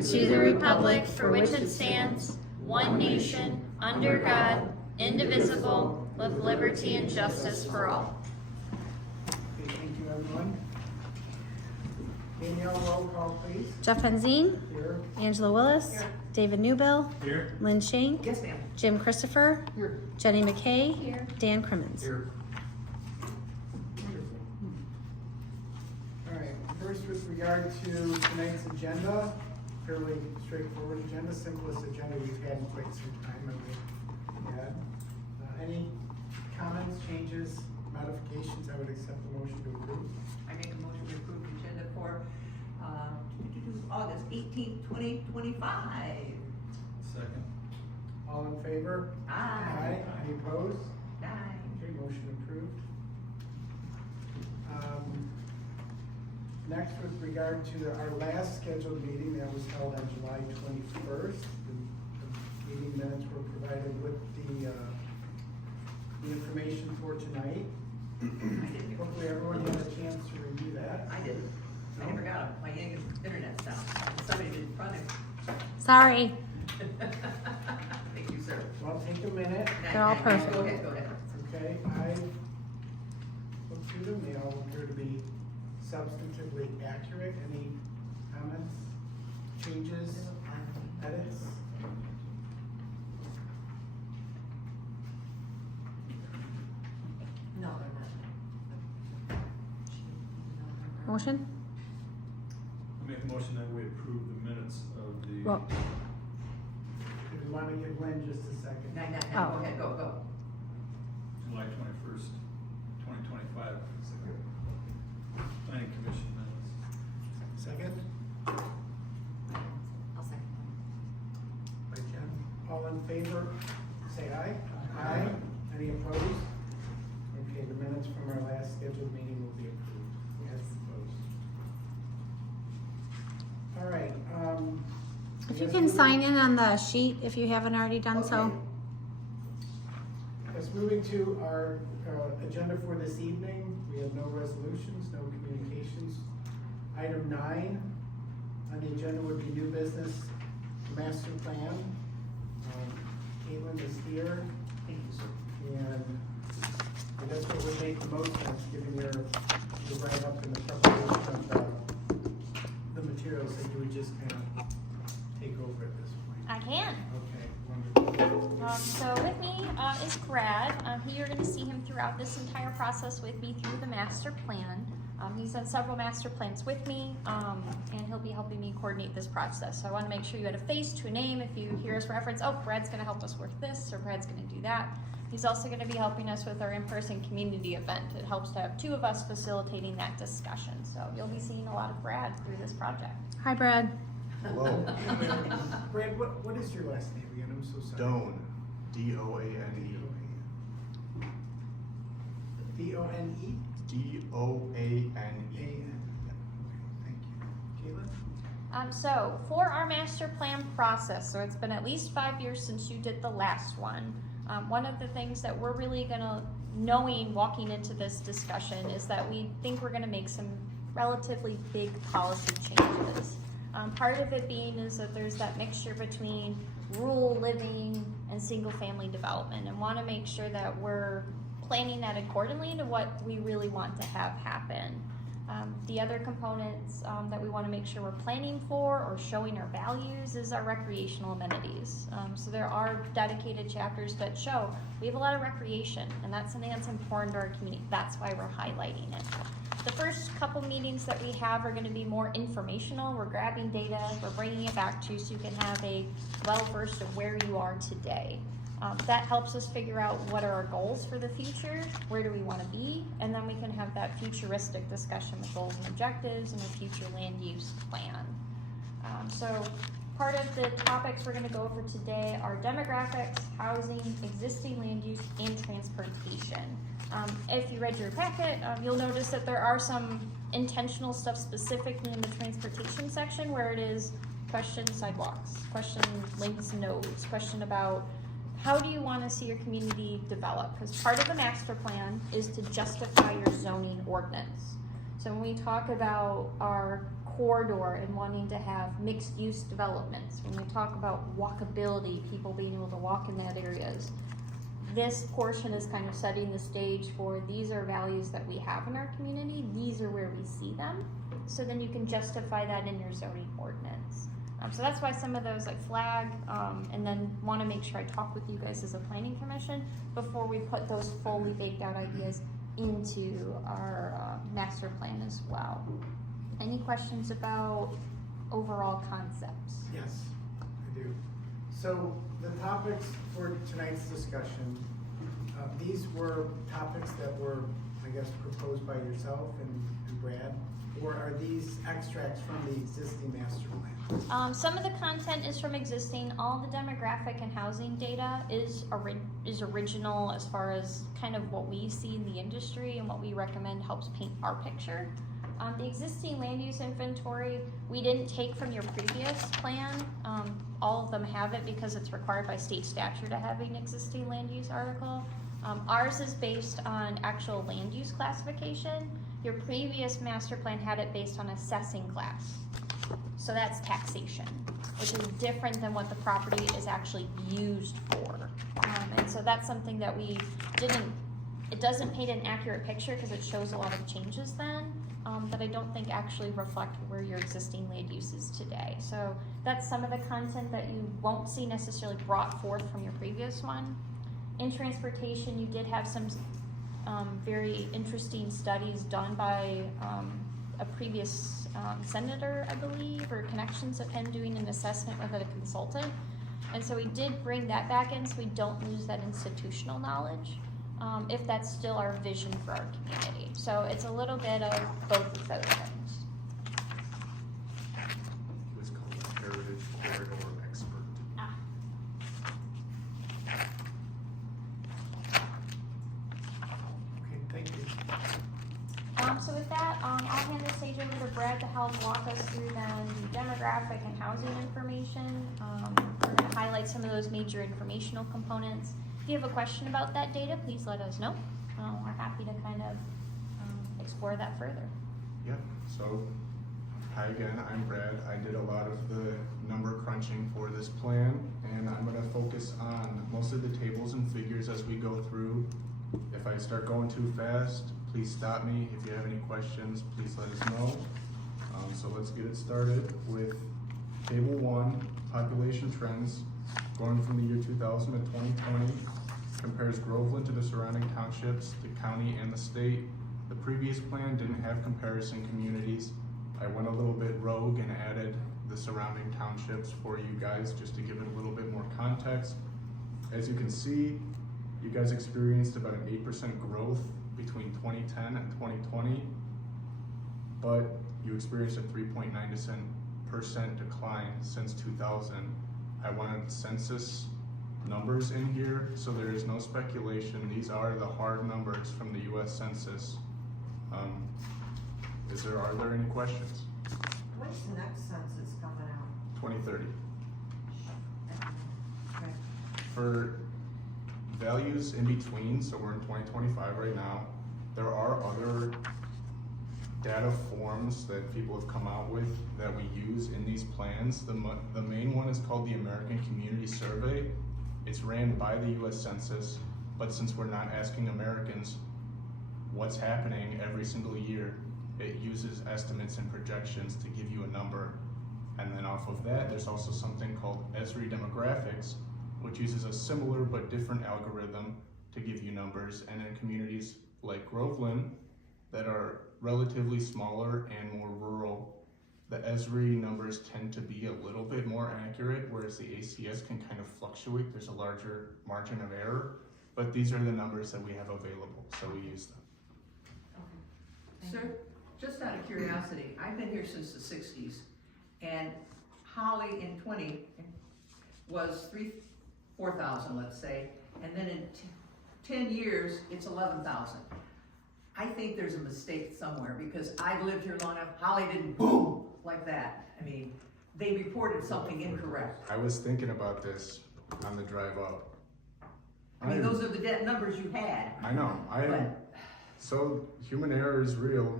and to the republic for which it stands, one nation, under God, indivisible, with liberty and justice for all. Okay, thank you, everyone. Danielle, roll call, please. Jeff Benzine, Here. Angela Willis, Here. David Newbill, Here. Lynn Shank, Yes, ma'am. Jim Christopher, Here. Jenny McKay, Here. Dan Crimmins. Here. Wonderful. All right, first with regard to tonight's agenda, fairly straightforward agenda, simplest agenda we've had in quite some time, and we had. Any comments, changes, modifications? I would accept the motion to approve. I make a motion to approve the agenda for, August 18th, 2025. Second. All in favor? Aye. Any opposed? Aye. Okay, motion approved. Next, with regard to our last scheduled meeting, that was held on July 21st. The meeting minutes were provided with the information for tonight. I didn't. Hopefully everyone had a chance to review that. I didn't. I never got it. My internet's down. Somebody didn't run it. Sorry. Thank you, sir. Well, take a minute, They're all perfect. Go ahead, go ahead. okay? I looked through them, they all appear to be substantively accurate. Any comments, changes, edits? No, they're not. Motion? I make a motion that we approve the minutes of the. Well, Do we want to give Lynn just a second? No, Oh. go ahead, go. July 21st, 2025. Planning Commission minutes. Second, I'll second. by Jen. All in favor, say aye. Aye. Any opposed? Okay, the minutes from our last scheduled meeting will be approved. As proposed. All right, if you can sign in on the sheet if you haven't already done so. Okay. Yes, moving to our agenda for this evening, we have no resolutions, no communications. Item 9 on the agenda would be new business master plan. Caitlin is here, Thank you, sir. and that's what would make the most sense, given your write-up and the preparation of the materials, that you would just kind of take over at this point. I can. Okay, wonderful. So with me is Brad. You're going to see him throughout this entire process with me through the master plan. He's done several master plans with me, and he'll be helping me coordinate this process. So I want to make sure you had a face to a name. If you hear us reference, oh, Brad's going to help us with this, or Brad's going to do that. He's also going to be helping us with our in-person community event. It helps to have two of us facilitating that discussion. So you'll be seeing a lot of Brad through this project. Hi, Brad. Hello. Brad, what is your last name again? I'm so sorry. Doane. D-O-A-N-E. D-O-N-E? D-O-A-N-E. A-N. Thank you. Caitlin? So for our master plan process, so it's been at least 5 years since you did the last one. One of the things that we're really gonna, knowing walking into this discussion, is that we think we're gonna make some relatively big policy changes. Part of it being is that there's that mixture between rural living and single family development, and wanna make sure that we're planning that accordingly to what we really want to have happen. The other components that we want to make sure we're planning for or showing our values is our recreational amenities. So there are dedicated chapters that show we have a lot of recreation, and that's something that's important to our community. That's why we're highlighting it. The first couple meetings that we have are going to be more informational. We're grabbing data, we're bringing it back to you so you can have a well-versed of where you are today. That helps us figure out what are our goals for the future, where do we want to be, and then we can have that futuristic discussion with goals and objectives and a future land use plan. So part of the topics we're going to go over today are demographics, housing, existing land use, and transportation. If you read your packet, you'll notice that there are some intentional stuff specifically in the transportation section where it is question sidewalks, question links and nodes, question about how do you want to see your community develop? Because part of the master plan is to justify your zoning ordinance. So when we talk about our corridor and wanting to have mixed use developments, when we talk about walkability, people being able to walk in that areas, this portion is kind of setting the stage for these are values that we have in our community, these are where we see them. So then you can justify that in your zoning ordinance. So that's why some of those like flag, and then want to make sure I talk with you guys as a planning commission before we put those fully baked out ideas into our master plan as well. Any questions about overall concepts? Yes, I do. So the topics for tonight's discussion, these were topics that were, I guess, proposed by yourself and Brad, or are these extracts from the existing master plan? Some of the content is from existing. All the demographic and housing data is original as far as kind of what we see in the industry and what we recommend helps paint our picture. The existing land use inventory, we didn't take from your previous plan. All of them have it because it's required by state statute to have an existing land use article. Ours is based on actual land use classification. Your previous master plan had it based on assessing class. So that's taxation, which is different than what the property is actually used for. And so that's something that we didn't, it doesn't paint an accurate picture because it shows a lot of changes then, that I don't think actually reflect where your existing land use is today. So that's some of the content that you won't see necessarily brought forth from your previous one. In transportation, you did have some very interesting studies done by a previous senator, I believe, or connections of him doing an assessment with a consultant. And so we did bring that back in so we don't lose that institutional knowledge, if that's still our vision for our community. So it's a little bit of both of those things. It was called a Heritage Corridor Expert. Okay, thank you. So with that, I'll hand the stage over to Brad to help walk us through then the demographic and housing information. We're gonna highlight some of those major informational components. If you have a question about that data, please let us know. We're happy to kind of explore that further. Yep, so, hi again, I'm Brad. I did a lot of the number crunching for this plan, and I'm gonna focus on most of the tables and figures as we go through. If I start going too fast, please stop me. If you have any questions, please let us know. So let's get it started with Table 1, population trends, going from the year 2000 to 2020, compares Groveland to the surrounding townships, the county, and the state. The previous plan didn't have comparison communities. I went a little bit rogue and added the surrounding townships for you guys just to give it a little bit more context. As you can see, you guys experienced about an 8% growth between 2010 and 2020, but you experienced a 3.9% decline since 2000. I wanted census numbers in here, so there is no speculation. These are the hard numbers from the US Census. Are there any questions? When's the next census coming out? 2030. Okay. For values in between, so we're in 2025 right now, there are other data forms that people have come out with that we use in these plans. The main one is called the American Community Survey. It's ran by the US Census, but since we're not asking Americans what's happening every single year, it uses estimates and projections to give you a number. And then off of that, there's also something called Esri Demographics, which uses a similar but different algorithm to give you numbers. And in communities like Groveland that are relatively smaller and more rural, the Esri numbers tend to be a little bit more accurate, whereas the ACS can kind of fluctuate. There's a larger margin of error, but these are the numbers that we have available, so we use them. Sir, just out of curiosity, I've been here since the 60s, and Holly in 20 was 4,000, let's say, and then in 10 years, it's 11,000. I think there's a mistake somewhere, because I've lived here long enough, Holly didn't boom like that. I mean, they reported something incorrect. I was thinking about this on the drive up. I mean, those are the numbers you had. I know, so human error is real.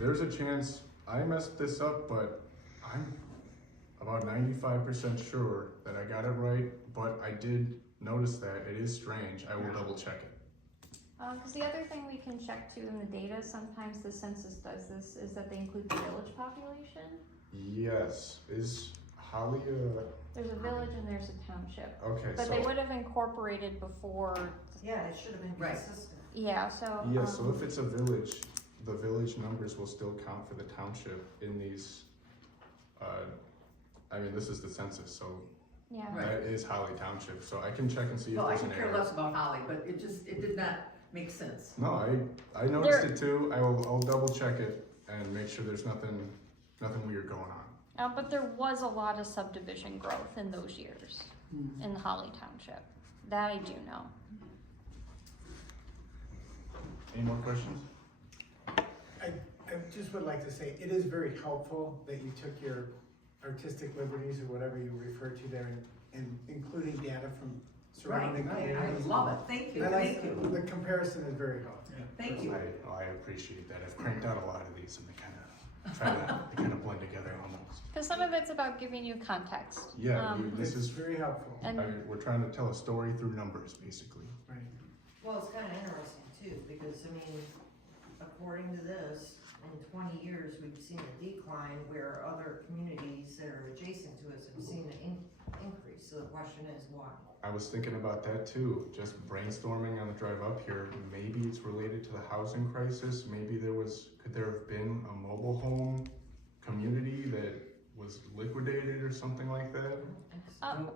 There's a chance I messed this up, but I'm about 95% sure that I got it right, but I did notice that it is strange. I will double check it. Because the other thing we can check too in the data, sometimes the census does this, is that they include the village population. Yes, is Holly, There's a village and there's a township, okay, but they so, would have incorporated before, Yeah, it should have been Right. consistent. yeah, so. yeah, so if it's a village, the village numbers will still count for the township in these, I mean, this is the census, so Yeah, Right. that is Holly Township, so I can check and see if Well, I there's could an care error. less about Holly, but it did not make sense. No, I noticed There- it too. I'll double check it and make sure there's nothing weird going on. but there was a lot of subdivision growth in those years in Holly Township. That I do know. Any more questions? I just would like to say, it is very helpful that you took your artistic liberties or whatever you refer to there and including data from surrounding Right. communities. I love it, thank you, I like, thank you, the comparison is very helpful. thank you. I appreciate that. I've cranked out a lot of these and they kind of blend together almost. Because some of it's about giving you context. Yeah, This this is is, very helpful. And- I mean, we're trying to tell a story through numbers, basically. Right. Well, it's kind of interesting too, because I mean, according to this, in 20 years, we've seen a decline where other communities that are adjacent to us have seen an increase. So the question is why? I was thinking about that too, just brainstorming on the drive up here. Maybe it's related to the housing crisis. Maybe could there have been a mobile home community that was liquidated or something like that?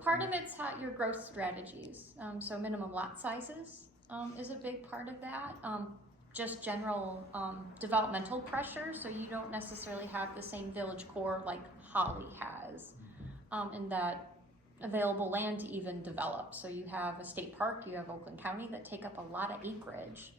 Part of it's your growth strategies. So minimum lot sizes is a big part of that. Just general developmental pressure, so you don't necessarily have the same village core like Holly has, and that available land to even develop. So you have a state park, you have Oakland County that take up a lot of acreage.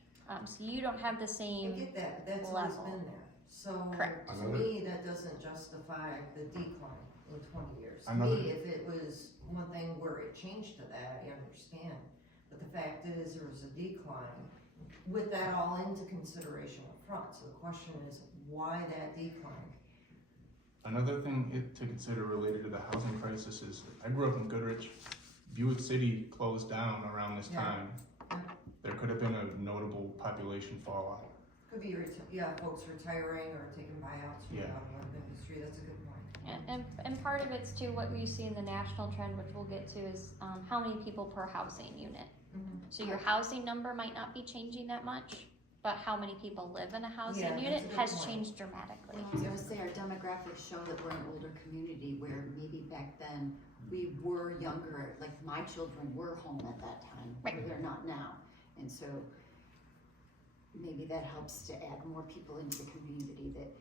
So you don't have the I same get that, but that's always level. been there. So Correct. to Another- me, that doesn't justify the decline in 20 years. To Another- me, if it was one thing where it changed to that, I understand. But the fact is, there was a decline with that all into consideration up front. So the question is, why that decline? Another thing to consider related to the housing crisis is, I grew up in Goodrich. Buick City closed down around this Yeah. time. Yeah. There could have been a notable population fallout. Could be, folks retiring or taking buyouts from the Yeah. automotive industry. That's a good point. and part of it's too what we see in the national trend, which we'll get to, is how many people per housing unit. So your housing number might not be changing that much, but how many people live in a housing Yeah, that's a unit good has point. changed dramatically. I was gonna say, our demographics show that we're an older community where maybe back then we were younger, like my children were home at that time, where Right. they're not now. And so maybe that helps to add more people into the community that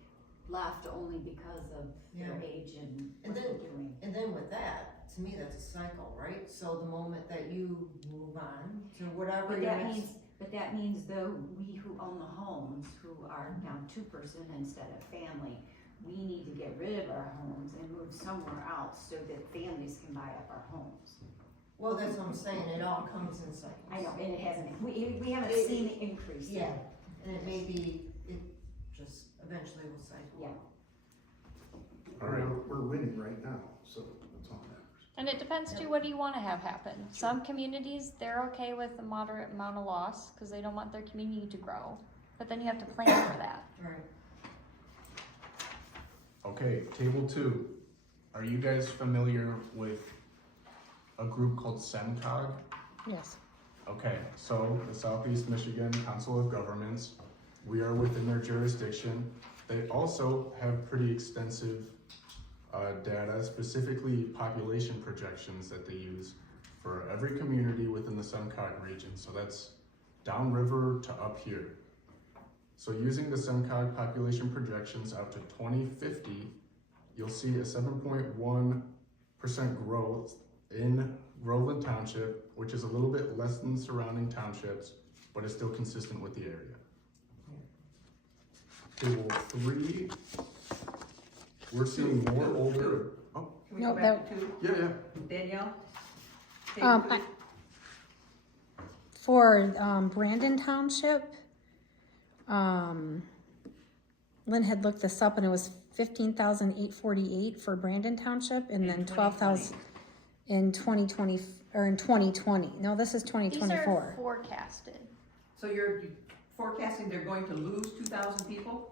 left only because of their Yeah. age and And what they're doing. And then with that, to me, that's a cycle, right? So the moment that you move on to whatever But your that next. means, though, we who own the homes, who are now two-person instead of family, we need to get rid of our homes and move somewhere else so that families can buy up our homes. Well, that's what I'm saying, it all comes in cycles. I know, and it hasn't, we haven't It- seen the increase Yeah, yet. and it may be, it just eventually will cycle. Yeah. All right. We're winning right now, so that's all that matters. And it depends too, what do you want to have happen? Some communities, they're okay with a moderate amount of loss because they don't want their community to grow. But then you have to plan for that. Right. Okay, table 2. Are you guys familiar with a group called SEMCOG? Yes. Okay, so the Southeast Michigan Council of Governments, we are within their jurisdiction. They also have pretty extensive data, specifically population projections that they use for every community within the SEMCOG region. So that's downriver to up here. So using the SEMCOG population projections out to 2050, you'll see a 7.1% growth in Groveland Township, which is a little bit less than surrounding townships, but is still consistent with the area. Table 3, we're seeing more older. Oh, Can we No, go back to yeah. Danielle? Um, For Brandon Township, Lynn had looked this up and it was 15,848 for Brandon Township, and then In 12,000 in 2020, or in 2020. No, this is These 2024. are forecasted. So you're forecasting they're going to lose 2,000 people?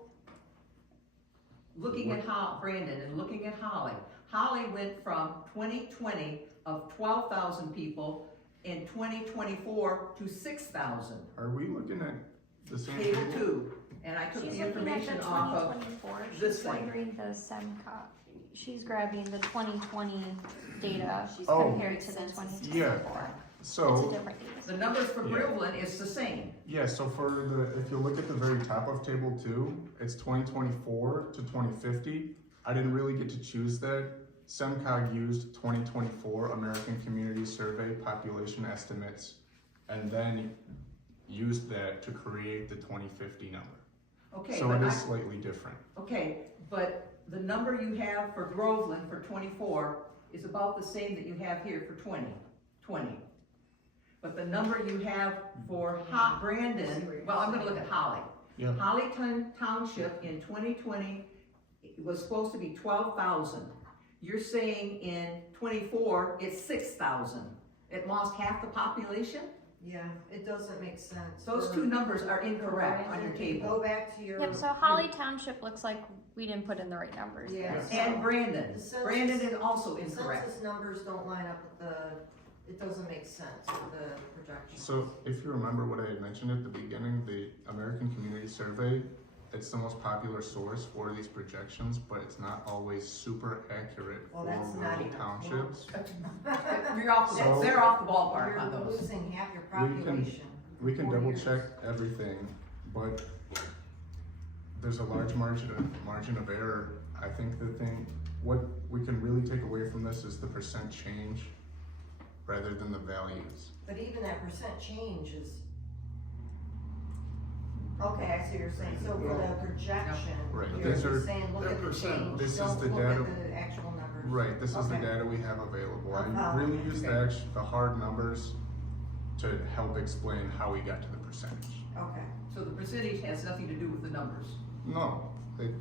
Looking at Brandon and looking at Holly. Holly went from 2020 of 12,000 people in 2024 to 6,000. Are we looking at the same Table table? 2, and I took She's the looking at the information off of 2024, this she's thing. grabbing the SEMCOG, she's grabbing the 2020 data Oh. compared to the Census. 2024. It's a So, different data. The numbers for Yeah. Groveland is the same. yeah, so for if you look at the very top of table 2, it's 2024 to 2050. I didn't really get to choose that. SEMCOG used 2024 American Community Survey population estimates, and then used that to create the 2050 number. Okay, So but it is I, slightly different. okay, but the number you have for Groveland for 24 is about the same that you have here for 2020. But the number you have for Brandon, well, I'm gonna look at Holly. Yeah. Holly Township in 2020 was supposed to be 12,000. You're saying in 24, it's 6,000. It lost half the population? Yeah, it doesn't make sense. Those For- two numbers are incorrect on your Brandon, if you table. Go back to your. Yep, so Holly Township looks like we didn't put in the right numbers. Yeah. And Brandon. The census- Brandon is also incorrect. Census numbers don't line up with it doesn't make sense with the projections. So if you remember what I had mentioned at the beginning, the American Community Survey, it's the most popular source for these projections, but it's not always super accurate Well, for that's not rural even townships. You're off the, So- they're off the ballpark on You're those. losing half your We can- population. We can in 4 double years. check everything, but there's a large margin of error. I think what we can really take away from this is the percent change rather than the values. But even that percent change is. Okay, I see what you're saying, so for the projection, Right, you're these are- saying, look that at the percent- change, this is don't the look data- at the actual numbers. Right, this is the Okay. data we have available. I Okay. really use the hard numbers to help explain how we got to the percentage. Okay, So the percentage has nothing to do with the numbers No, it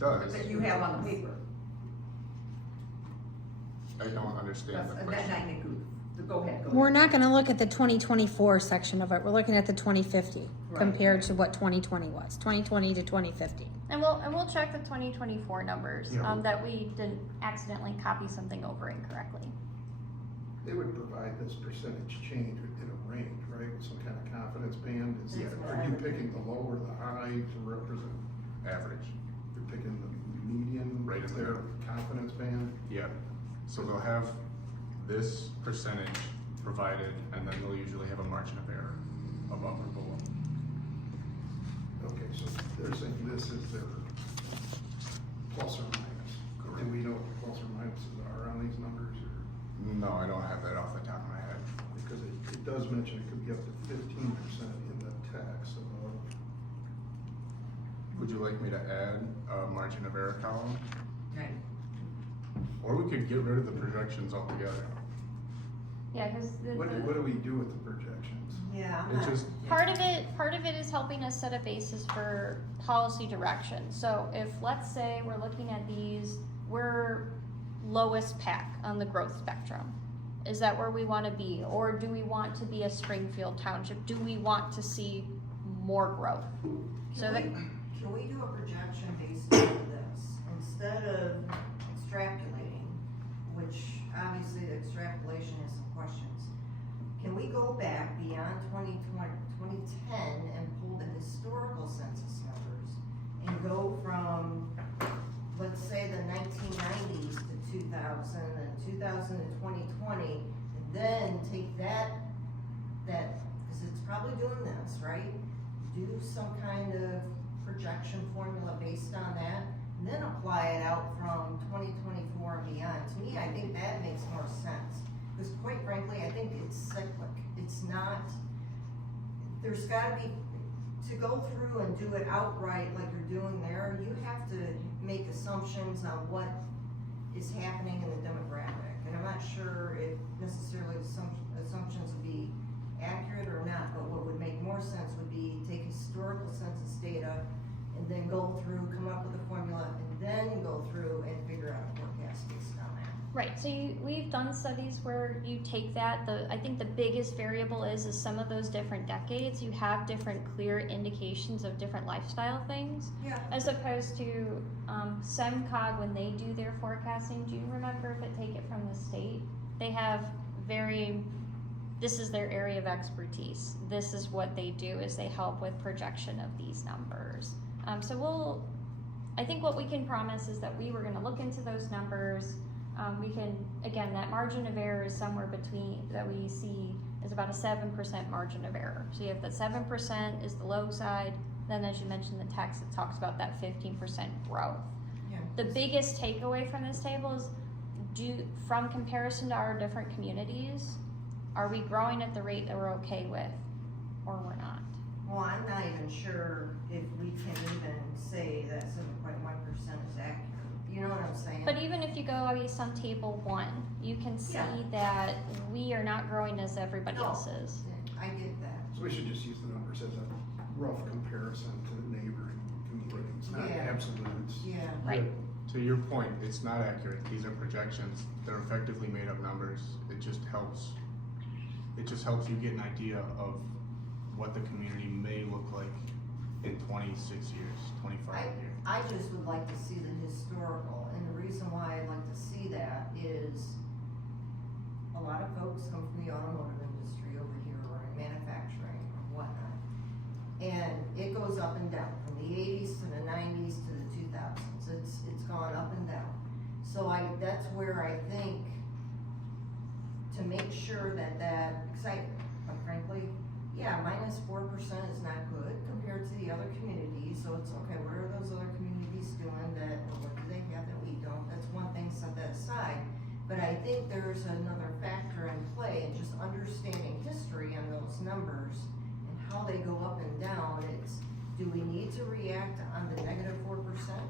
does. that you have on the paper. I don't understand the That's, question. I think, go ahead, go We're ahead. not gonna look at the 2024 section of it, we're looking at the 2050 Right. compared to what 2020 was, 2020 to 2050. And we'll check the 2024 numbers, Yeah. that we didn't accidentally copy something over incorrectly. They would provide this percentage change in a range, right, with some kind of confidence band? Is That's that, what are I you would picking the low or the high to represent? Average, You're picking the median? Right in their there. confidence band? yeah. So they'll have this percentage provided, and then they'll usually have a margin of error above or below. Okay, so they're saying this is their plus or minus. Correct. Do we know what the plus or minuses are on these numbers, or, No, I don't have that off the top of my head. because it does mention it could be up to 15% in the tax of, Would you like me to add a margin of error column? Okay. Or we could get rid of the projections altogether. Yeah, because what do we do with the projections? yeah, I'm It not, just, part of it is helping us set a basis for policy direction. So if, let's say, we're looking at these, we're lowest pack on the growth spectrum. Is that where we wanna be? Or do we want to be a Springfield Township? Do we want to see more growth? So that, can we do a projection based on this, instead of extrapolating, which obviously the extrapolation has some questions. Can we go back beyond 2010 and pull the historical census numbers and go from, let's say, the 1990s to 2000 and 2000 to 2020, and then take that, because it's probably doing this, right? Do some kind of projection formula based on that, and then apply it out from 2024 and beyond. To me, I think that makes more sense, because quite frankly, I think it's cyclic. It's not, there's gotta be, to go through and do it outright like you're doing there, you have to make assumptions on what is happening in the demographic. And I'm not sure if necessarily some assumptions would be accurate or not, but what would make more sense would be take historical census data and then go through, come up with a formula, and then Right, so we've done studies where you take that, I think the biggest variable is some of those different decades, you have different clear indications of different lifestyle things. Yeah. As opposed to, SEMCOG, when they do their forecasting, do you remember if it take it from the state? They have this is their area of expertise. This is what they do, is they help with projection of these numbers. I think what we can promise is that we're gonna look into those numbers. We can, again, that margin of error is somewhere between, that we see is about a 7% margin of error. So you have that 7% is the low side, then as you mentioned, the text, it talks about that 15% growth. Yeah. The biggest takeaway from this table is, from comparison to our different communities, are we growing at the rate that we're okay with, or we're not? Well, I'm not even sure if we can even say that 7.1% is accurate. You know what I'm saying? But even if you go based on table 1, you can see Yeah. that we are not growing as everybody No. else is. I get that. So we should just use the numbers as a rough comparison to the neighboring communities, not Yeah. absolutes. Yeah. Right. To your point, it's not accurate. These are projections. They're effectively made up numbers. It just helps you get an idea of what the community may look like in 26 years, 25 years. I just would like to see the historical, and the reason why I'd like to see that is a lot of folks come from the automotive industry over here, or in manufacturing or whatnot. And it goes up and down, from the 80s to the 90s to the 2000s. It's gone up and down. So that's where I think, to make sure that, because quite frankly, yeah, -4% is not good compared to the other communities, so it's okay, what are those other communities doing that, or what do they have that we don't? That's one thing, set that aside. But I think there's another factor in play, and just understanding history on those numbers and how they go up and down. It's, do we need to react on the -4%?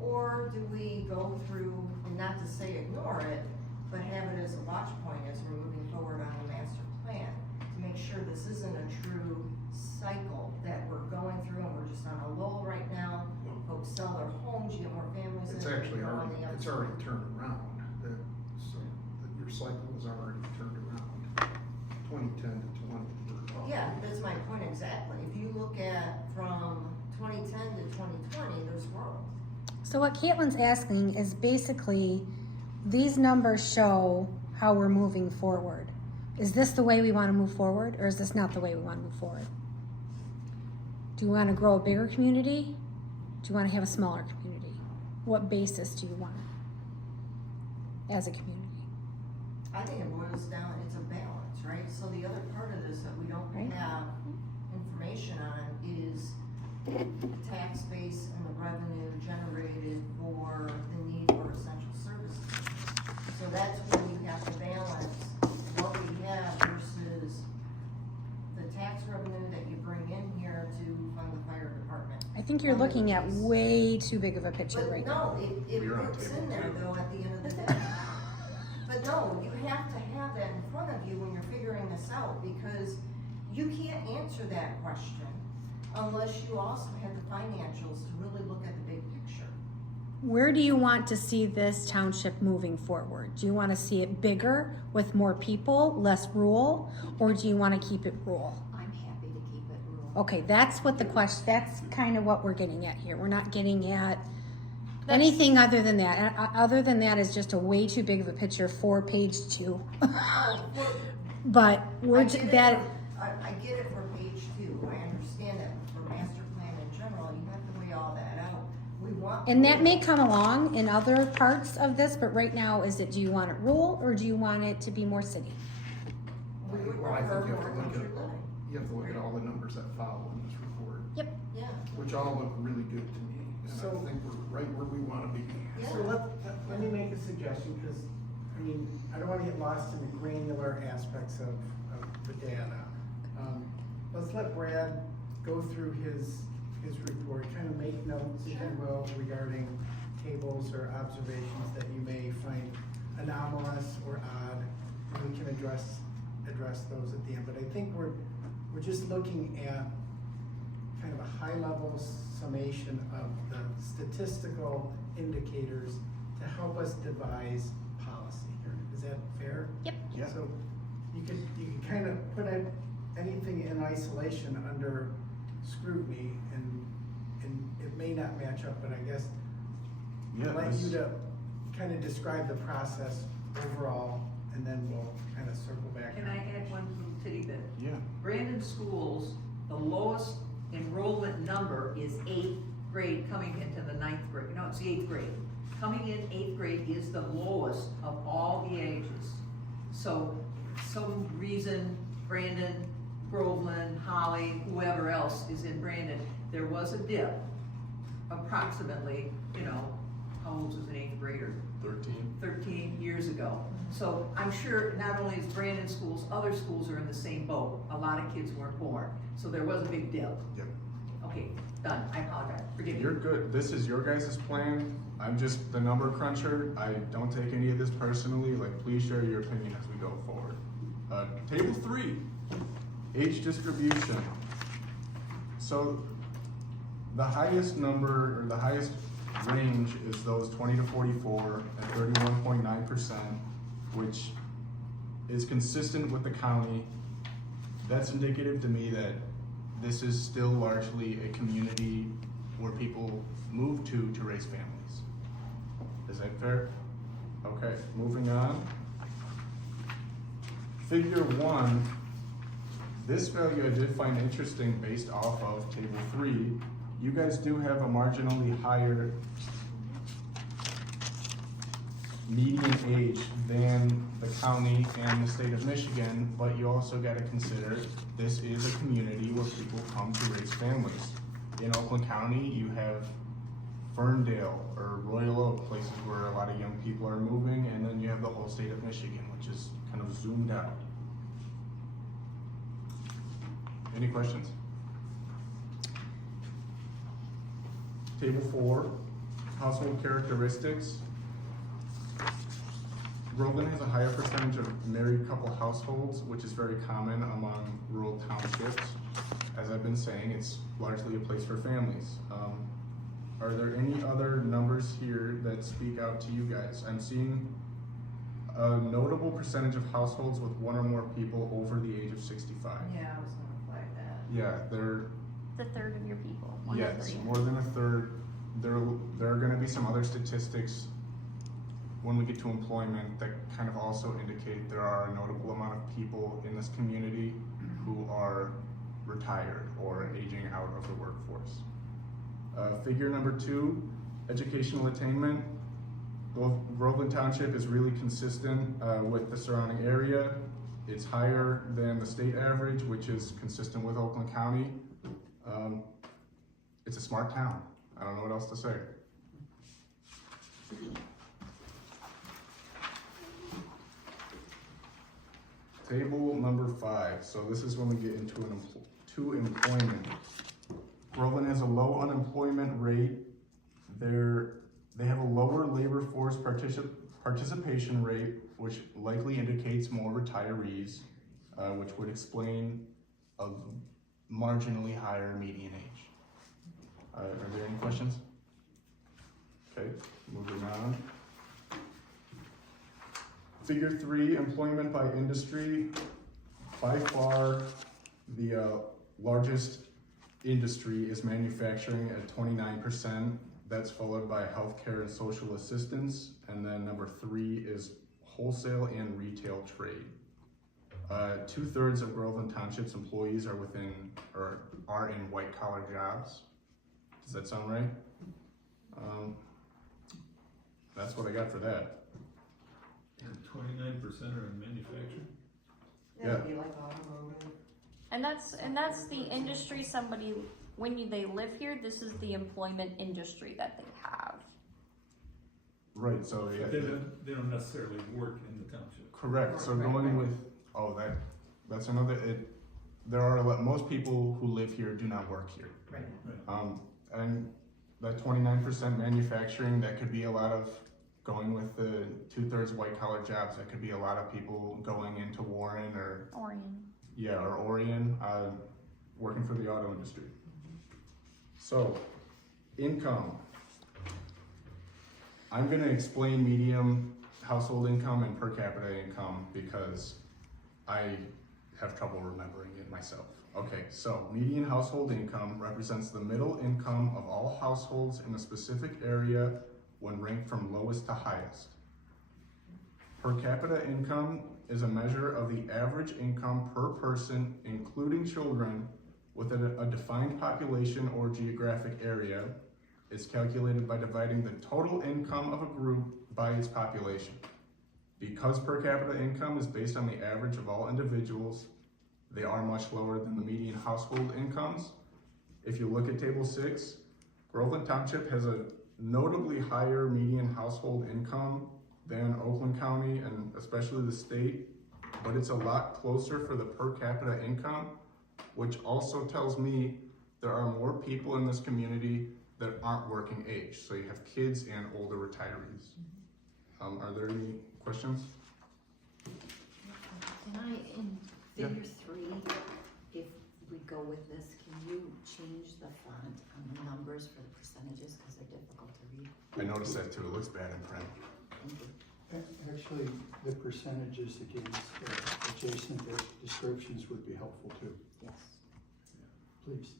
Or do we go through, and not to say ignore it, but have it as a watch point as we're moving forward on the master plan, to make sure this isn't a true cycle that we're going through and we're just on a lull right now. Folks sell their homes, you get more families in. It's actually you're on already, the it's upside. already turned around, so that your cycle is already turned around, 2010 to 20. Yeah, that's my point exactly. If you look at from 2010 to 2020, there's growth. So what Caitlin's asking is basically, these numbers show how we're moving forward. Is this the way we want to move forward, or is this not the way we want to move forward? Do you want to grow a bigger community? Do you want to have a smaller community? What basis do you want as a community? I think it boils down, it's a balance, right? So the other part of this that we don't Right. have information on is the tax base and the revenue generated for the need for essential services. So that's where you have to balance what we have versus the tax revenue that you bring in here to fund the fire department. I think you're looking at way too big of a picture right now. But no, it We're on works table in there two. though at the end of the day. But no, you have to have that in front of you when you're figuring this out, because you can't answer that question unless you also have the financials to really look at the big picture. Where do you want to see this township moving forward? Do you want to see it bigger with more people, less rural, or do you want to keep it rural? I'm happy to keep it rural. Okay, that's what the question, that's kind of what we're getting at here. We're not getting at That's- anything other than that. Other than that is just a way too big of a picture for page 2. But we're, I get it that, for- I get it for page 2, I understand that for master plan in general, you have to weigh all that out. We want. and that may come along in other parts of this, but right now, is it, do you want it rural or do you want it to be more city? We would Well, I think prefer you more have to look country at, living. you have to look at all the numbers that follow in this report, Yeah, which all look really good to me. And So- I think we're right where we wanna be. yeah. So let me make a suggestion, because, I mean, I don't wanna get lost in the granular aspects of the data. Let's let Brad go through his report, kind of make notes, if you will, regarding tables or observations that you may find anomalous or odd, and we can address those at the end. But I think we're just looking at kind of a high-level summation of the statistical indicators to help us devise policy. Yeah. So you can kind of put anything in isolation under scrutiny and it may not match up, but I guess Yeah, I'd like this- you to kind of describe the process overall and then we'll kind of circle back. Can I add one little titty bit? yeah, Brandon Schools, the lowest enrollment number is 8th grade coming into the 9th grade. No, it's the 8th grade. Coming in 8th grade is the lowest of all the ages. So, some reason Brandon, Groveland, Holly, whoever else is in Brandon, there was a dip, approximately, how old is an 8th grader? 13. 13 years ago. So I'm sure not only is Brandon schools, other schools are in the same boat. A lot of kids weren't born, so there was a big dip. Yep. Okay, done, I apologize, forgive me. You're good. This is your guys' plan. I'm just the number cruncher. I don't take any of this personally. Like, please share your opinion as we go forward. Table 3, age distribution. So the highest number, or the highest range is those 20 to 44 at 31.9%, which is consistent with the county. That's indicative to me that this is still largely a community where people move to raise families. Is that fair? Okay, moving on. Figure 1, this value I did find interesting based off of table 3. You guys do have a marginally higher median age than the county and the state of Michigan, but you also gotta consider this is a community where people come to raise families. In Oakland County, you have Ferndale or Royal Oak, places where a lot of young people are moving, and then you have the whole state of Michigan, which is kind of zoomed out. Any questions? Table 4, household characteristics. Groveland has a higher percentage of married couple households, which is very common among rural townships. As I've been saying, it's largely a place for families. Are there any other numbers here that speak out to you guys? I'm seeing a notable percentage of households with one or more people over the age of 65. Yeah, I was gonna flag that. Yeah, they're, The third of your people, 1 in yes, 3. more than a third. There are gonna be some other statistics when we get to employment that kind of also indicate there are a notable amount of people in this community who are retired or aging out of the workforce. Figure number 2, educational attainment. Groveland Township is really consistent with the surrounding area. It's higher than the state average, which is consistent with Oakland County. It's a smart town. I don't know what else to say. Table number 5. So this is when we get into employment. Groveland has a low unemployment rate. They have a lower labor force participation rate, which likely indicates more retirees, which would explain a marginally higher median age. Are there any questions? Okay, moving on. Figure 3, employment by industry. By far, the largest industry is manufacturing at 29%. That's followed by healthcare and social assistance. And then number 3 is wholesale and retail trade. 2/3 of Groveland Township's employees are in white collar jobs. Does that sound right? That's what I got for that. And 29% are in manufacturing? Yeah, it'd be like automotive. And that's the industry somebody, they live here, this is the employment industry that they have. Right, so yeah. They don't necessarily work in the township. Correct, so Right, going right. with, that's another, there are most people who live here do not work here. Right. And that 29% manufacturing, that could be a lot of, going with the 2/3 white collar jobs, that could be a lot of people going into Warren or Orion, working for the auto industry. So, income. I'm gonna explain household income and per capita income because I have trouble remembering it myself. Okay, so median household income represents the middle income of all households in a specific area when ranked from lowest to highest. Per capita income is a measure of the average income per person, including children, within a defined population or geographic area. It's calculated by dividing the total income of a group by its population. Because per capita income is based on the average of all individuals, they are much lower than the median household incomes. If you look at Table 6, Groveland Township has a notably higher median household income than Oakland County and especially the state, but it's a lot closer for the per capita income, which also tells me there are more people in this community that aren't working age. So you have kids and older retirees. Are there any questions? Can I, in Yeah. figure 3, if we go with this, can you change the font on the numbers for the percentages, because they're difficult to read? I noticed that too, it looks bad in print. Thank you. Actually, the percentages against adjacent descriptions would be helpful too, Yes. please.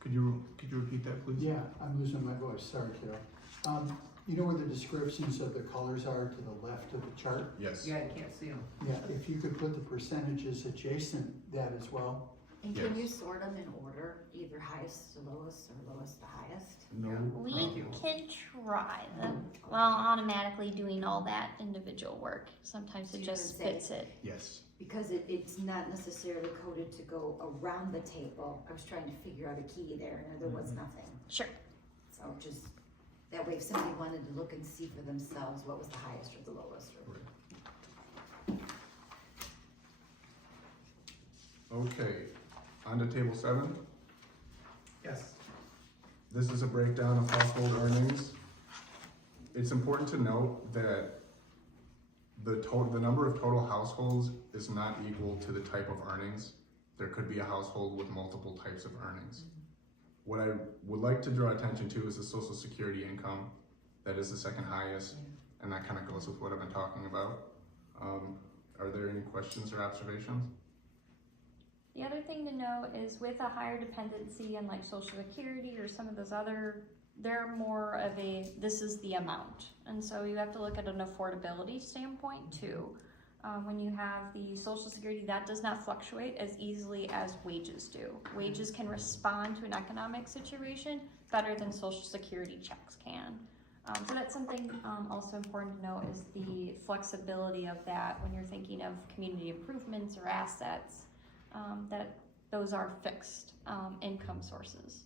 Could you repeat that, please? Yeah, I'm losing my voice, sorry, Carol. You know where the descriptions of the colors are to the left of the chart? Yes. Yeah, I can't see them. Yeah, if you could put the percentages adjacent that as well. And can you Yes. sort them in order, either highest to lowest or lowest to highest? No. We Thank you. can try them while automatically doing all that individual work. Sometimes So it you just can say- fits it. Yes. Because it's not necessarily coded to go around the table. I was trying to figure out a key there, and there was nothing. Sure. So just, that way if somebody wanted to look and see for themselves what was the highest or the lowest. Okay, on to Table 7. Yes. This is a breakdown of household earnings. It's important to note that the number of total households is not equal to the type of earnings. There could be a household with multiple types of earnings. What I would like to draw attention to is the Social Security income. That is the second highest, and that kind of goes with what I've been talking about. Are there any questions or observations? The other thing to know is with a higher dependency on like Social Security or some of those other, they're more of a, this is the amount. And so you have to look at an affordability standpoint too. When you have the Social Security, that does not fluctuate as easily as wages do. Wages can respond to an economic situation better than Social Security checks can. So that's something also important to know is the flexibility of that when you're thinking of community improvements or assets. That those are fixed income sources.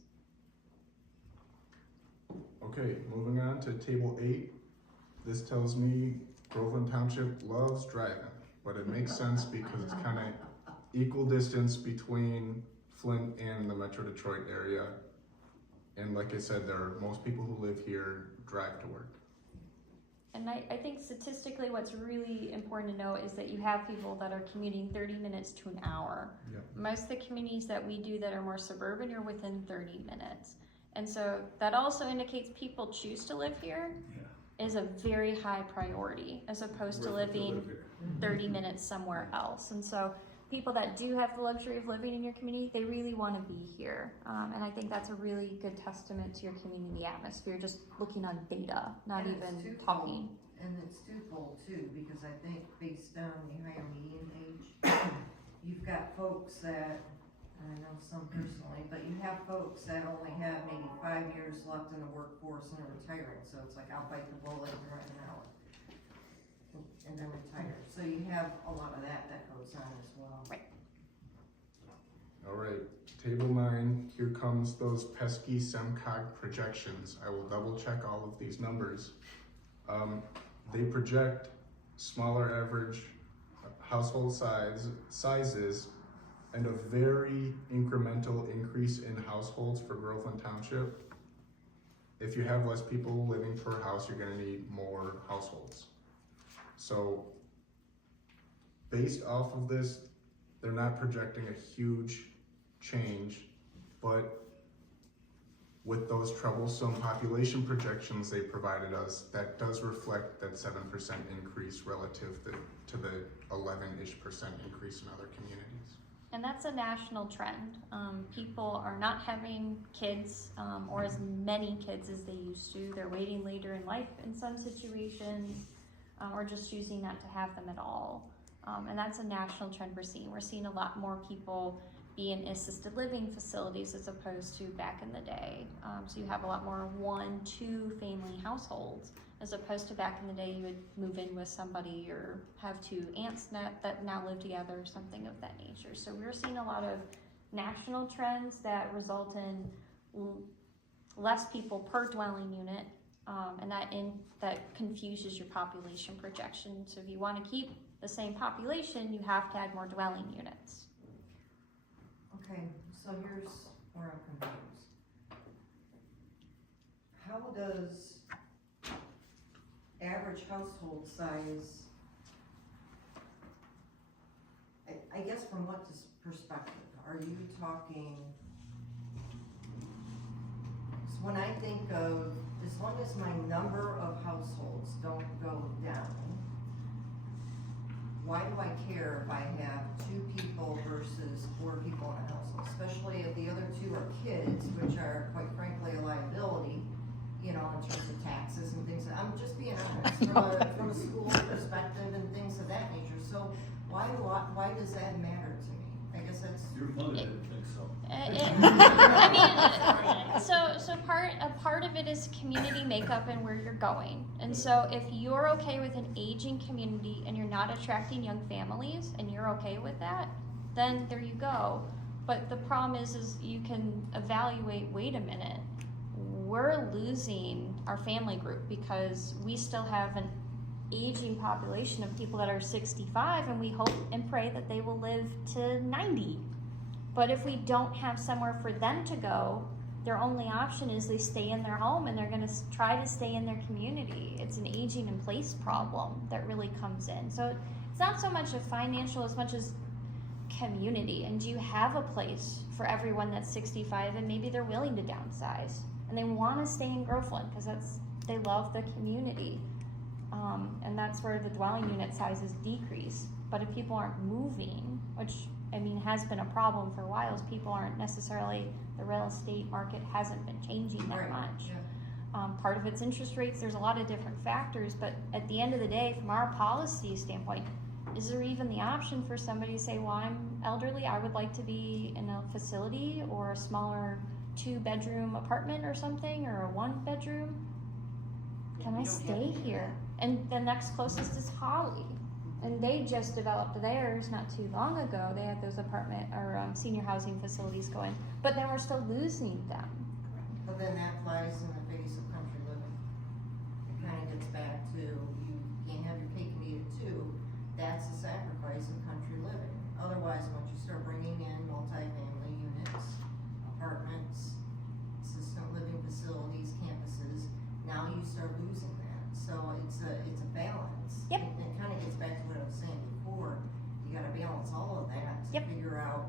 Okay, moving on to Table 8. This tells me Groveland Township loves driving, but it makes sense because it's kind of equal distance between Flint and the Metro Detroit area. And like I said, most people who live here drive to work. And I think statistically what's really important to know is that you have people that are commuting 30 minutes to an hour. Yep. Most of the communities that we do that are more suburban are within 30 minutes. And so that also indicates people choose to live here is a very high priority as opposed to living 30 minutes somewhere else. And so people that do have the luxury of living in your community, they really want to be here. And I think that's a really good testament to your community atmosphere, just looking on data, not And it's even twofold. talking. And it's twofold too, because I think based on the higher median age, you've got folks that, and I know some personally, but you have folks that only have maybe 5 years left in the workforce and are retiring, so it's like, I'll bite the bullet and run an hour. And then retire, so you have a lot of that goes on as well. Right. All right, Table 9, here comes those pesky SEMCOG projections. I will double check all of these numbers. They project smaller average household sizes and a very incremental increase in households for Groveland Township. If you have less people living per house, you're gonna need more households. So based off of this, they're not projecting a huge change, but with those troublesome population projections they provided us, that does reflect that 7% increase relative to the 11-ish% increase in other communities. And that's a national trend. People are not having kids or as many kids as they used to. They're waiting later in life in some situations or just choosing not to have them at all. And that's a national trend we're seeing. We're seeing a lot more people be in assisted living facilities as opposed to back in the day. So you have a lot more 1-2 family households as opposed to back in the day you would move in with somebody or have 2 aunts that now live together or something of that nature. So we're seeing a lot of national trends that result in less people per dwelling unit, and that confuses your population projection. So if you want to keep the same population, you have to add more dwelling units. Okay, so here's where I'm confused. How does average household size, I guess from what perspective? Are you talking, so when I think of, as long as my number of households don't go down, why do I care if I have 2 people versus 4 people in a household? Especially if the other 2 are kids, which are quite frankly a liability, you know, in terms of taxes and things. I'm just being honest, from a school perspective and things of that nature. So why does that matter to me? I guess that's. Your mother didn't think so. I mean, so a part of it is community makeup and where you're going. And so if you're okay with an aging community and you're not attracting young families and you're okay with that, then there you go. But the problem is you can evaluate, wait a minute, we're losing our family group because we still have an aging population of people that are 65 and we hope and pray that they will live to 90. But if we don't have somewhere for them to go, their only option is they stay in their home and they're going to try to stay in their community. It's an aging in place problem that really comes in. So it's not so much a financial as much as community. And do you have a place for everyone that's 65 and maybe they're willing to downsize and they want to stay in Groveland because they love the community. And that's where the dwelling unit sizes decrease. But if people aren't moving, which I mean has been a problem for a while, is people aren't necessarily, the real estate market hasn't been changing that much. Yeah. Part of it's interest rates, there's a lot of different factors, but at the end of the day, from our policy standpoint, is there even the option for somebody to say, well, I'm elderly, I would like to be in a facility or a smaller 2-bedroom apartment or something, or a 1-bedroom? Can I stay here? And the next closest is Holly. And they just developed theirs not too long ago. They had those apartment or senior housing facilities going, but then we're still losing them. But then that flies in the face of country living. It kind of gets back to, you can't have your cake and eat it too. That's a sacrifice of country living. Otherwise, once you start bringing in multifamily units, apartments, assisted living facilities, campuses, now you start losing that. So it's a balance. Yep. It kind of gets back to what I was saying before. You gotta balance all of that to Yep. figure out,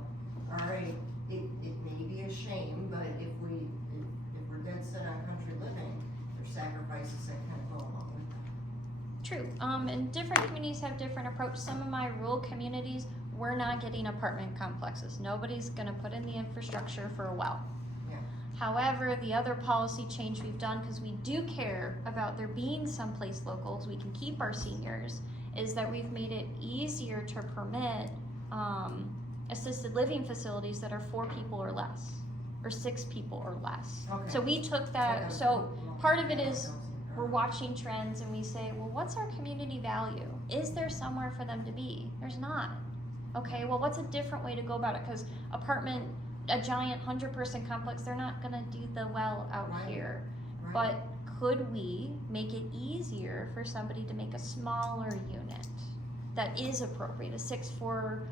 all right, it may be a shame, but if we're dead set on country living, there's sacrifices that kind of go along with that. True. And different communities have different approach. Some of my rural communities, we're not getting apartment complexes. Nobody's gonna put in the infrastructure for a while. Yeah. However, the other policy change we've done, because we do care about there being someplace local so we can keep our seniors, is that we've made it easier to permit assisted living facilities that are 4 people or less, or 6 people or less. Okay. So we took that, so part of it is we're watching trends and we say, well, what's our community value? Is there somewhere for them to be? There's not. Okay, well, what's a different way to go about it? Because apartment, a giant 100% complex, they're not gonna do the well out Right. here. Right. But could we make it easier for somebody to make a smaller unit that is appropriate, a 6-4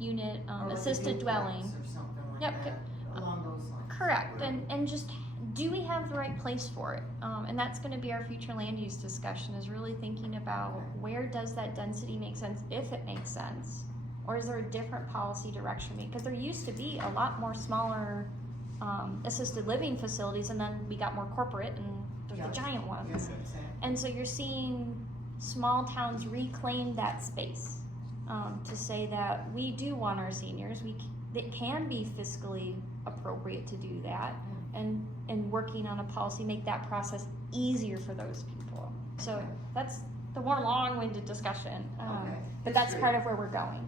unit Or like a assisted duplex dwelling? or something like Yep, that, along those lines. Correct, and just, do we have the right place for it? And that's gonna be our future land use discussion, is really thinking about where does that density make sense, if it makes sense? Or is there a different policy direction? Because there used to be a lot more smaller assisted living facilities, and then we got more corporate, and there's Yeah. the giant ones. Yeah, exactly. And so you're seeing small towns reclaim that space, to say that we do want our seniors, it can be fiscally appropriate to do that, and working on a policy, make that process easier for those people. So that's the more long-winded discussion, Okay. but that's History. part of where we're going.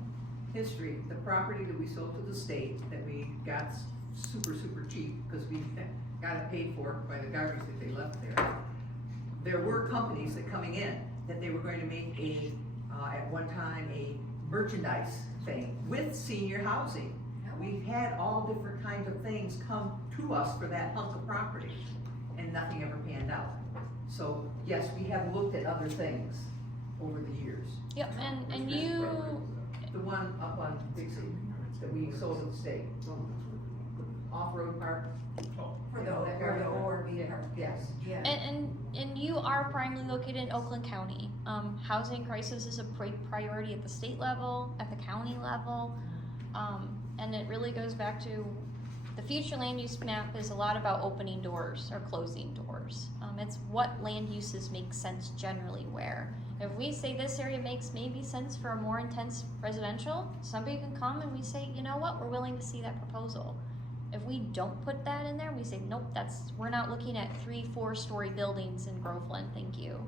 History, the property that we sold to the state, that we got super, super cheap, because we got it paid for by the garbage that they left there. There were companies that coming in, that they were going to make at one time, a merchandise thing with senior housing. We've had all different kinds of things come to us for that hunk of property, and nothing ever panned out. So, yes, we have looked at other things over the years. Yep, and you, The one up on Dixie that we sold to the state, off-road park. For the ORV park. Yes. Yeah. and you are primarily located in Oakland County. Housing crisis is a priority at the state level, at the county level, and it really goes back to the future land use map is a lot about opening doors or closing doors. It's what land uses make sense generally where. If we say this area makes maybe sense for a more intense residential, somebody can come and we say, you know what, we're willing to see that proposal. If we don't put that in there, we say, nope, we're not looking at 3-4 story buildings in Groveland, thank you.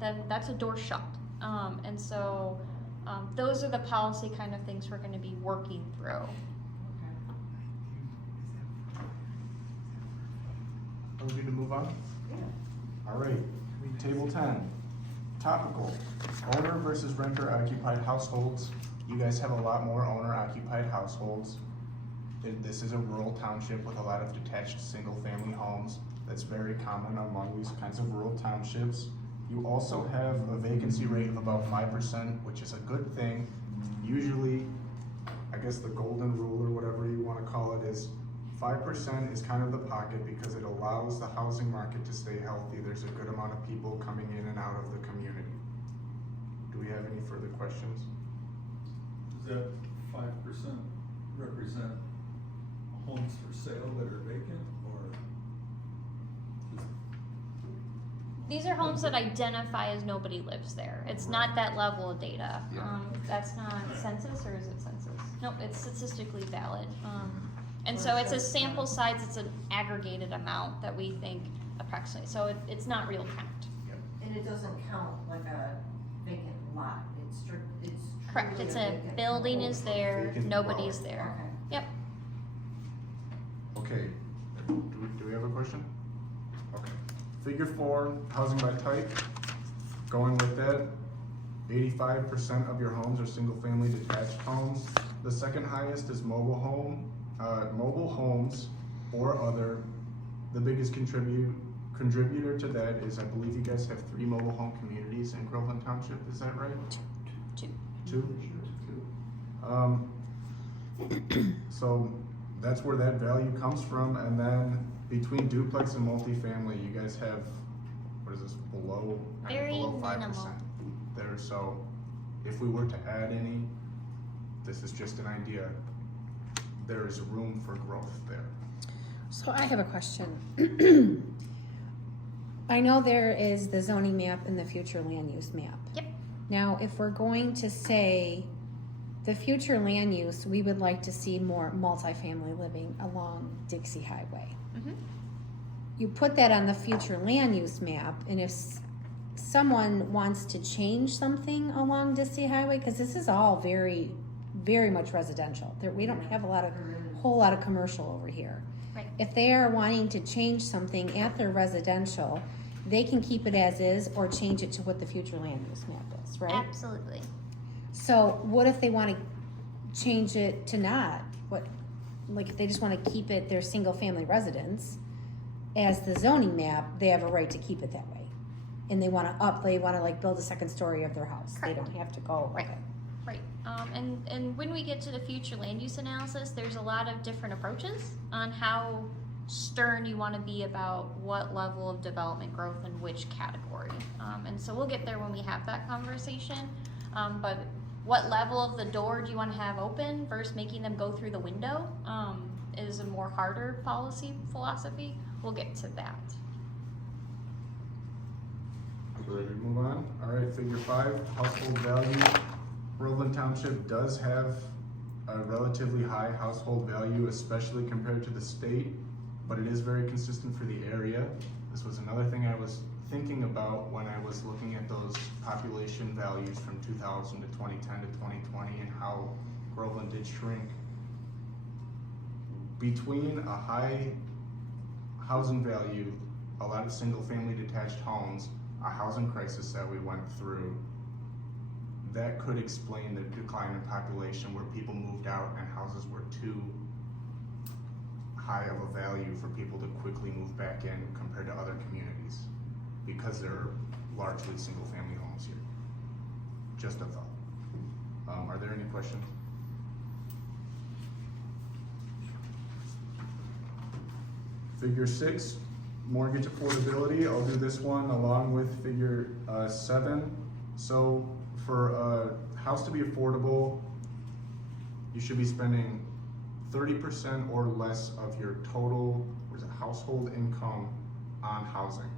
Then that's a door shut. And so those are the policy kind of things we're gonna be working through. Are we good to move on? Yeah. All right, table 10, topical, owner versus renter occupied households. You guys have a lot more owner occupied households. This is a rural township with a lot of detached single-family homes. That's very common among these kinds of rural townships. You also have a vacancy rate of about 5%, which is a good thing. Usually, I guess the golden rule or whatever you want to call it is 5% is kind of the pocket because it allows the housing market to stay healthy. There's a good amount of people coming in and out of the community. Do we have any further questions? Does that 5% represent homes for sale that are vacant, or just These are homes that identify as nobody lives there. It's not that level of data. Yeah. That's not census, or is it census? Nope, it's statistically valid. And so it's a sample size, it's an aggregated amount that we think approximately, so it's not real count. And it doesn't count like a vacant lot, it's Correct, truly it's a a vacant building home. is there, Vacant nobody's dwelling. there. Okay. Yep, Okay, do we have a question? Okay. Figure 4, housing by type. Going with that, 85% of your homes are single-family detached homes. The second highest is mobile homes or other. The biggest contributor to that is, I believe you guys have 3 mobile home communities in Groveland Township, is that right? 2. 2? So that's where that value comes from, and then between duplex and multifamily, you guys have, what is this, below Very 5% minimal. there, so if we were to add any, this is just an idea, there is room for growth there. So I have a question. I know there is the zoning map and the future land use map. Yep. Now, if we're going to say the future land use, we would like to see more multifamily living along Dixie Highway. Mhm. You put that on the future land use map, and if someone wants to change something along Dixie Highway, because this is all very, very much residential. We don't have whole lot of commercial over here. Right. If they are wanting to change something at their residential, they can keep it as is or change it to what the future land use map is, right? Absolutely. So what if they want to change it to not? Like if they just want to keep it their single family residence as the zoning map, they have a right to keep it that way. And they want to like build a second story of their house. Correct. They don't have to go, Right. okay. Right, and when we get to the future land use analysis, there's a lot of different approaches on how stern you want to be about what level of development growth in which category. And so we'll get there when we have that conversation. But what level of the door do you want to have open versus making them go through the window? is a more harder policy philosophy. We'll get to that. So ready to move on? All right, figure 5, household value. Groveland Township does have a relatively high household value, especially compared to the state, but it is very consistent for the area. This was another thing I was thinking about when I was looking at those population values from 2000 to 2010 to 2020 and how Groveland did shrink. Between a high housing value, a lot of single-family detached homes, a housing crisis that we went through, that could explain the decline in population where people moved out and houses were too high of a value for people to quickly move back in compared to other communities, because they're largely single-family homes here. Just a thought. Are there any questions? Figure 6, mortgage affordability. I'll do this one along with figure 7. So for a house to be affordable, you should be spending 30% or less of your total household income on housing.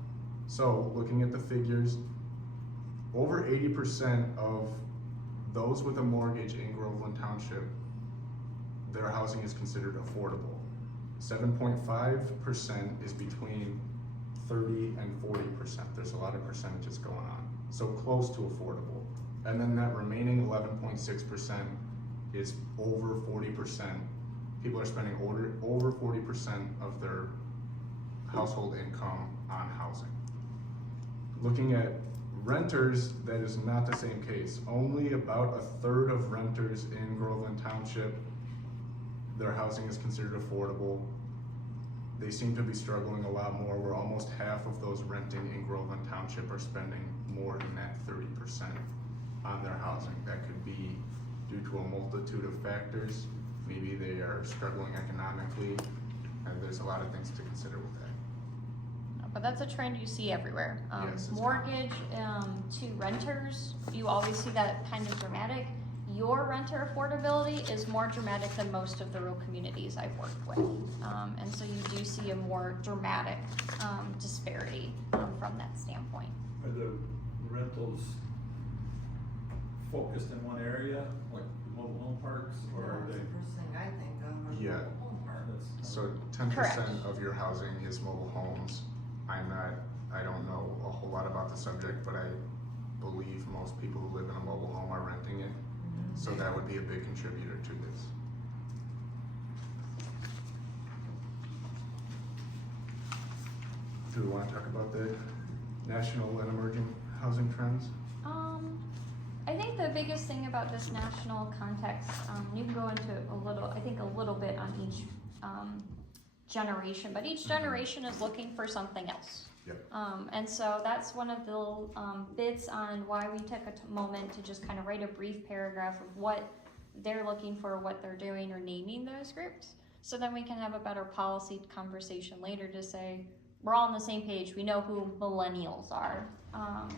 So looking at the figures, over 80% of those with a mortgage in Groveland Township, their housing is considered affordable. 7.5% is between 30 and 40%. There's a lot of percentages going on. So close to affordable. And then that remaining 11.6% is over 40%. People are spending over 40% of their household income on housing. Looking at renters, that is not the same case. Only about 1/3 of renters in Groveland Township, their housing is considered affordable. They seem to be struggling a lot more, where almost half of those renting in Groveland Township are spending more than that 30% on their housing. That could be due to a multitude of factors. Maybe they are struggling economically, and there's a lot of things to consider with that. But that's a trend you see everywhere. Yes, it's Mortgage to renters, you always see that kind of dramatic. Your renter affordability is more dramatic than most of the rural communities I've worked with. And so you do see a more dramatic disparity from that standpoint. Are the rentals focused in one area, like mobile home parks, or are That's they? the first thing I think of, are Yeah. mobile home parks. So 10% of your housing is mobile homes. I don't know a whole lot about the subject, but I believe most people who live in a mobile home are renting it. So that would be a big contributor to this. Do we want to talk about the national and emerging housing trends? I think the biggest thing about this national context, you can go into a little bit on each generation, but each generation is looking for something else. Yep. And so that's one of the bits on why we took a moment to just kind of write a brief paragraph of what they're looking for, what they're doing, or naming those groups. So then we can have a better policy conversation later to say, we're all on the same page. We know who millennials are.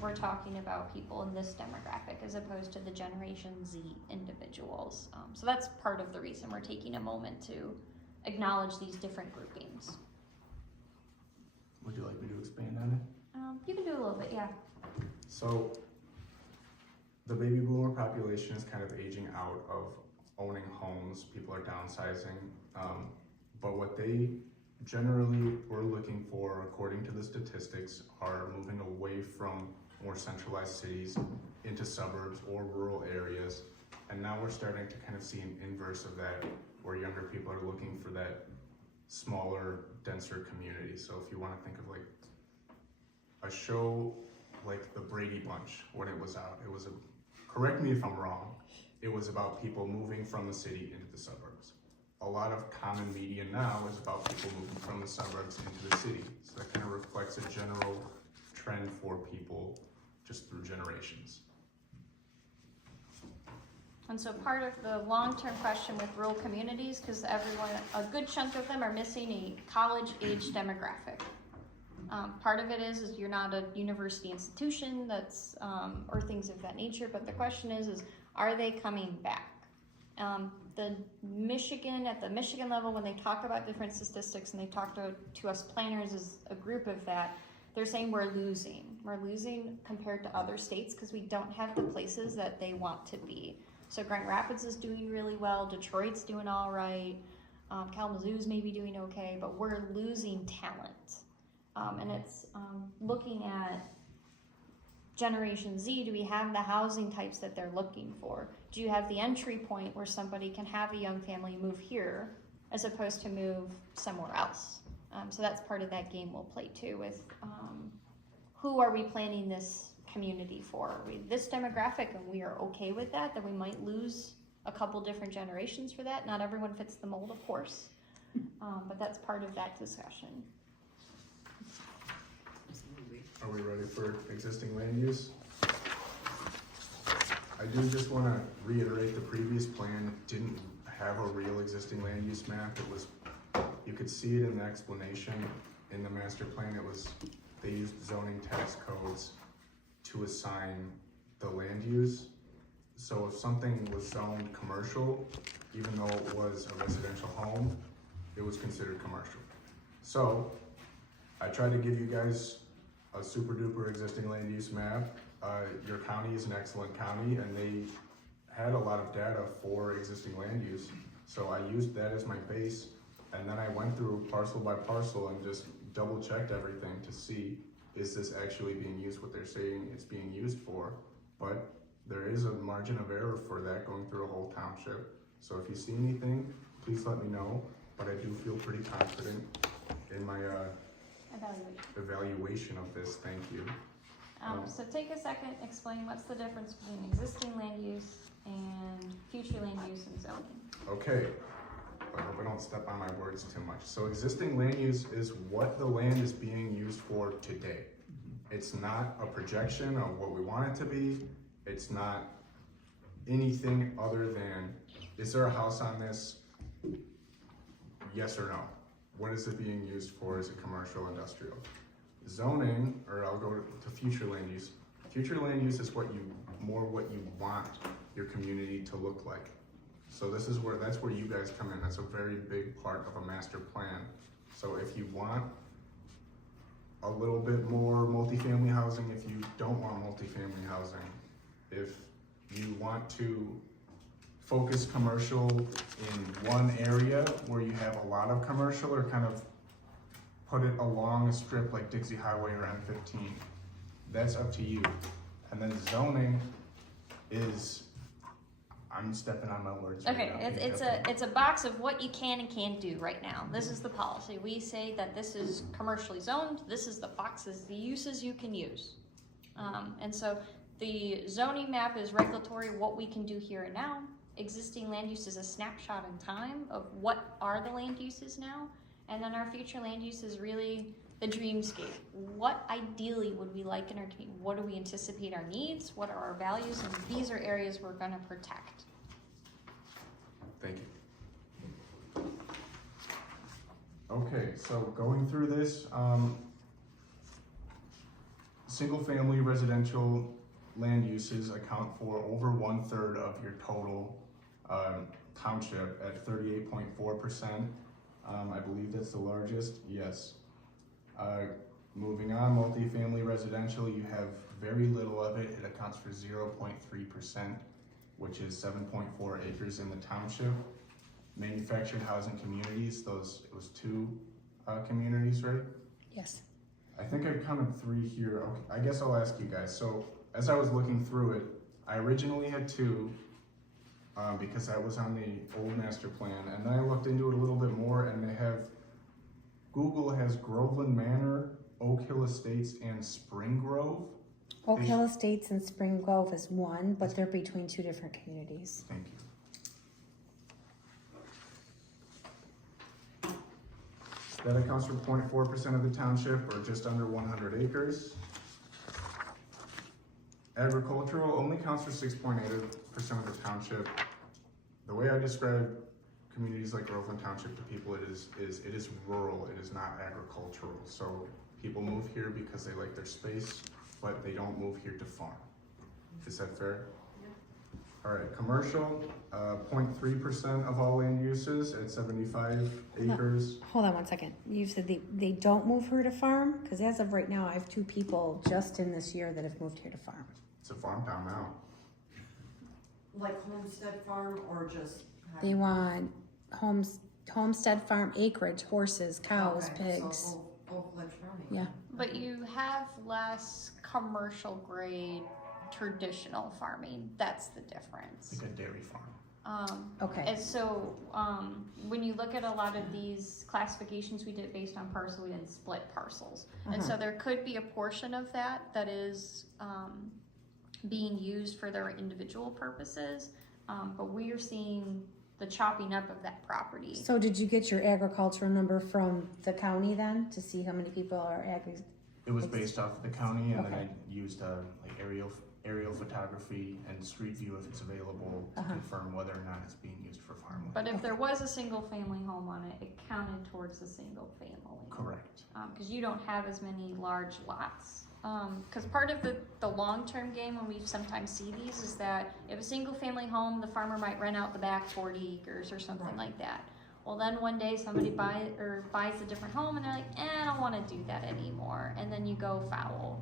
We're talking about people in this demographic as opposed to the Generation Z individuals. So that's part of the reason we're taking a moment to acknowledge these different groupings. Would you like me to expand on it? You can do a little bit, yeah. So the baby boomer population is kind of aging out of owning homes. People are downsizing. But what they generally were looking for, according to the statistics, are moving away from more centralized cities into suburbs or rural areas. And now we're starting to kind of see an inverse of that, where younger people are looking for that smaller, denser community. So if you want to think of like a show like The Brady Bunch, when it was out, correct me if I'm wrong, it was about people moving from the city into the suburbs. A lot of common media now is about people moving from the suburbs into the city. So that kind of reflects a general trend for people just through generations. And so part of the long-term question with rural communities, because a good chunk of them are missing a college-age demographic. Part of it is you're not a university institution or things of that nature, but the question is are they coming back? The Michigan, at the Michigan level, when they talk about different statistics and they talk to us planners as a group of that, they're saying we're losing. We're losing compared to other states because we don't have the places that they want to be. So Grand Rapids is doing really well, Detroit's doing all right, Kalamazoo's maybe doing okay, but we're losing talent. And it's looking at Generation Z, do we have the housing types that they're looking for? Do you have the entry point where somebody can have a young family move here as opposed to move somewhere else? So that's part of that game we'll play too with who are we planning this community for? Are we this demographic and we are okay with that, then we might lose a couple different generations for that. Not everyone fits the mold, of course, but that's part of that discussion. Are we ready for existing land use? I do just want to reiterate the previous plan didn't have a real existing land use map. It was, you could see it in the explanation in the master plan. It was, they used zoning tax codes to assign the land use. So if something was zoned commercial, even though it was a residential home, it was considered commercial. So I tried to give you guys a super duper existing land use map. Your county is an excellent county and they had a lot of data for existing land use. So I used that as my base and then I went through parcel by parcel and just double checked everything to see, is this actually being used what they're saying it's being used for? But there is a margin of error for that going through a whole township. So if you see anything, please let me know. But I do feel pretty confident in my evaluation of this. Thank you. So take a second, explain what's the difference between existing land use and future land use and zoning. Okay, I hope I don't step on my words too much. So existing land use is what the land is being used for today. It's not a projection of what we want it to be. It's not anything other than, is there a house on this? Yes or no? What is it being used for? Is it commercial, industrial? Zoning, or I'll go to future land use. Future land use is what you want your community to look like. So that's where you guys come in. That's a very big part of a master plan. So if you want a little bit more multifamily housing, if you don't want multifamily housing, if you want to focus commercial in one area where you have a lot of commercial, or kind of put it along a strip like Dixie Highway or M15. That's up to you. And then zoning is, I'm stepping on my words. Okay, right now. it's a box of what you can and can't do right now. This is the policy. We say that this is commercially zoned. This is the boxes, the uses you can use. And so the zoning map is regulatory, what we can do here and now. Existing land use is a snapshot in time of what are the land uses now. And then our future land use is really the dreamscape. What ideally would we like in our community? What do we anticipate our needs? What are our values? And these are areas we're gonna protect. Thank you. Okay, so going through this, single family residential land uses account for over 1/3 of your total township at 38.4%. I believe that's the largest, yes. Moving on, multifamily residential, you have very little of it. It accounts for 0.3%, which is 7.4 acres in the township. Manufactured housing communities, it was 2 communities, right? Yes. I think I counted 3 here. Okay, I guess I'll ask you guys. So as I was looking through it, I originally had 2 because that was on the old master plan. And then I looked into it a little bit more and Google has Groveland Manor, Oak Hill Estates, and Spring Grove. Oak Hill Estates and Spring Grove is one, but they're between 2 different communities. Thank you. That accounts for 0.4% of the township, or just under 100 acres. Agricultural only counts for 6.8% of the township. The way I describe communities like Groveland Township to people, it is rural, it is not agricultural. So people move here because they like their space, but they don't move here to farm. Is that fair? All right, commercial, 0.3% of all land uses at 75 acres. Hold on one second. You said they don't move her to farm? Because as of right now, I have 2 people just in this year that have moved here to farm. It's a farm town now. Like homestead farm or just? They want homestead farm acreage, horses, cows, Okay, so pigs. full-fledged farming. Yeah. But you have less commercial grade traditional farming, that's the difference. Like a dairy farm. Okay. And so, when you look at a lot of these classifications we did based on parcel, we didn't split parcels. And so there could be a portion of that is, being used for their individual purposes. But we are seeing the chopping up of that property. So did you get your agricultural number from the county then to see how many people are agri? It was based off of the county, and then Okay. I used like aerial photography and street view if it's available to confirm whether or not it's being used for farmland. But if there was a single family home on it, it counted towards the single family. Correct. Cause you don't have as many large lots. Cause part of the long-term game when we sometimes see these is that if a single family home, the farmer might rent out the back 40 acres or something like that. Well, then one day somebody buys a different home and they're like, I don't wanna do that anymore. And then you go foul,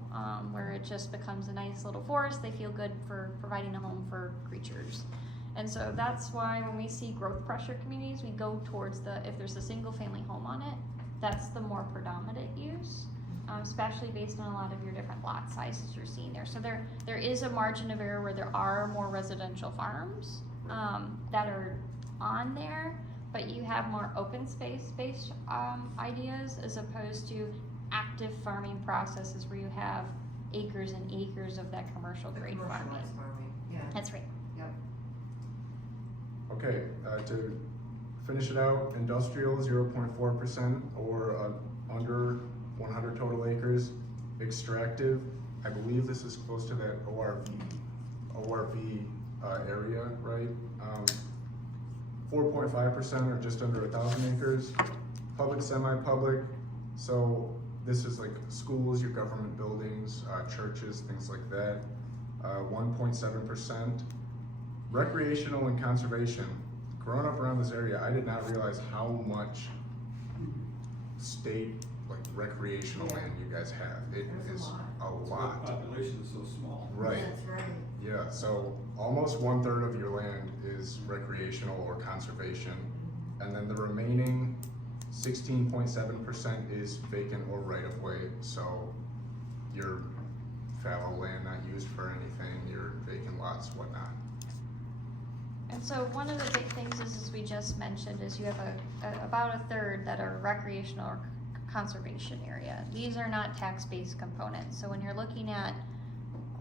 where it just becomes a nice little forest. They feel good for providing a home for creatures. And so that's why when we see growth pressure communities, we go towards if there's a single family home on it, that's the more predominant use, especially based on a lot of your different lot sizes you're seeing there. So there is a margin of error where there are more residential farms that are on there, but you have more open space-based ideas as opposed to active farming processes where you have acres and acres of that commercial The grade farming. commercialized farming, yeah. That's right. Okay, to finish it out, industrial 0.4% or under 100 total acres. Extractive, I believe this is close to that ORV area, right? 4.5% or just under 1,000 acres. Public, semi-public, so this is like schools, your government buildings, churches, things like that. 1.7%. Recreational and conservation. Growing up around this area, I did not realize how much state recreational land you guys have. It There's is a a The lot. population is so small. Right. That's right. Yeah, so almost 1/3 of your land is recreational or conservation. And then the remaining 16.7% is vacant or right of way. So your fallow land not used for anything, your vacant lots, whatnot. And so one of the big things is, as we just mentioned, is you have about a third that are recreational or conservation area. These are not tax-based components. So when you're looking at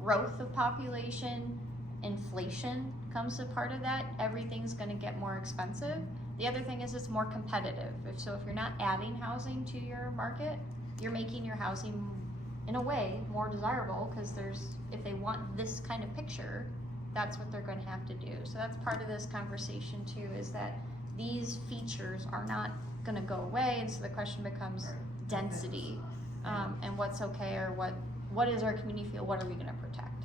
growth of population, inflation comes a part of that. Everything's gonna get more expensive. The other thing is it's more competitive. If you're not adding housing to your market, you're making your housing in a way more desirable because if they want this kind of picture, that's what they're going to have to do. So that's part of this conversation too, is that these features are not going to go away, and so the question becomes density, and what's okay, or what is our community feel, what are we going to protect?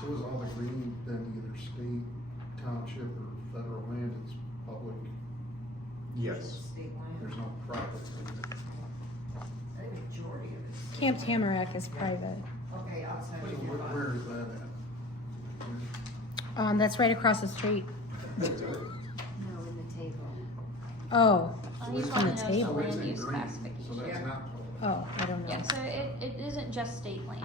So is all the green then either state, township, or federal land, it's public, Yes. State land. there's no private, right? I think the majority of it is. Camp Tamarack is private. Okay, outside So of your lot. where is that at? That's right across the street. No, in the table. Oh, He's on wanting the to know the table. So it's land in use green, classification. So that's Yeah. not public. Oh, I don't know. Yeah, so it isn't just state land.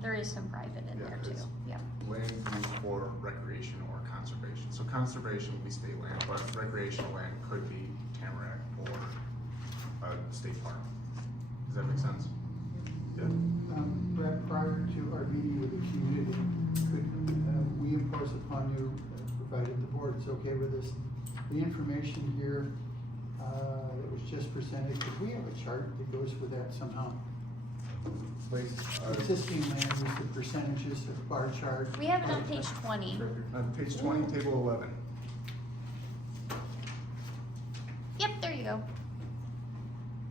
There is some private in Yeah, there too. it's- Yeah. Land used for recreation or conservation. So conservation would be state land, but recreational land could be Tamarack or a state park. Does that make sense? Yeah. Brett, prior to our meeting with the community, could we impose upon you, provided the board is okay with this, the information here that was just presented, could we have a chart that goes with that somehow? Like, Existing land use, the percentages of bar chart. We have it on page 20. on page 20, table 11. Yep, there you go.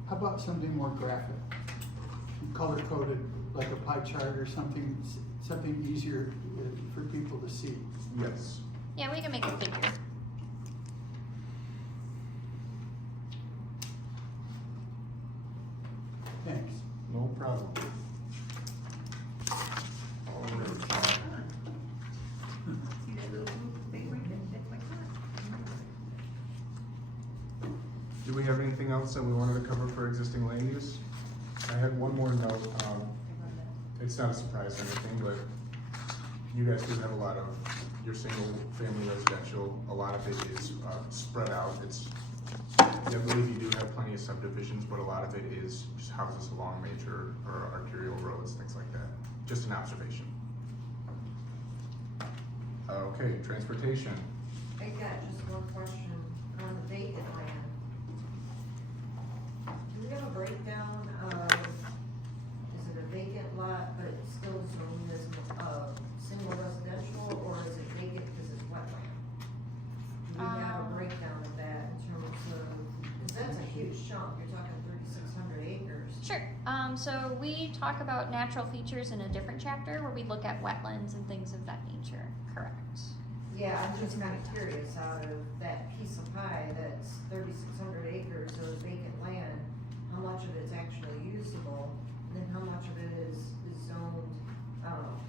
How about something more graphic? Color coded, like a pie chart or something something easier for people to see. Yes. Yeah, we can make a figure. Thanks. No problem. Alright. See that little thing right there? That's like that. Do we have anything else that we wanted to cover for existing land use? I had one more note, it's not a surprise or anything, but you guys do have a lot of your single family residential, a lot of it is, spread out, it's, I believe you do have plenty of subdivisions, but a lot of it is just houses along major or arterial roads, things like that, just an observation. Okay, transportation, I got just one question on the vacant land. Do we have a breakdown of, is it a vacant lot, but it's still zoned as, single residential, or is it vacant because it's wetland? Do we have a breakdown of that in terms of, cause that's a huge chunk, you're talking 3,600 acres. Sure. So we talk about natural features in a different chapter where we look at wetlands and things of that nature. Correct. Yeah, I'm just kinda curious, out of that piece of pie that's 3,600 acres of vacant land, how much of it's actually usable, and then how much of it is zoned, I don't know,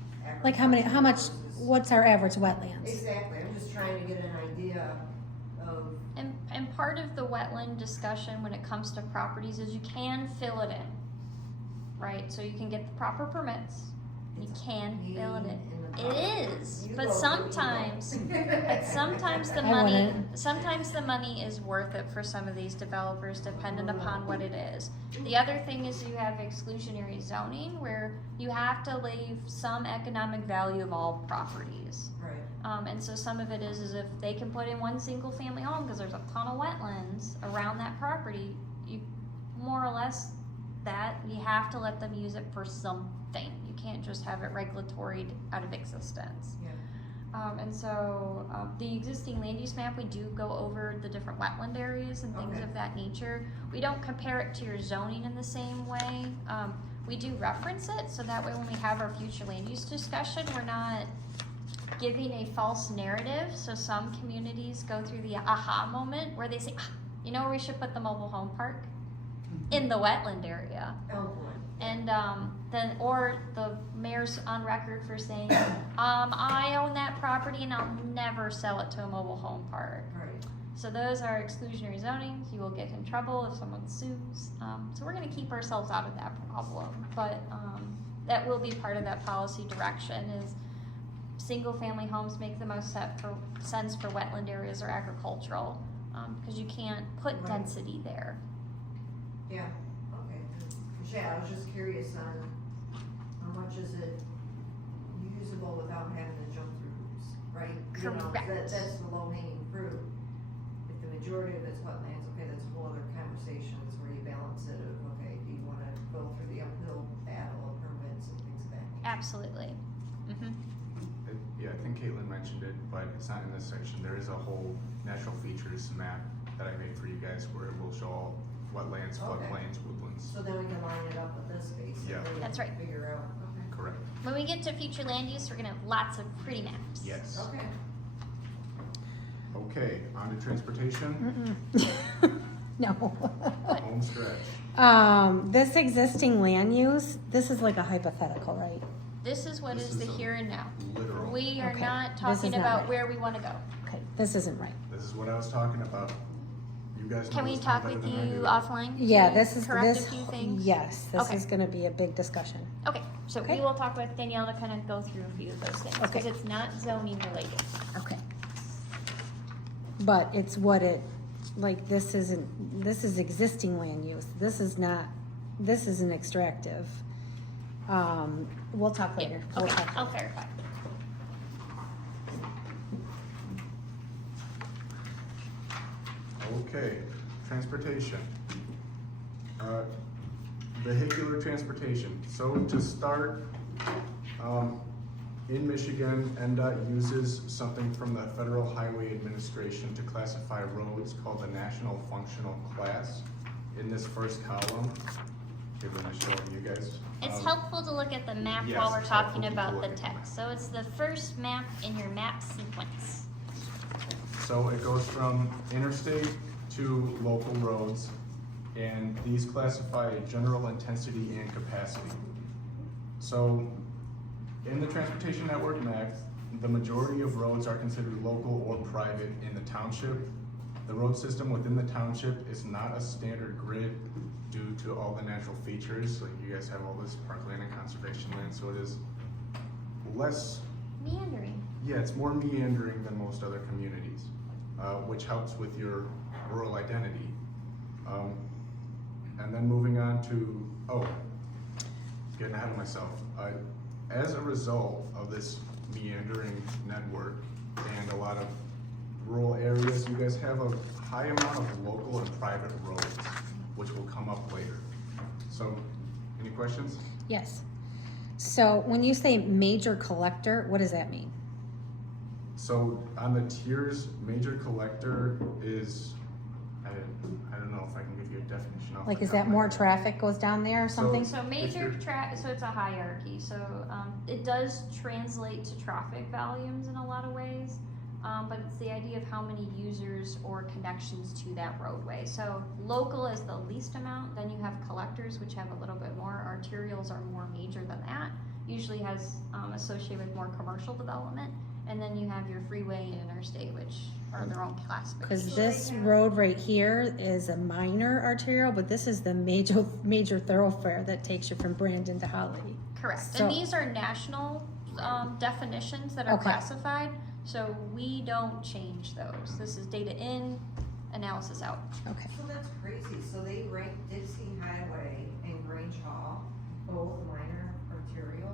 Like how much, agricultural versus- what's our average wetlands? Exactly, I'm just trying to get an idea of, And part of the wetland discussion when it comes to properties is you can fill it in, right? So you can get the proper permits. You can fill it in. It is, but sometimes the I money, wouldn't. sometimes the money is worth it for some of these developers, dependent upon what it is. The other thing is you have exclusionary zoning where you have to leave some economic value of all properties. right, And so some of it is if they can put in one single family home, because there's a ton of wetlands around that property, you more or less that, you have to let them use it for something. You can't just have it regulatory out of existence. yeah, And so, the existing land use map, we do go over the different wetland areas and things Okay. of that nature. We don't compare it to your zoning in the same way. We do reference it, so that way when we have our future land use discussion, we're not giving a false narrative. So some communities go through the aha moment where they say, you know where we should put the mobile home park? In the wetland area. oh boy. And then, or the mayor's on record for saying, I own that property and I'll never sell it to a mobile home park. Right, So those are exclusionary zonings. You will get in trouble if someone sues. So we're going to keep ourselves out of that problem. But that will be part of that policy direction is single family homes make the most sense for wetland areas or agricultural because you can't put Right. density there. yeah, okay, 'cause yeah, I was just curious on how much is it usable without having to jump through hoops, right? You know, Correct. that's the low hanging fruit. If the majority of it's wetlands, okay, that's a whole other conversation, is where you balance it of, okay, do you wanna go through the uphill battle of permits and things of that nature? Absolutely. Yeah, I think Caitlin mentioned it, but it's not in this section, there is a whole natural features map that I made for you guys where it will show all wetlands, Okay. floodplains, woodlands, So then we can line it up with this basically. Yeah. and That's right. Figure out, okay. correct, When we get to future land use, we're gonna have lots of pretty maps. yes. Okay. Okay, on to transportation, No. home stretch. This existing land use, this is like a hypothetical, right? This is what This is the is a here and now. literal. We are Okay. not This talking is not about right. where we wanna go. Okay, this isn't right. This is what I was talking about. You guys know Can we this town talk with better than I you do. offline? Yeah, to this is, correct this, a few things? yes, this Okay. is gonna be a big discussion. Okay, so we Okay. will talk with Danielle to kind of go through a few of those things, because Okay. it's not zoning related. Okay. But it's what it, like, this is existing land use. This is not, this is an extractive. We'll talk later. Yeah, We'll okay, talk. I'll clarify. Okay, transportation. Vehicular transportation. So to start, in Michigan, NDOT uses something from the Federal Highway Administration to classify roads called the National Functional Class in this first column. given a show of you guys. It's helpful to look at the map yes, while we're it's talking helpful to about the look at the text. So it's the first map in your map sequence. So it goes from interstate to local roads, and these classify general intensity and capacity. So in the transportation network map, the majority of roads are considered local or private in the township. The road system within the township is not a standard grid due to all the natural features. Like you guys have all this parkland and conservation land, so it is less, Meandering. yeah, it's more meandering than most other communities, which helps with your rural identity. And then moving on to, getting ahead of myself. As a result of this meandering network and a lot of rural areas, you guys have a high amount of local and private roads, which will come up later. So, any questions? Yes. So when you say major collector, what does that mean? So on the tiers, major collector is, I don't know if I can give you a definition off Like, the is top that of my more head. traffic goes down there or So- something? So major so it's a hierarchy. So it does translate to traffic volumes in a lot of ways, but it's the idea of how many users or connections to that roadway. So local is the least amount. Then you have collectors, which have a little bit more. Arterials are more major than that. Usually has associated with more commercial development. And then you have your freeway and interstate, which are their own classification. Because this road right here is a minor arterial, but this is the major thoroughfare that takes you from Brandon to Holly. Correct, So- and these are national definitions that are Okay. classified, so we don't change those. This is data in, analysis out. Okay. So that's crazy, so they rank Dixie Highway and Grange Hall, both minor arterial,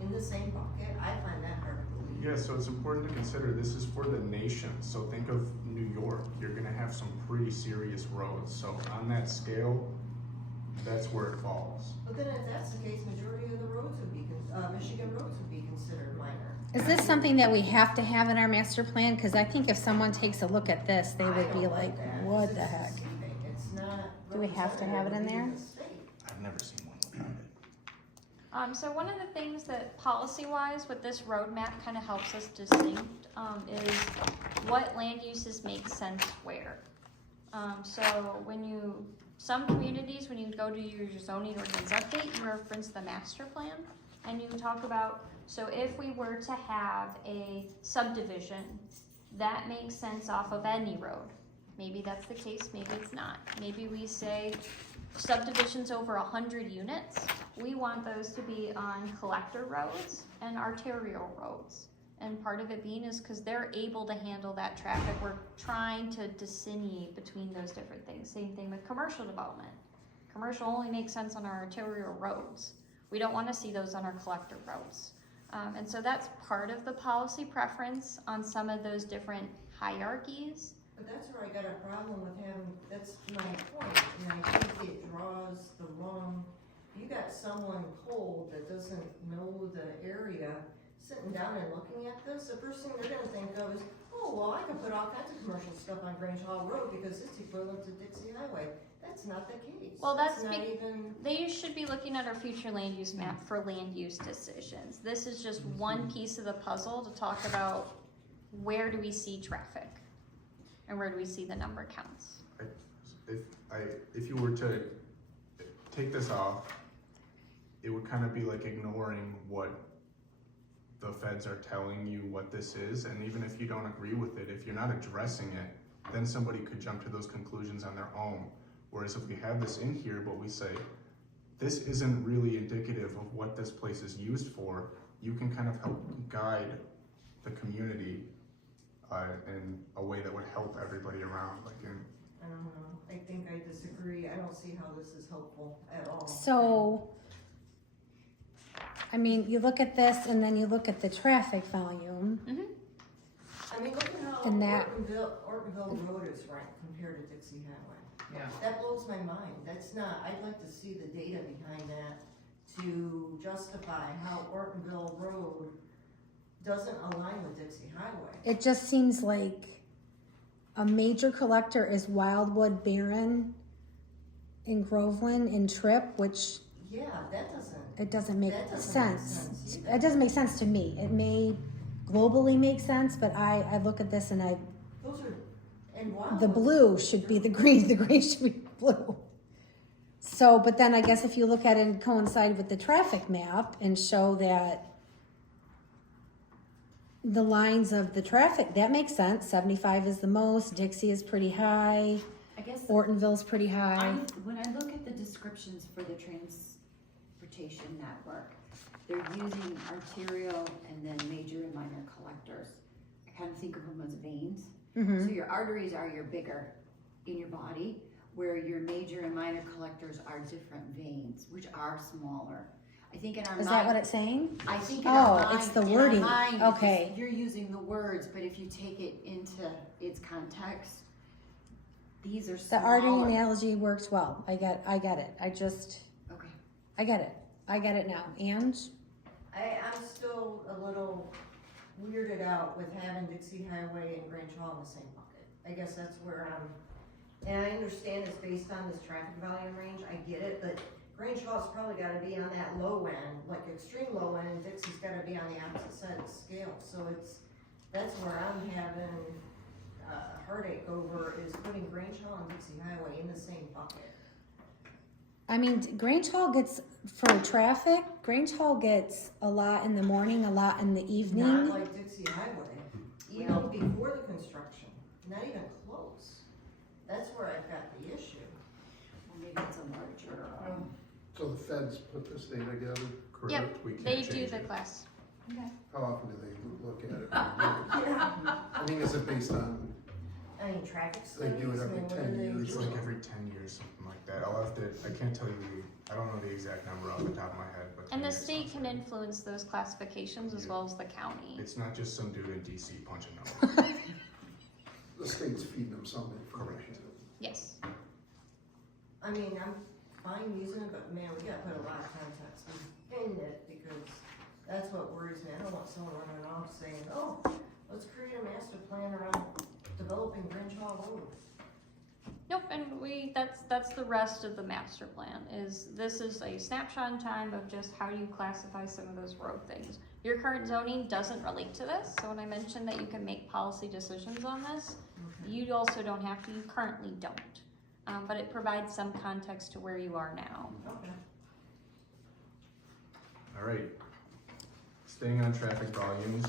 in the same bucket. I find that hard to believe. Yeah, so it's important to consider this is for the nation. So think of New York. You're gonna have some pretty serious roads. So on that scale, that's where it falls. But then if that's the case, majority of the roads would be, Michigan roads would be considered minor. Is this something that we have to have in our master plan? Because I think if someone takes a look at this, they I would be don't like, that, what 'cause the it's heck? deceiving. It's not. Do we have to have it in there? representative of the state. I've never seen one without it. So one of the things that policy-wise with this roadmap kind of helps us distinct is what land uses make sense where. So some communities, when you go to your zoning ordinance update, you reference the master plan, and you talk about, so if we were to have a subdivision, that makes sense off of any road. Maybe that's the case, maybe it's not. Maybe we say subdivisions over 100 units, we want those to be on collector roads and arterial roads. And part of it being is because they're able to handle that traffic. We're trying to delineate between those different things. Same thing with commercial development. Commercial only makes sense on our arterial roads. We don't want to see those on our collector roads. And so that's part of the policy preference on some of those different hierarchies. But that's where I got a problem with having, that's my point, and I think it draws the wrong, you got someone cold that doesn't know the area, sitting down and looking at this, the first thing they're gonna think of is, oh, well, I can put all kinds of commercial stuff on Grange Hall Road because it's equivalent to Dixie Highway. That's not the case. Well, that's not even, They should be looking at our future land use map for land use decisions. This is just one piece of the puzzle to talk about where do we see traffic and where do we see the number counts. If you were to take this off, it would kind of be like ignoring what the feds are telling you what this is, and even if you don't agree with it, if you're not addressing it, then somebody could jump to those conclusions on their own. Whereas if we have this in here, but we say, this isn't really indicative of what this place is used for, you can kind of help guide the community in a way that would help everybody around, like in. I don't know, I think I disagree, I don't see how this is helpful at all. So, I mean, you look at this and then you look at the traffic volume. I mean, look at how And that- Ortonville Road is ranked compared to Dixie Highway. Yeah. That blows my mind. That's not, I'd like to see the data behind that to justify how Ortonville Road doesn't align with Dixie Highway. It just seems like a major collector is Wildwood, Barron, in Groveland in Trip, which Yeah, that doesn't, it doesn't make That doesn't make sense. sense either. It doesn't make sense to me. It may globally make sense, but I look at this and those are, and wow. the blue should be the green, the green should be blue. So, but then I guess if you look at it and coincide with the traffic map and show that the lines of the traffic, that makes sense. 75 is the most, Dixie is pretty high, I guess Ortonville's pretty high. when I look at the descriptions for the transportation network, they're using arterial and then major and minor collectors. I kind of think of them as veins. Mhm. So your arteries are your bigger in your body, where your major and minor collectors are different veins, which are smaller. I think in our Is mind, that what it's saying? I think in our Oh, mind, it's the in our wording. mind, Okay. you're using the words, but if you take it into its context, these are The smaller. artery analogy works well. I get it. Okay. I get it. I get it now. And I'm still a little weirded out with having Dixie Highway and Grange Hall in the same bucket. I guess that's where and I understand it's based on this traffic volume range, I get it, but Grange Hall's probably gotta be on that low end, like extreme low end, and Dixie's gotta be on the opposite side of the scale, so that's where I'm having a heartache over, is putting Grange Hall and Dixie Highway in the same bucket. I mean, Grange Hall gets, for traffic, Grange Hall gets a lot in the morning, a lot in the Not evening. like Dixie Highway, even before the construction, not even close. That's where I've got the issue. Well, maybe it's a larger, So the feds put this data together? Correct? Yep, We can't they do change the it. class. How often do they look at it? Yeah. I mean, is it based on, I mean, traffic They studies, do it I every mean, what 10 do they years. It's do? like every 10 years, something like that. I can't tell you, I don't know the exact number off the top of my head, but. And the 10 years state sounds can right. influence those classifications as well as the county. It's not just some dude in DC punching numbers. the state's feeding them some information? Yes. I mean, I'm fine using it, but man, we gotta put a lot of context in it, because that's what worries me. I don't want someone running off saying, oh, let's create a master plan around developing Grange Hall Road. Nope, and that's the rest of the master plan, this is a snapshot in time of just how you classify some of those road things. Your current zoning doesn't relate to this, so when I mentioned that you can make policy decisions on this, you also don't have to, you currently don't. But it provides some context to where you are now. Okay. All right. Staying on traffic volumes,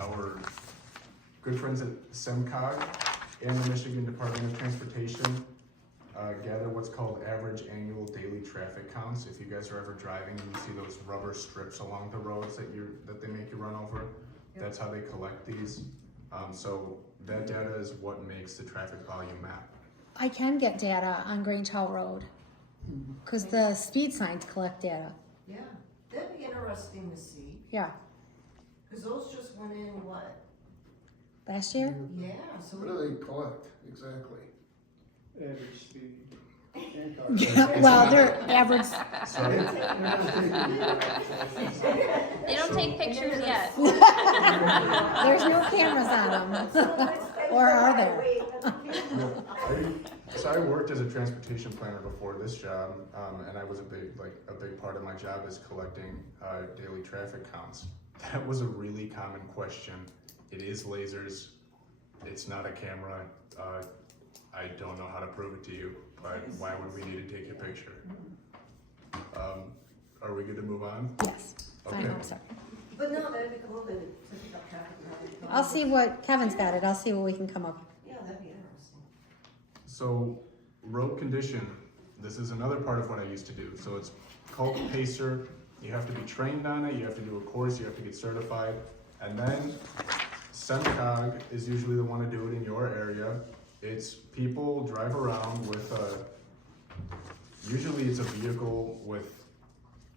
our good friends at SEMCOG and the Michigan Department of Transportation gather what's called average annual daily traffic counts. If you guys are ever driving, you see those rubber strips along the roads that they make you run over. Yep. That's how they collect these. So that data is what makes the traffic volume map. I can get data on Grange Hall Road, because the speed signs collect data. Yeah, that'd be interesting to see, Yeah, cause those just went in, what? last year? Yeah, so. What do they collect exactly? Average speed. Well, they're average, They don't take pictures yet. there's no cameras on them. Or are there? So I worked as a transportation planner before this job, and I was a big part of my job is collecting daily traffic counts. That was a really common question. It is lasers. It's not a camera. I don't know how to prove it to you, but why would we need to take a picture? Are we good to move on? Yes, fine, Okay. I'm sorry. But no, that'd be cool to pick up traffic. I'll see what, Kevin's got it, I'll see what we can come up. Yeah, that'd be interesting. So road condition, this is another part of what I used to do. So it's called PACER. You have to be trained on it, you have to do a course, you have to get certified. And then SEMCOG is usually the one to do it in your area. It's people drive around with usually it's a vehicle with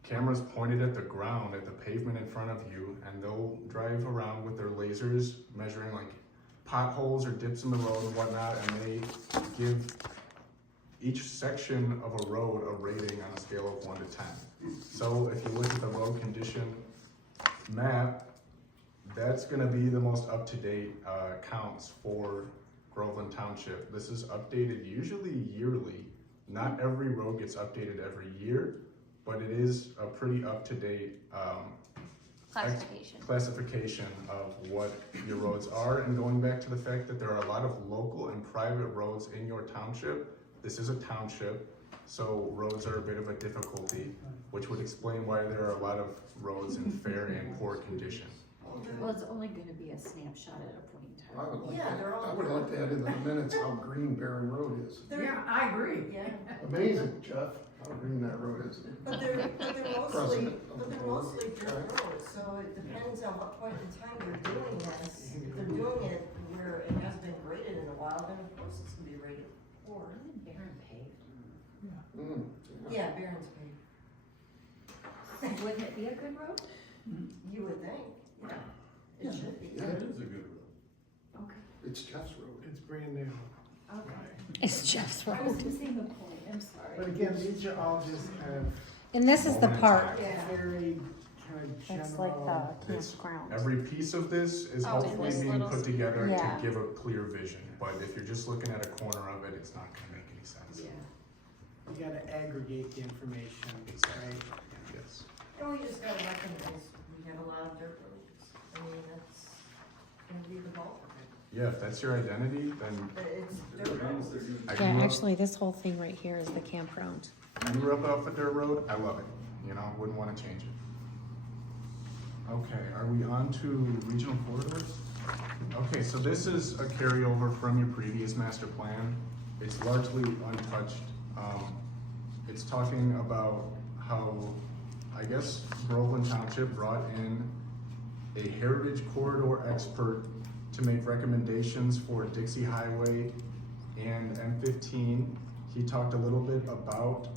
cameras pointed at the ground, at the pavement in front of you, and they'll drive around with their lasers measuring like potholes or dips in the road and whatnot, and they give each section of a road a rating on a scale of 1 to 10. So if you look at the road condition map, that's gonna be the most up-to-date counts for Groveland Township. This is updated usually yearly Not every road gets updated every year, but it is a pretty up-to-date classification of what your roads are, and going back to the fact that there are a lot of local and private roads in your township. This is a township, so roads are a bit of a difficulty, which would explain why there are a lot of roads in fair and poor condition. Well, it's only gonna be a snapshot at a point in I time. would like Yeah, that, they're all I would like to add in the minutes how green Barron Road is. Yeah, I agree. Yeah, Amazing, Jeff, how green that road is. but they're mostly, President of but the they're board. mostly dirt roads, so it depends on what point in time they're doing this. If they're doing it where it hasn't been graded in a while, then of course it's gonna be rated poor. Isn't Barron paved? Mm, Yeah, Barron's paid, Wouldn't it be a good road? you would think, yeah, it should be. Yeah. It is a good road. Okay, It's Jeff's road. It's brand new. okay. It's Jeff's I was road. missing the point, I'm sorry. But again, these are all just kind of And this is the Moment in park. time. Yeah. very kind of general. That's like the It's- campground. Every piece of this is Oh, in hopefully this being little put together Yeah. to give a clear vision, but if you're just looking at a corner of it, it's not gonna make any sense. You gotta aggregate the information, right? Yes. And we just gotta recognize, we have a lot of dirt roads, I mean, that's gonna be the bulk of it, Yeah, if that's your identity, then but it's They're dirt gonna- roads. they're gonna- I Yeah, grew up, actually, this whole thing right here is the campground. I grew up off a dirt road, I love it, you know, wouldn't wanna change it. Okay, are we on to regional corridors? Okay, so this is a carryover from your previous master plan. It's largely untouched. It's talking about how, I guess, Groveland Township brought in a heritage corridor expert to make recommendations for Dixie Highway and M15. He talked a little bit about,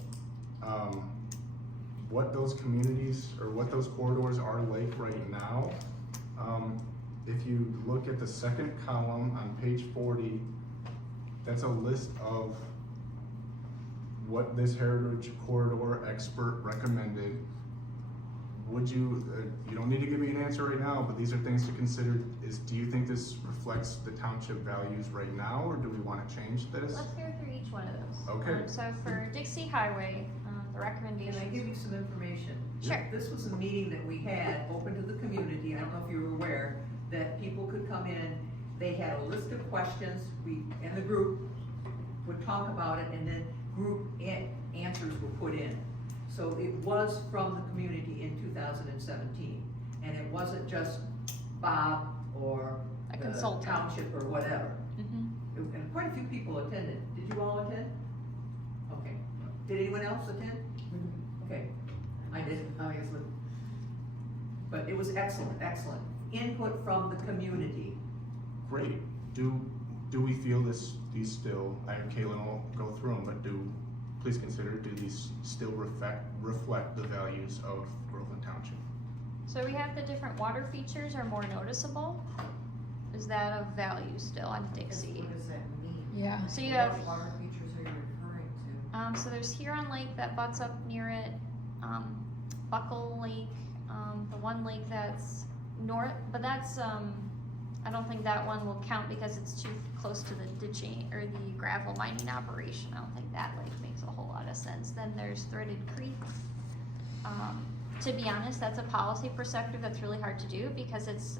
what those communities or what those corridors are like right now. If you look at the second column on page 40, that's a list of what this heritage corridor expert recommended. Would you, you don't need to give me an answer right now, but these are things to consider. Do you think this reflects the township values right now, or do we wanna change this? Let's go through each one of those. Okay. So for Dixie Highway, the Can I recommendations. give you some information? Sure. This was a meeting that we had, open to the community, I don't know if you were aware, that people could come in, they had a list of questions, we, and the group would talk about it, and then group answers were put in. So it was from the community in 2017, and it wasn't just Bob or A the consultant. township or whatever. Mhm. And quite a few people attended. Did you all attend? Okay. Did anyone else attend? Okay. I didn't, obviously. But it was excellent, excellent. Input from the community. Great. Do we feel these still, Kaylin will go through them, but please consider, do these still reflect the values of Groveland Township? So we have the different water features are more noticeable. Is that of value still on Dixie? What does that mean? Yeah. So you What have, water features are you referring to? so there's Huron Lake that butts up near it, Buckle Lake, the one lake that's north, but that's, I don't think that one will count because it's too close to the ditching or the gravel mining operation. I don't think that lake makes a whole lot of sense. Then there's Threaded Creek. To be honest, that's a policy perspective that's really hard to do because it's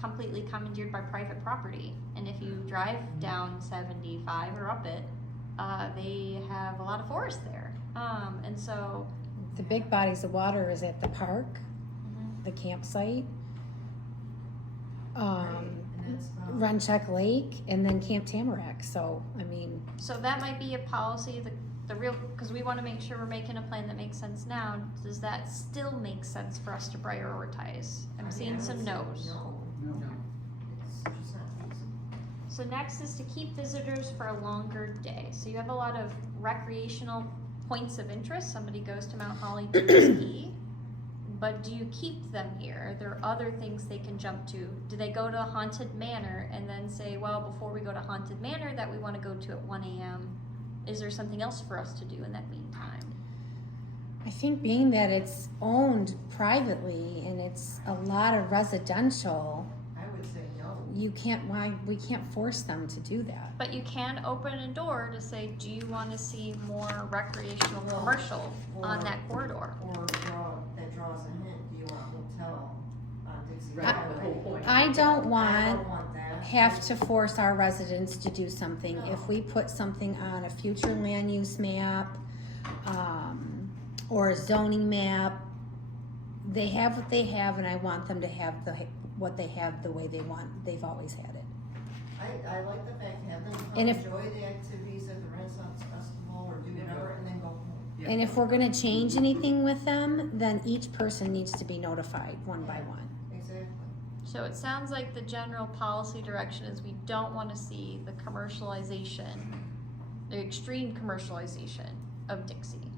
completely commandeered by private property. And if you drive down 75 or up it, they have a lot of forest there. And so, The big bodies of water is at the park, mhm. the campsite, Right, and that's not. Runchuck Lake, and then Camp Tamarack. So, I mean, So that might be a policy, the real, because we want to make sure we're making a plan that makes sense now. Does that still make sense for us to prioritize? I'm seeing some no's. No. It's just not feasible. So next is to keep visitors for a longer day. So you have a lot of recreational points of interest. Somebody goes to Mount Holly to ski, but do you keep them here? Are there other things they can jump to? Do they go to Haunted Manor and then say, well, before we go to Haunted Manor that we want to go to at 1 a.m., is there something else for us to do in that meantime? I think being that it's owned privately and it's a lot of residential, I would say no. you can't, we can't force them to do that. But you can open a door to say, do you wanna see more recreational commercial on that corridor? Or that draws a hint, do you want hotel on Dixie Right, the Highway? whole point. I don't I want, don't want that. have to force our residents to do something. No. If we put something on a future land use map, or a zoning map, they have what they have, and I want them to have what they have the way they want, they've always had it. I like the fact, have them come And if- enjoy the activities at the Renaissance Festival or do whatever, and then go home. Yeah. And if we're gonna change anything with them, then each person needs to be notified one by one. Exactly. So it sounds like the general policy direction is we don't wanna see the commercialization, the extreme commercialization of Dixie.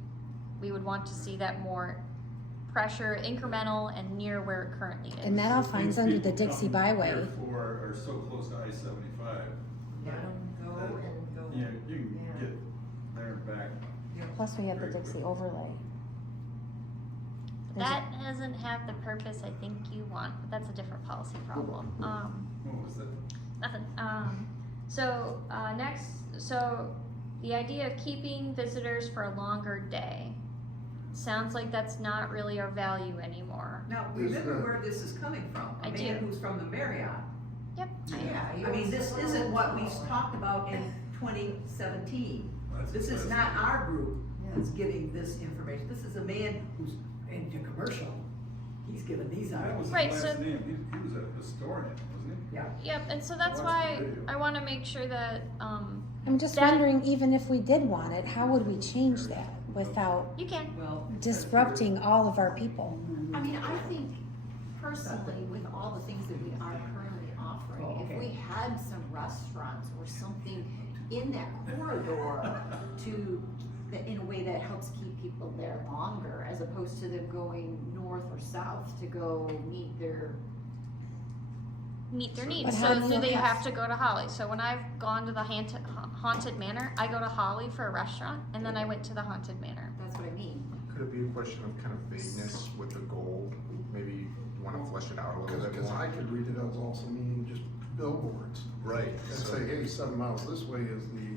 We would want to see that more pressure, incremental, and near where it currently is. And that all finds under the Dixie Byway. Therefore, are so close to I-75. Let them go and go. Yeah, you can Yeah. get there and back. Plus, we have the Very Dixie quick. overlay. There's a- That doesn't have the purpose I think you want, but that's a different policy problem. What was that? Nothing. Next, so the idea of keeping visitors for a longer day. Sounds like that's not really our value anymore. Now, Is remember that- where this is coming from, I a do. man who's from the Marriott. Yep. Yeah. you I mean, want this someone isn't what we hotel. talked about in 2017. That's- This is that's- not our group Yeah. that's giving this information. This is a man who's into commercial. He's giving these out. That was his Right, last so- name. He was a historian, wasn't he? Yeah. Yep, and so that's Watch the why video. I wanna make sure that, I'm just that- wondering, even if we did want it, how would we change that without you can. Well. disrupting all of our people? I mean, I think personally, with all the things that we are currently offering, Oh, if okay. we had some restaurants or something in that corridor in a way that helps keep people there longer, as opposed to them going north or south to go meet their, Meet their But needs. how So do do you- they have to go to Holly? So when I've gone to the Haunted Manor, I go to Holly for a restaurant, and then I went to the Haunted Manor. that's what I mean. Could it be a question of kind of vagueness with the goal? Maybe you wanna flesh it out a little bit Because more? I could read it as also meaning just billboards. Right. And so- say, hey, 7 miles this way is the,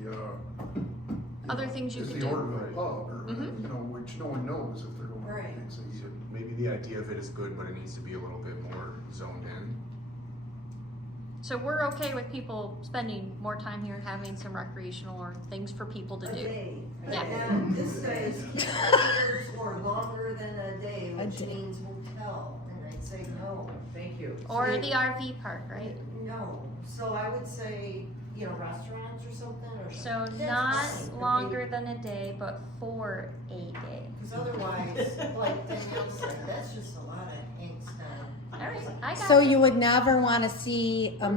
Other things you is could the do. Orderville pub, or, Mhm. you know, which no one knows if they're going to Right. Dixie. So maybe the idea of it is good, but it needs to be a little bit more zoned in. So we're okay with people spending more time here and having some recreational or things for people to A do. day. Yeah. And this says keep visitors for longer than a day, A which day. means hotel, and I'd say no. Thank you. Or the RV park, right? No, so I would say, you know, restaurants or something, or. So That's not fine, but longer maybe- than a day, but for a day. Cause otherwise, like Danielle said, that's just a lot of angst on. Alright, I got So it. you would never wanna see a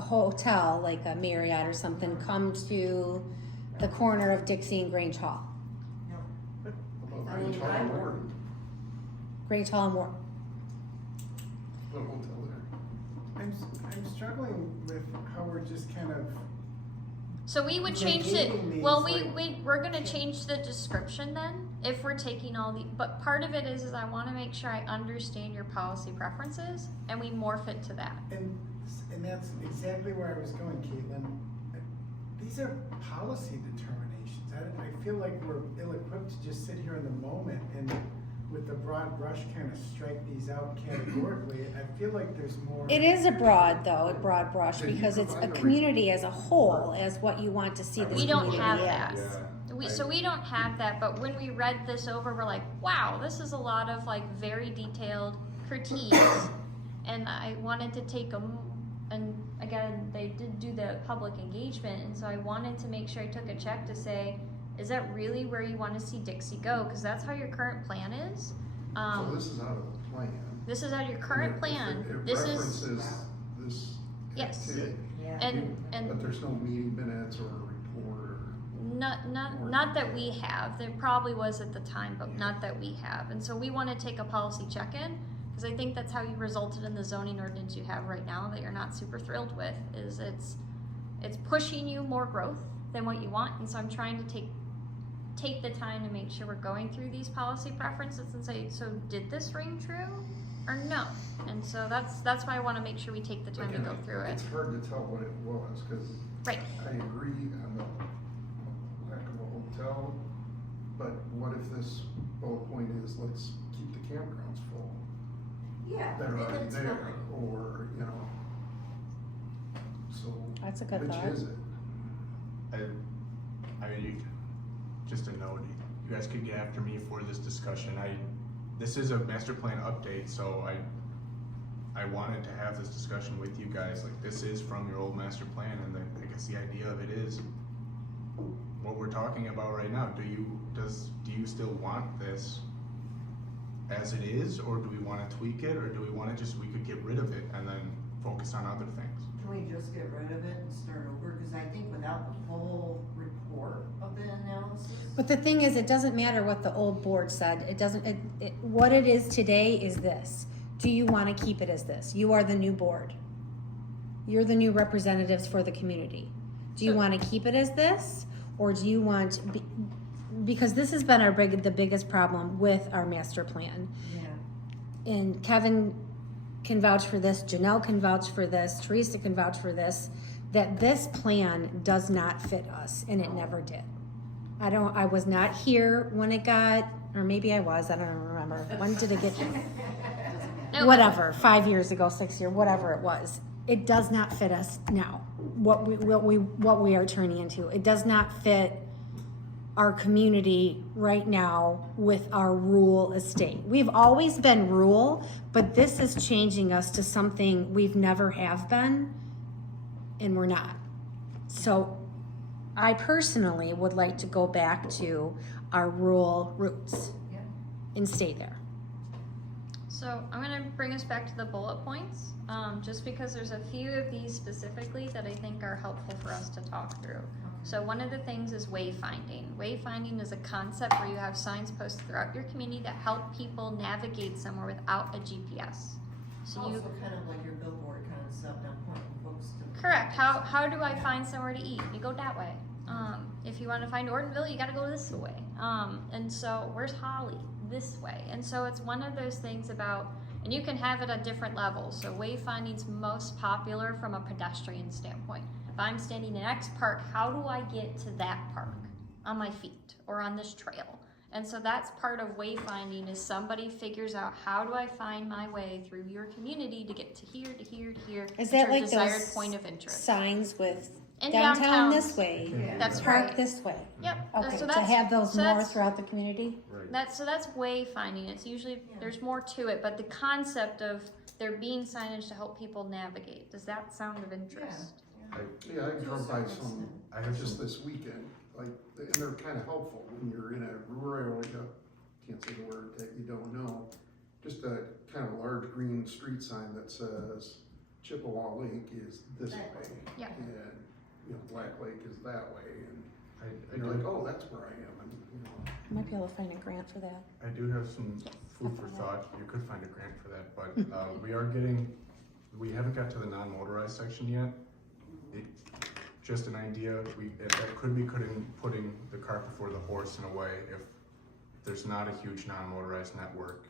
hotel, like a Marriott or something, come to the corner of Dixie and Grange Hall? About I mean, Grange Hall I and would- Warren, Grange Hall and War, put a hotel there. I'm struggling with how we're just kind of, So we would change Negating it, these, well, like- we're gonna change the description then, if we're taking all the, but part of it is I wanna make sure I understand your policy preferences, and we morph it to that. and that's exactly where I was going, Caitlin. These are policy determinations. I feel like we're ill-equipped to just sit here in the moment and with the broad brush kind of strike these out categorically. I feel like there's more. it is a broad brush, Did you because it's a provide a community as a whole as what you want to see this We don't community have as. that. So we don't have that, but when we read this over, we're like, wow, this is a lot of like very detailed critiques. And I wanted to take them, and again, they did do the public engagement, and so I wanted to make sure I took a check to say, is that really where you want to see Dixie go? Because that's how your current plan is. So this is out of the plan. This is how your current It- plan, It this is, references this Yes. activity. Yeah. and But there's no meeting minutes or a report or. not that we have, there probably was at the time, but not that we have. And so we want to take a policy check-in, because I think that's how you resulted in the zoning ordinance you have right now that you're not super thrilled with, is it's pushing you more growth than what you want. And so I'm trying to take the time to make sure we're going through these policy preferences and say, so did this ring true? or no. And so that's why I wanna make sure we take the time to go through it. It's hard to tell what it was, cause Right. I agree on the lack of a hotel, but what if this bullet point is, let's keep the campgrounds full? Yeah, That are and already it's there, fine. or, you know, so. That's a good which thought. is it? I mean, just a note, you guys could get after me for this discussion. This is a master plan update, so I wanted to have this discussion with you guys. Like, this is from your old master plan, and I guess the idea of it is what we're talking about right now. Do you still want this as it is, or do we want to tweak it, or do we want to we could get rid of it and then focus on other things? Can we just get rid of it and start over? Cause I think without the full report of the analysis. But the thing is, it doesn't matter what the old board said. It doesn't, what it is today is this. Do you want to keep it as this? You are the new board. You're the new representatives for the community. Do you want to keep it as this? Or do you want, because this has been the biggest problem with our master plan. Yeah. And Kevin can vouch for this, Janelle can vouch for this, Teresa can vouch for this, that this plan does not fit us, and it never did. I was not here when it got, or maybe I was, I don't remember. When did it get? No, Whatever, 5 years ago, 6 years, whatever it was. It does not fit us now, what we are turning into. It does not fit our community right now with our rural estate. We've always been rural, but this is changing us to something we've never have been, and we're not. So I personally would like to go back to our rural roots Yeah. and stay there. So I'm gonna bring us back to the bullet points, just because there's a few of these specifically that I think are helpful for us to talk through. So one of the things is wayfinding. Wayfinding is a concept where you have signs posted throughout your community that help people navigate somewhere without a GPS. So you, Also kind of like your billboard concept, I'm pointing folks to. correct, how do I find somewhere to eat? You go that way. If you wanna find Ortonville, you gotta go this way. And so where's Holly? This way. And so it's one of those things about, and you can have it at different levels. So wayfinding's most popular from a pedestrian standpoint. If I'm standing in X park, how do I get to that park on my feet or on this trail? And so that's part of wayfinding, is somebody figures out, how do I find my way through your community to get to here, to here, to here. Is to that your like desired those point of interest. signs with In downtown downtowns. this way, Yeah. That's park right. this way? Yep. Okay, So to that's, have those so more that's- throughout the community? Right. That's wayfinding. It's usually, there's more to it, but the concept of there being signage to help people navigate, does that sound of interest? Yeah, I drove by some, I have just some, this weekend, like, and they're kind of helpful when you're in a rural area, can't say the word that you don't know, just a kind of a large green street sign that says Chippewa Lake is this way. Yeah. And, you know, Black Lake is that way, and I you're do- like, oh, that's where I am, and, you know. I might be able to find a grant for that. I do have some food for thought. You could find a grant for that, but we haven't got to the non-motorized section yet. Just an idea, that could be putting the cart before the horse in a way, if there's not a huge non-motorized network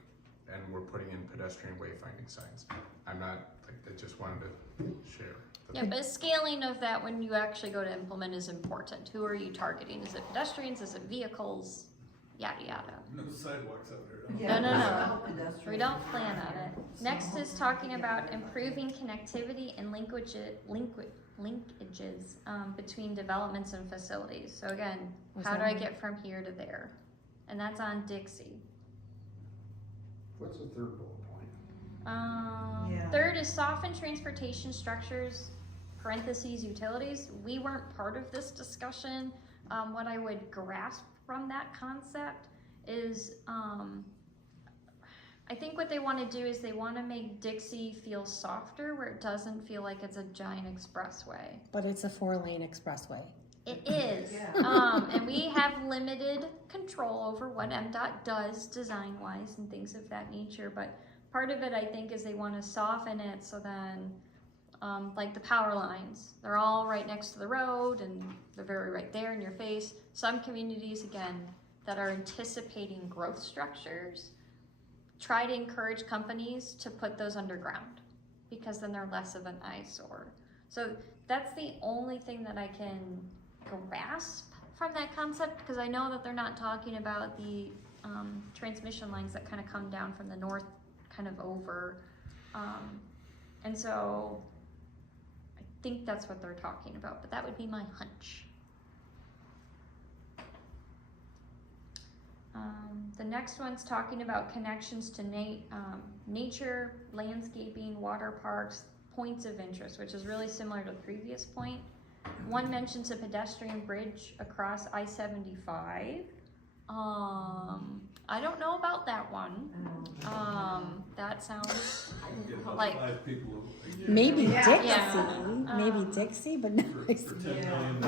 and we're putting in pedestrian wayfinding signs. I'm not, I just wanted to share. Yeah, but scaling of that when you actually go to implement is important. Who are you targeting? Is it pedestrians? Is it vehicles? Yada, yada. No sidewalks out there. Yeah, No. without pedestrians. We don't plan on it. Next is talking about improving connectivity and linkages between developments and facilities. So again, Was how do that I one? get from here to there? And that's on Dixie. What's the third bullet point? Yeah. Third is soften transportation structures, parentheses, utilities. We weren't part of this discussion. What I would grasp from that concept is, I think what they want to do is they want to make Dixie feel softer, where it doesn't feel like it's a giant expressway. But it's a 4-lane expressway. It is. Yeah. And we have limited control over what MDOT does design-wise and things of that nature, but part of it, I think, is they want to soften it so then, like the power lines, they're all right next to the road and they're very right there in your face. Some communities, again, that are anticipating growth structures try to encourage companies to put those underground, because then they're less of an eyesore. So that's the only thing that I can grasp from that concept, because I know that they're not talking about the transmission lines that kind of come down from the north kind of over. And so I think that's what they're talking about, but that would be my hunch. The next one's talking about connections to nature, landscaping, water parks, points of interest, which is really similar to the previous point. One mentions a pedestrian bridge across I-75. I don't know about that one. That sounds Get about like 5 people a year. Maybe Yeah. Dixie, Yeah. maybe Dixie, but no. For $10 million.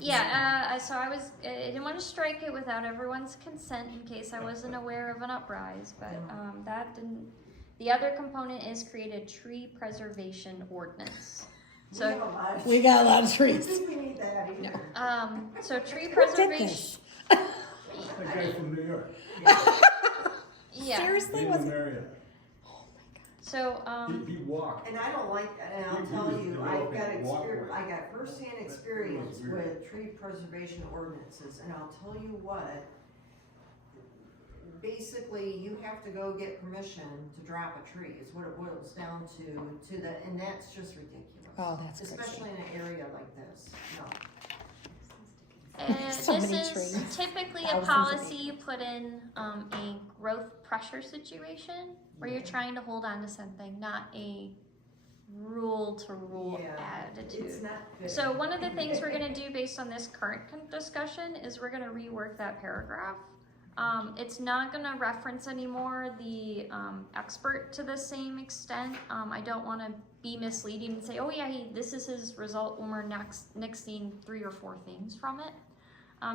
yeah. So I didn't want to strike it without everyone's consent in case I wasn't aware of an uprise, but that didn't. The other component is create a tree preservation ordinance. So We got a lot of trees. We need that either. so tree Who did preservation. this? That guy from New York, Yeah. Seriously, David was it? Marriott. So He walked. And I don't like, and I'll He tell was you, I've got developing walkways. I got firsthand experience It was weird. with tree preservation ordinances, and I'll tell you what. Basically, you have to go get permission to drop a tree, is what it boils down to the, and that's just ridiculous. Oh, that's crazy. Especially in an area like this, no. And So this many is trees. typically a Thousands of policy you put in a growth pressure situation where you're trying to hold on to something, not a rule to rule Yeah, attitude. It's not good. So one of the things we're gonna do based on this current discussion is we're gonna rework that paragraph. It's not gonna reference anymore the expert to the same extent. I don't wanna be misleading and say, oh yeah, this is his result when we're nixing 3 or 4 things from it.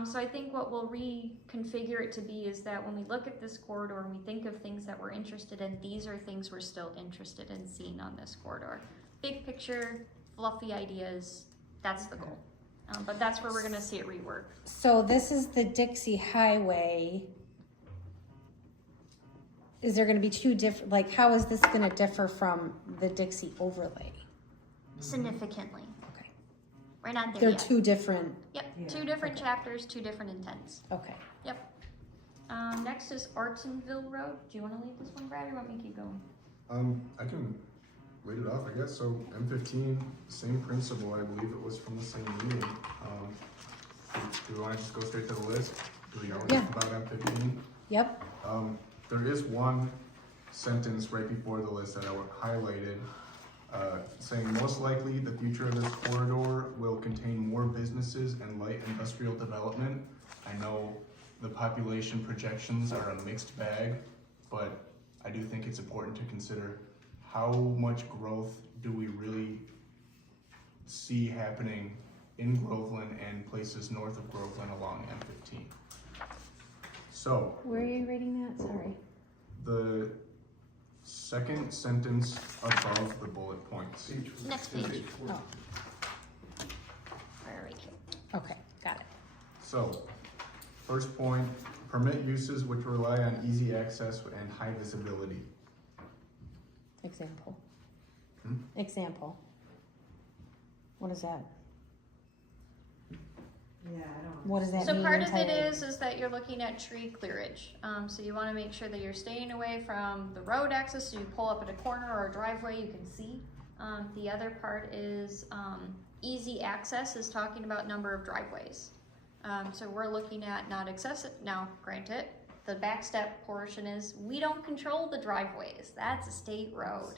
So I think what we'll reconfigure it to be is that when we look at this corridor and we think of things that we're interested in, these are things we're still interested in seeing on this corridor. Big picture, fluffy ideas, that's the goal. But that's where we're gonna see it rework. So this is the Dixie Highway. Is there gonna be 2 different, like, how is this gonna differ from the Dixie overlay? Significantly. Okay. We're not there They're yet. 2 different, Yep, Yeah, 2 different chapters, 2 different intents. okay. Next is Ortonville Road. Do you wanna leave this one, Brad, or want me to keep going? I can read it off, I guess. So M15, same principle, I believe it was from the same meeting. Do we wanna just go straight to the list? Do we know Yeah. anything about M15? Yep, There is one sentence right before the list that I highlighted, saying most likely the future of this corridor will contain more businesses and light industrial development. I know the population projections are a mixed bag, but I do think it's important to consider how much growth do we really see happening in Groveland and places north of Groveland along M15. So, where are you reading that? Sorry. the second sentence above the bullet points. Next page. Oh, Where are we? okay, got it. So, first point, permit uses which rely on easy access and high visibility. Example. Hmm? Example. What is that? Yeah, I don't. What does that So mean part of it entirely? is that you're looking at tree clearage. So you wanna make sure that you're staying away from the road access, so you pull up at a corner or a driveway, you can see. The other part is, easy access is talking about number of driveways. So we're looking at not excessive, now granted, the backstep portion is, we don't control the driveways, that's a state road.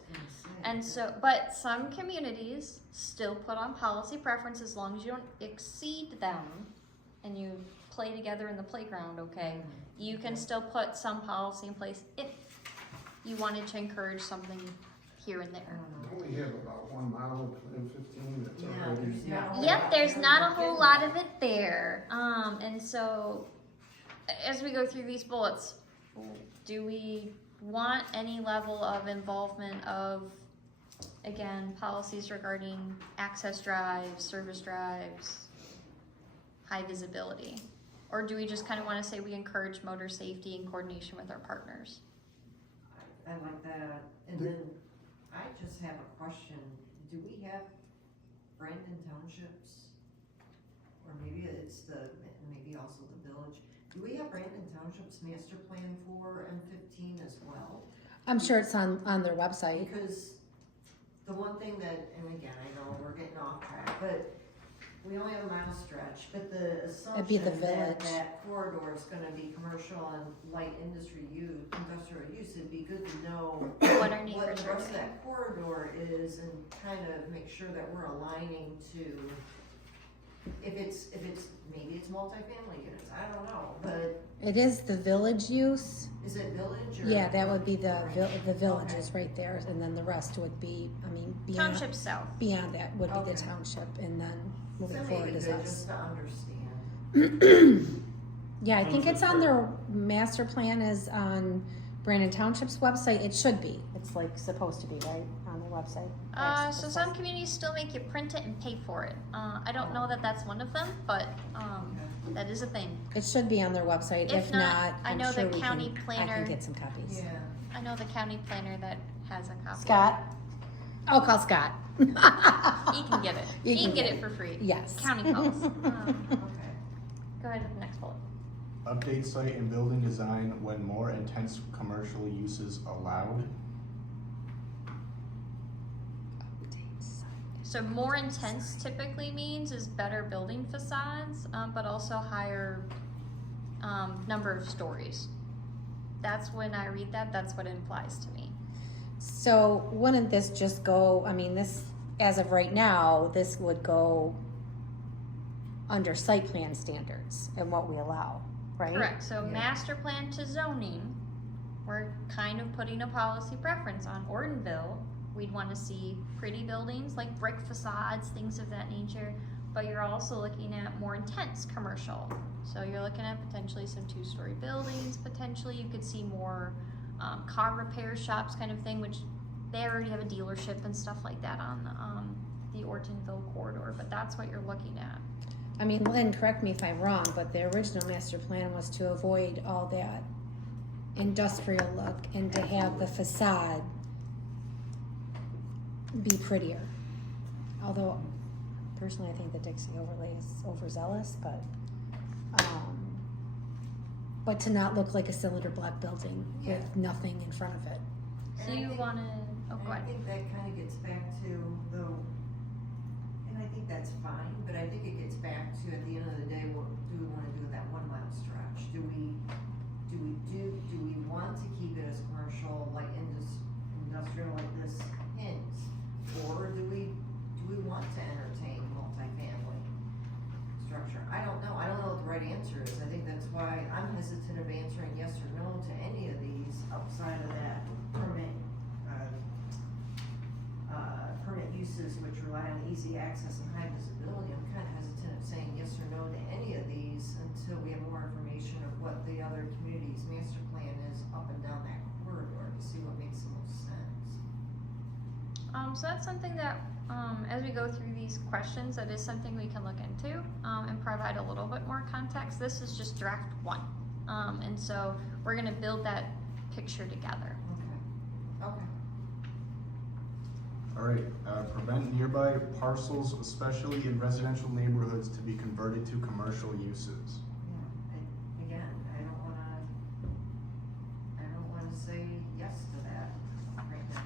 And so, but some communities still put on policy preference as long as you don't exceed them and you play together in the playground, okay? You can still put some policy in place if you wanted to encourage something here and there. Don't we have about 1 mile of M15 that's Yeah, already? there's not a Yep, lot. there's not a whole lot of it there. And so as we go through these bullets, do we want any level of involvement of, again, policies regarding access drives, service drives, high visibility? Or do we just kind of want to say we encourage motor safety in coordination with our partners? I like that. And then I just have a question. Do we have Brandon Townships? Or maybe it's maybe also the village. Do we have Brandon Township's master plan for M15 as well? I'm sure it's on their website. Because the one thing that, and again, I know we're getting off track, but we only have a mile stretch, but the It'd be the assumption that village. that corridor is gonna be commercial and light industry industrial use, it'd be good to know What our neighbors what the are rest of doing. that corridor is and kind of make sure that we're aligning to, if it's, maybe it's multifamily units, I don't know, but It is the village use. is it village or? Yeah, that would be the Right. villages right there, and then the rest would be, I mean, beyond, Township South. beyond that would be the Okay. township, and then So moving maybe forward is good us. just to understand. Yeah, I think it's on their master plan is on Brandon Township's website. It should be. It's like supposed to be, right, on their website. So some communities still make you print it and pay for it. I don't know that that's one of them, but that is a thing. It should be on their website. If If not, not, I I'm know the sure we county can, I planner- can get some copies. Yeah. I know the county planner that has a copy. Scott? I'll call Scott. He can get it. You He can can get get it for free. Yes. County calls. Okay. Go ahead with the next bullet. Update site and building design when more intense commercial uses allowed. So more intense typically means is better building facades, but also higher number of stories. That's when I read that, that's what it implies to me. So wouldn't this just go, I mean, this, as of right now, this would go under site plan standards and what we allow, right? Correct, so Yeah. master plan to zoning, we're kind of putting a policy preference on Ortonville. We'd wanna see pretty buildings like brick facades, things of that nature, but you're also looking at more intense commercial. So you're looking at potentially some two-story buildings, potentially you could see more car repair shops kind of thing, which they already have a dealership and stuff like that on the Ortonville corridor, but that's what you're looking at. I mean, Lynn, correct me if I'm wrong, but the original master plan was to avoid all that industrial look and to have the facade be prettier. Although, personally, I think the Dixie overlay is overzealous, but to not look like a cylinder block building Yeah. with nothing in front of it. So you wanna, oh, go And I ahead. think that kind of gets back to the, and I think that's fine, but I think it gets back to, at the end of the day, what do we wanna do with that 1 mile stretch? Do we want to keep it as commercial, like industrial like this hints? Or do we want to entertain multifamily structure? I don't know what the right answer is. I think that's why I'm hesitant of answering yes or no to any of these outside of that permit uses which rely on easy access and high visibility. I'm kind of hesitant of saying yes or no to any of these until we have more information of what the other community's master plan is up and down that corridor to see what makes the most sense. So that's something that, as we go through these questions, that is something we can look into, and provide a little bit more context. This is just draft 1. And so we're gonna build that picture together. Okay. All right, prevent nearby parcels, especially in residential neighborhoods, to be converted to commercial uses. Yeah, again, I don't wanna say yes to that right now.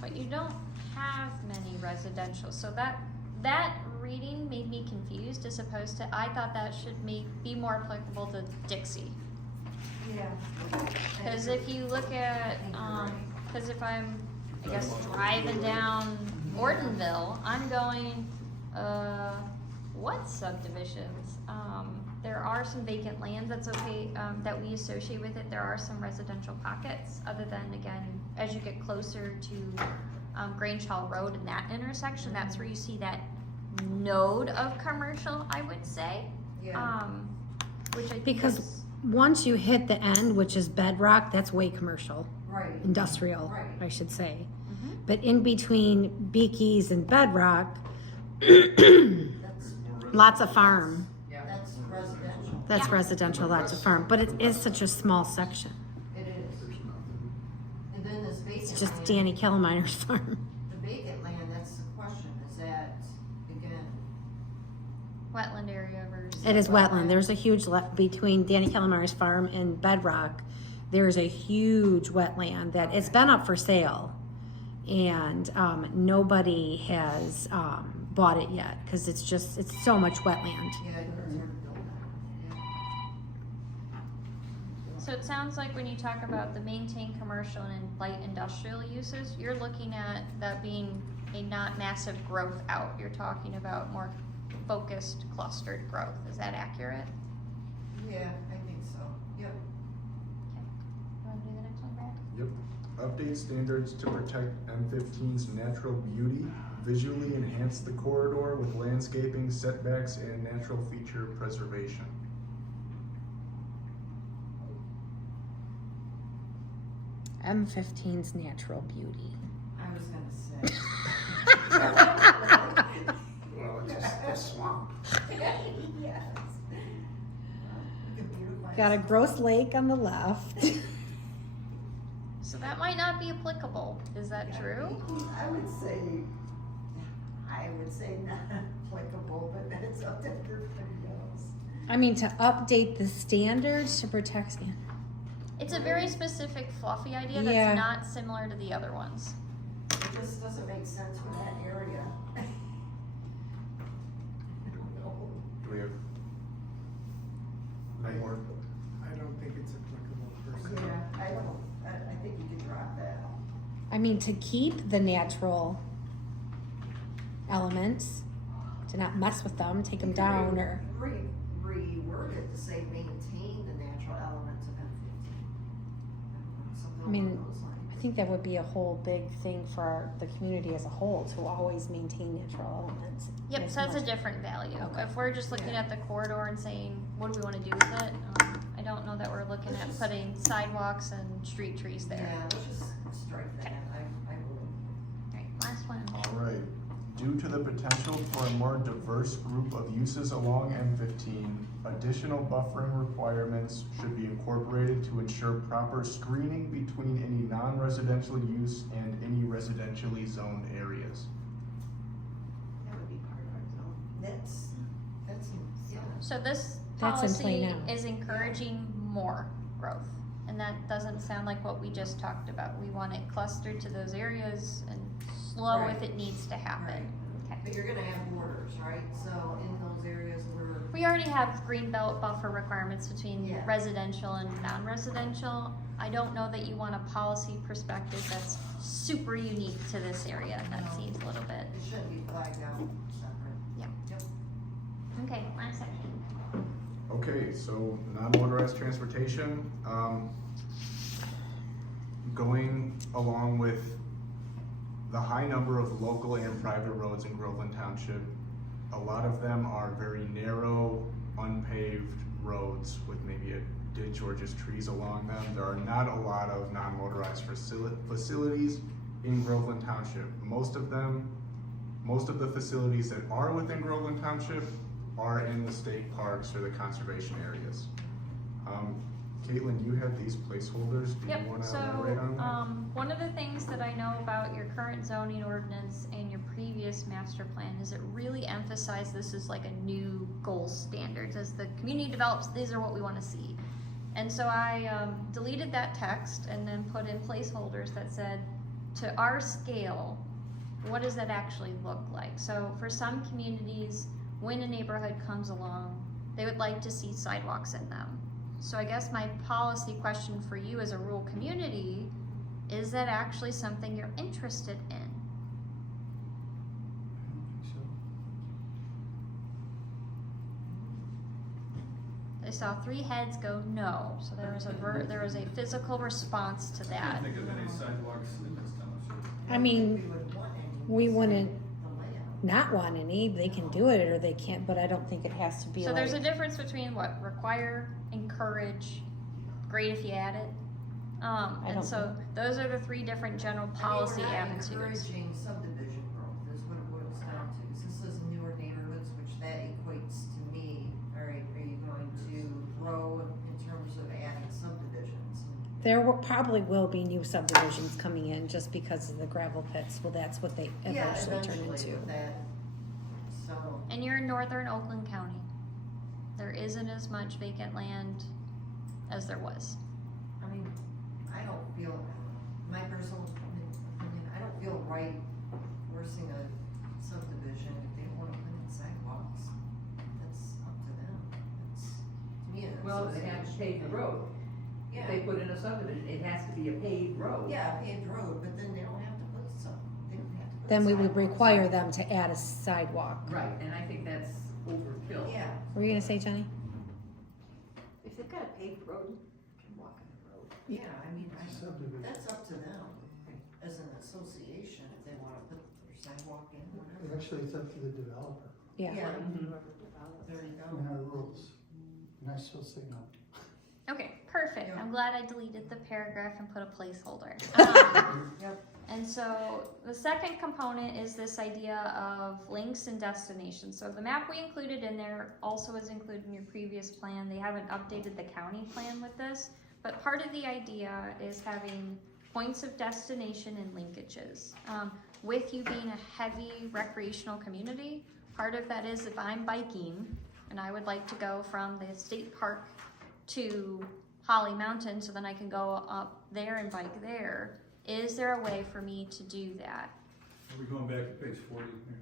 But you don't have many residential, so that reading made me confused as opposed to, I thought that should be more applicable to Dixie. Yeah. Cause if you look at, cause if I'm, I guess, driving down Ortonville, I'm going, what subdivisions? There are some vacant land that's okay, that we associate with it. There are some residential pockets, other than, again, as you get closer to Grange Hall Road and that intersection, that's where you see that node of commercial, I would say. Yeah. Which I think Because is- once you hit the end, which is Bedrock, that's way commercial, Right. industrial, Right. I should say. Mhm. But in between Beaky's and Bedrock, That's, lots of farm. that's residential. That's Yeah. residential, lots of farm, but it is such a small section. It is. it's just Danny Kelleminer's farm. The vacant land, that's the question, is that, again, Wetland area versus. It is wetland. There's a huge between Danny Kelleminer's farm and Bedrock. There's a huge wetland that it's been up for sale, and nobody has bought it yet because it's so much wetland. yeah, it's hard to build on. So it sounds like when you talk about the maintain commercial and light industrial uses, you're looking at that being a not massive growth out. You're talking about more focused, clustered growth. Is that accurate? Yeah, I think so, yep. You wanna do the next one, Brad? Yep. Update standards to protect M15's natural beauty, visually enhance the corridor with landscaping, setbacks, and natural feature preservation. M15's natural beauty. I was gonna say. Well, it's just a swamp. Yes. Got a gross lake on the left. So that might not be applicable. Is that true? I would say not applicable, but that's up to everybody else. I mean, to update the standards to protect. It's a very specific fluffy idea Yeah. that's not similar to the other ones. It just doesn't make sense for that area. I don't know. Do we have no more? I don't think it's applicable personally. Yeah, I think you can drop that. I mean, to keep the natural elements, to not mess with them, take them down, or Reword it to say maintain the natural elements of M15. Something I mean, along those lines. I think that would be a whole big thing for the community as a whole to always maintain natural elements. Yep, as so that's a much- different value. Okay. If we're just looking Yeah. at the corridor and saying, what do we wanna do with it? I don't know that we're looking Let's at just- putting sidewalks and street trees there. Yeah, let's just strike that, I would. Alright, last one. All right. Due to the potential for a more diverse group of uses along M15, additional buffering requirements should be incorporated to ensure proper screening between any non-residential use and any residentially zoned areas. That would be part of our zone. That's, yeah. So this That's in play policy now. is encouraging more growth. And that doesn't sound like what we just talked about. We want it clustered to those areas and slow if Right. it needs to happen. Okay. But you're gonna have borders, right? So in those areas where, We already have green belt buffer requirements between Yeah. residential and non-residential. I don't know that you want a policy perspective that's super unique to this area. That No. seems a little bit, it shouldn't be flagged out separate. yeah. Yep. Okay, last section. Okay, so non-motorized transportation, going along with the high number of local and private roads in Groveland Township, a lot of them are very narrow, unpaved roads with maybe a ditch or just trees along them. There are not a lot of non-motorized facilities in Groveland Township. Most of the facilities that are within Groveland Township are in the state parks or the conservation areas. Caitlin, you have these placeholders. Do Yep, you wanna so, elaborate on that? one of the things that I know about your current zoning ordinance and your previous master plan is it really emphasized this is like a new goal standards. As the community develops, these are what we wanna see. And so I, deleted that text and then put in placeholders that said, to our scale, what does that actually look like? So for some communities, when a neighborhood comes along, they would like to see sidewalks in them. So I guess my policy question for you as a rural community, is that actually something you're interested in? I saw 3 heads go no, so there was a physical response to I that. can't think of any sidewalks in this township. I mean, We would want any. we wouldn't The land. not want any. They can do it or they can't, but I don't think it has to be So there's a like. difference between what, require, encourage, great if you add it. And don't so those are the 3 different general policy I mean, we're not attitudes. encouraging subdivision growth is what it boils down to, 'cause this is newer neighborhoods, which that equates to me, all right, are you going to grow in terms of adding subdivisions? Probably will be new subdivisions coming in just because of the gravel pits. Well, that's what they Yeah, eventually turn eventually into. with that, so. And you're in northern Oakland County. There isn't as much vacant land as there was. I mean, I don't feel, my personal opinion, I don't feel right forcing a subdivision if they don't wanna put in sidewalks. That's up to them. That's, to me, an Well, they have to pave the road. If they Yeah, put in a subdivision, it has to be a paved road. yeah, paved road, but then they don't have to put they don't have to put. Then we would sidewalks. require them to add a sidewalk. Right, and I think that's overkill. Yeah, Were you gonna say, Jenny? If they've got a paved road, you can walk on the road. yeah, I mean, Subdivision. that's up to them as an association, if they wanna put their sidewalk in, whatever. Actually, it's up to the developer Yeah. Yeah, Mhm. there you and go. our rules. And I still say no. Okay, perfect. Yeah. I'm glad I deleted the paragraph and put a placeholder. Yep. And so the second component is this idea of links and destinations. So the map we included in there also is included in your previous plan. They haven't updated the county plan with this, but part of the idea is having points of destination and linkages. With you being a heavy recreational community, part of that is if I'm biking and I would like to go from the state park to Holly Mountain so then I can go up there and bike there. Is there a way for me to do that? Are we going back to page 40 here?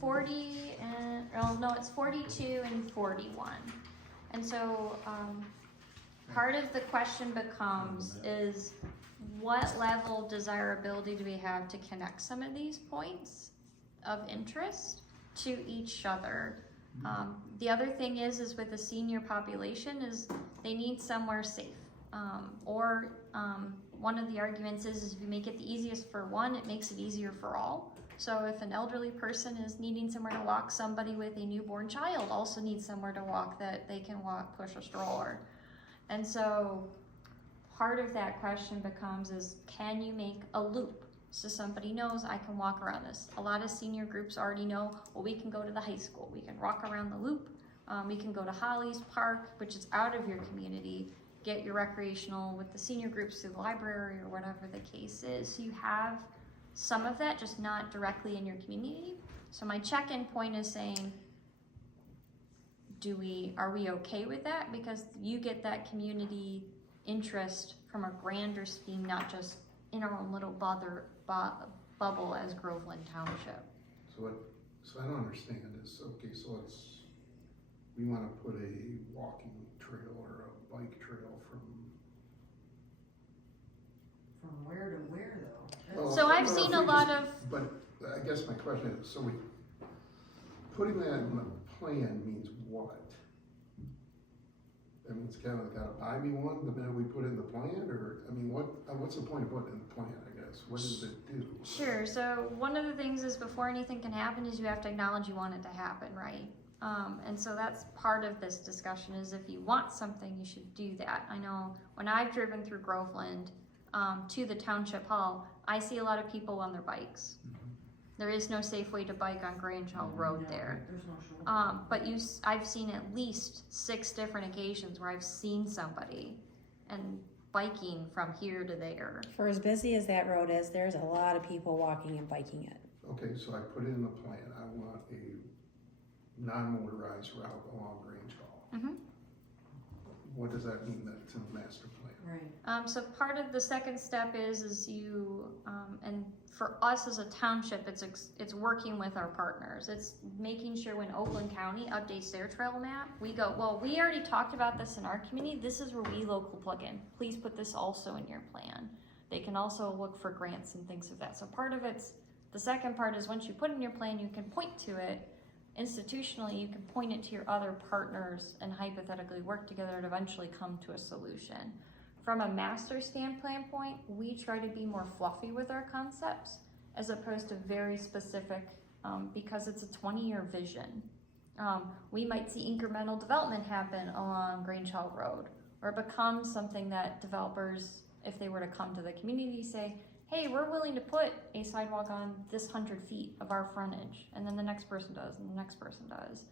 40 and, oh no, it's 42 and 41. And so, part of the question becomes is what level desirability do we have to connect some of these points of interest to each other? The other thing is with the senior population is they need somewhere safe. One of the arguments is if you make it the easiest for one, it makes it easier for all. So if an elderly person is needing somewhere to walk, somebody with a newborn child also needs somewhere to walk that they can walk, push a stroller. And so part of that question becomes is can you make a loop? So somebody knows I can walk around this. A lot of senior groups already know, well, we can go to the high school. We can walk around the loop. We can go to Holly's Park, which is out of your community, get your recreational with the senior groups through the library or whatever the case is. So you have some of that, just not directly in your community. So my check-in point is saying, are we okay with that? Because you get that community interest from a grander scheme, not just in our own little bubble as Groveland Township. So I don't understand this, okay, so we wanna put a walking trail or a bike trail From where to where though? Well, So I've well, seen if a we lot just- of, But I guess my question is, so putting that in the plan means what? That means kind of gotta buy me one the minute we put in the plan, or, I mean, what's the point of putting it in the plan, I guess? What does it do? sure, so one of the things is before anything can happen is you have to acknowledge you want it to happen, right? And so that's part of this discussion is if you want something, you should do that. I know when I've driven through Groveland to the township hall, I see a lot of people on their bikes. There is no safe way to bike on Grange Hall Road No, there. There's no shoulder. But I've seen at least 6 different occasions where I've seen somebody and biking from here to there. For as busy as that road is, there's a lot of people walking and biking it. Okay, so I put in the plan, I want a non-motorized route along Grange Hall. Mhm. What does that mean that's in the master plan? Right. So part of the second step is you, and for us as a township, it's working with our partners. It's making sure when Oakland County updates their trail map, we go, well, we already talked about this in our community. This is where we local plug in. Please put this also in your plan. They can also look for grants and things of that. So part of the second part is once you put in your plan, you can point to it. Institutionally, you can point it to your other partners and hypothetically work together to eventually come to a solution. From a master standpoint, we try to be more fluffy with our concepts as opposed to very specific because it's a 20-year vision. We might see incremental development happen along Grange Hall Road, or it becomes something that developers, if they were to come to the community, say, hey, we're willing to put a sidewalk on this 100 feet of our frontage, and then the next person does, and the next person does.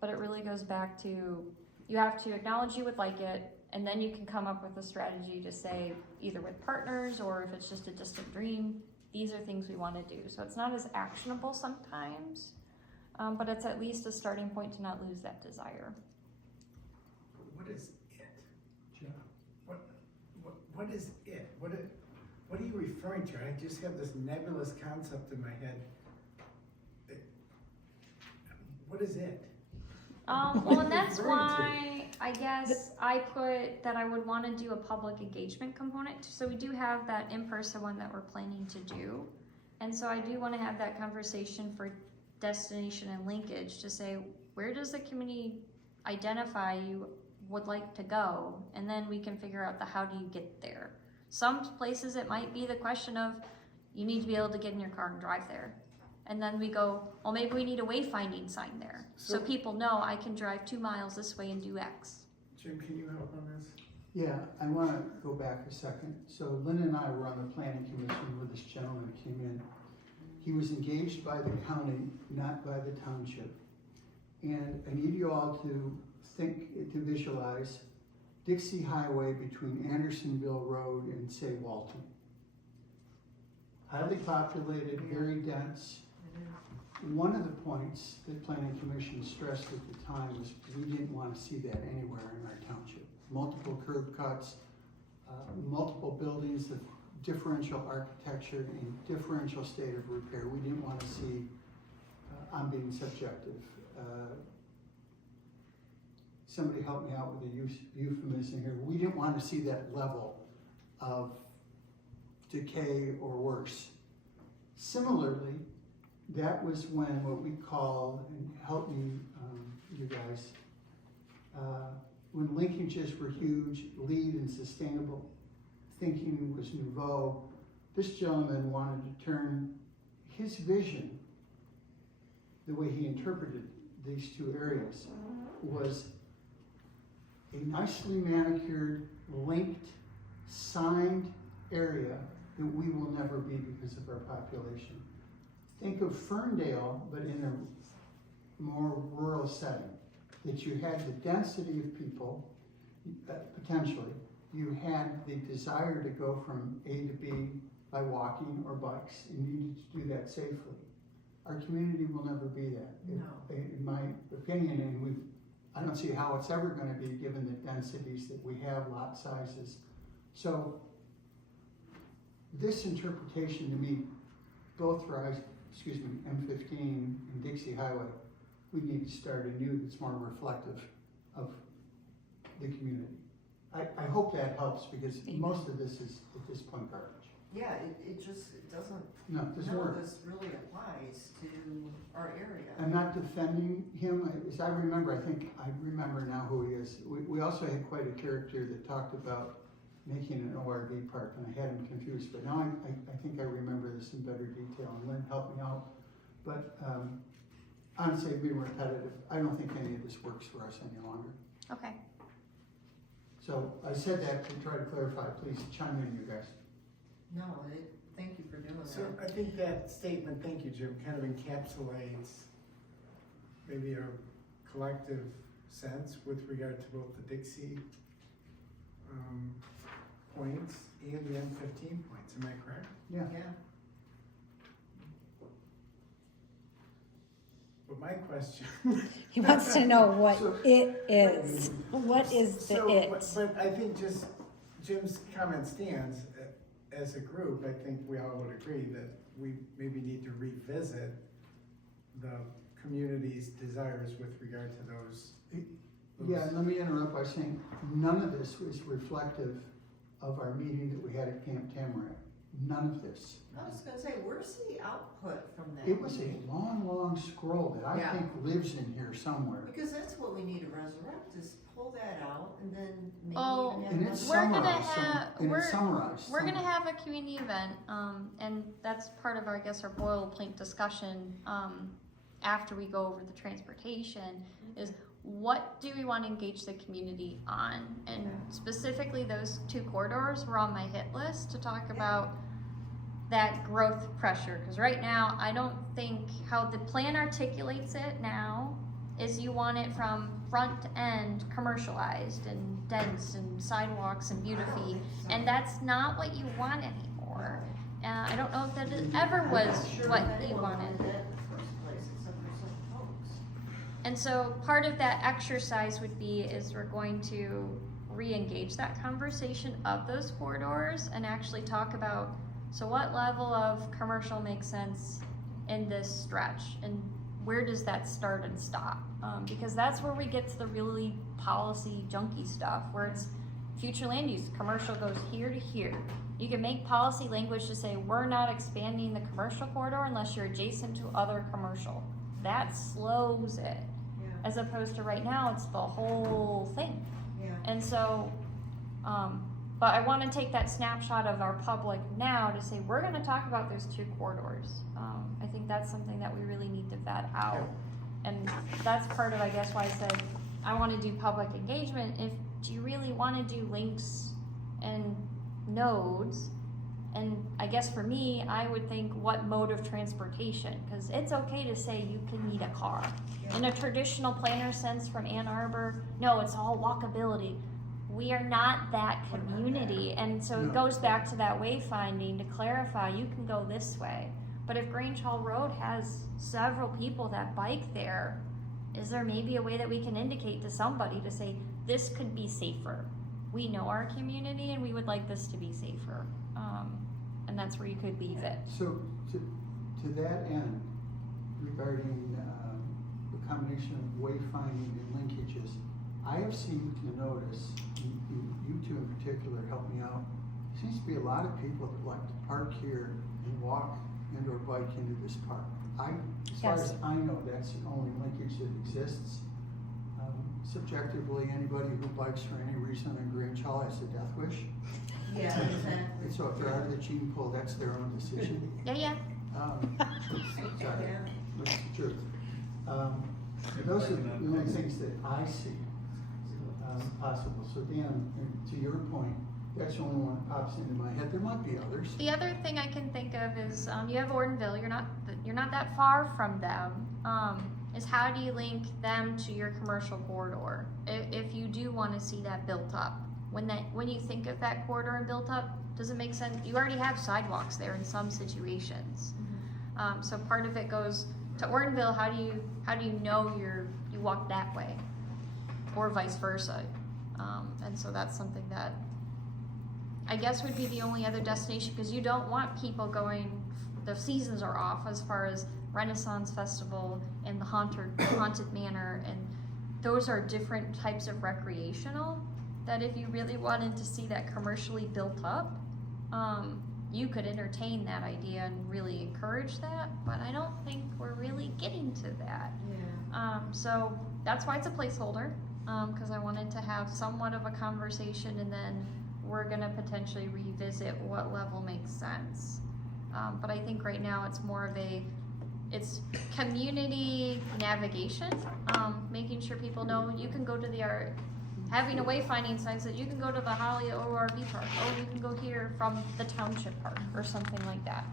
But it really goes back to, you have to acknowledge you would like it, And then you can come up with a strategy to say, either with partners or if it's just a distant dream, these are things we want to do. So it's not as actionable sometimes, but it's at least a starting point to not lose that desire. What is it? Jeff, What is it? What are you referring to? I just have this nebulous concept in my head. What is it? Well, and that's why I guess I put that I would want to do a public engagement component. So we do have that in-person one that we're planning to do. And so I do want to have that conversation for destination and linkage to say, where does the community identify you would like to go? And then we can figure out the how do you get there. Some places it might be the question of you need to be able to get in your car and drive there. And then we go, well, maybe we need a wayfinding sign there. So people know I can drive 2 miles this way and do X. Jim, can you help on this? yeah, I wanna go back a second. So Lynn and I were on the planning commission where this gentleman came in. He was engaged by the county, not by the township. And I need you all to to visualize Dixie Highway between Andersonville Road and, say, Walton. Highly populated, very dense. One of the points that Planning Commission stressed at the time was we didn't want to see that anywhere in our township. Multiple curb cuts, multiple buildings of differential architecture and differential state of repair. We didn't want to see, I'm being subjective. Somebody help me out with a euphemism here. We didn't want to see that level of decay or worse. Similarly, that was when what we call, and help me, you guys, when linkages were huge, lead and sustainable thinking was nouveau. This gentleman wanted to turn his vision, the way he interpreted these two areas, was a nicely manicured, linked, signed area that we will never be because of our population. Think of Ferndale, but in a more rural setting, that you had the density of people, potentially, you had the desire to go from A to B by walking or bikes, and you needed to do that safely. Our community will never be that, in my opinion, and I don't see how it's ever gonna be given the densities that we have, lot sizes. So this interpretation to me, both for M15 and Dixie Highway, we need to start anew that's more reflective of the community. I hope that helps because most of this is at this point garbage. Yeah, it doesn't, No, it doesn't none work. of this really applies to our area. I'm not defending him, as I remember, I remember now who he is. We also had quite a character that talked about making an ORV park, and I had him confused, but now I think I remember this in better detail, and Lynn helped me out. But honestly, being repetitive, I don't think any of this works for us any longer. Okay. So I said that to try to clarify. Please chime in, you guys. No, thank you for doing So that. I think that statement, thank you, Jim, kind of encapsulates maybe a collective sense with regard to both the Dixie points and the M15 points. Am I correct? Yeah. Yeah, But my question. He wants to know what So- it is. What is the So, it? But I think just Jim's comment stands, as a group, I think we all would agree that we maybe need to revisit the community's desires with regard to those. Yeah, let me interrupt by saying, none of this was reflective of our meeting that we had at Camp Tamarack. None of this. I was gonna say, where's the output from that? It was a long, long scroll that I Yeah. think lives in here somewhere. Because that's what we need to resurrect, is pull that out and then maybe Oh, even have And another. it's We're gonna summarized, have- and we're- it's summarized. We're gonna have a community event, and that's part of our, I guess, our boilerplate discussion, after we go over the transportation, is what do we wanna engage the community on? And specifically, those 2 corridors were on my hit list to talk about that growth pressure, because right now, I don't think how the plan articulates it now is you want it from front to end commercialized and dense and sidewalks and beautiful, and that's not what you want anymore. I don't know if that ever was what you wanted. And so part of that exercise would be is we're going to re-engage that conversation of those corridors and actually talk about, so what level of commercial makes sense in this stretch, and where does that start and stop? Because that's where we get to the really policy junky stuff, where it's future land use, commercial goes here to here. You can make policy language to say, we're not expanding the commercial corridor unless you're adjacent to other commercial. That slows it. Yeah. As opposed to right now, it's the whole thing. Yeah. And so, but I want to take that snapshot of our public now to say, we're going to talk about those two corridors. I think that's something that we really need to vet out. And that's part of, I guess, why I said, I want to do public engagement. If do you really want to do links and nodes? And I guess for me, I would think, what mode of transportation? Because it's okay to say you can need a car. Yeah. In a traditional planner sense from Ann Arbor, no, it's all walkability. We are not that community. And so it goes back to that wayfinding to clarify, you can go this way. But if Grange Hall Road has several people that bike there, is there maybe a way that we can indicate to somebody to say, this could be safer? We know our community and we would like this to be safer. And that's where you could leave it. So to that end, regarding the combination of wayfinding and linkages, I have seemed to notice, you two in particular help me out, seems to be a lot of people that like to park here and walk and or bike into this park. As far Yes. as I know, that's the only linkage that exists. Subjectively, anybody who bikes for any reason in Grange Hall has a death wish. Yeah, exactly. And so if they're out of the cheating pool, that's their own decision. Yeah. Sorry, Yeah. that's the truth. Those are the only things that I see possible. So Dan, to your point, that's the only one that pops into my head. There might be others. The other thing I can think of is you have Ortonville. You're not that far from them. Is how do you link them to your commercial corridor if you do want to see that built up? When you think of that corridor and built up, does it make sense? You already have sidewalks there in some situations. So part of it goes to Ortonville. How do you know you walk that way, or vice versa? And so that's something that I guess would be the only other destination, because you don't want people going. The seasons are off as far as Renaissance Festival and the Haunted Manor, and those are different types of recreational. That if you really wanted to see that commercially built up, you could entertain that idea and really encourage that, but I don't think we're really getting to that. Yeah. So that's why it's a placeholder, because I wanted to have somewhat of a conversation, and then we're gonna potentially revisit what level makes sense. But I think right now it's more of it's community navigation, making sure people know you can go to having a wayfinding sign so that you can go to the Holly ORV park, or you can go here from the township park, or something like that.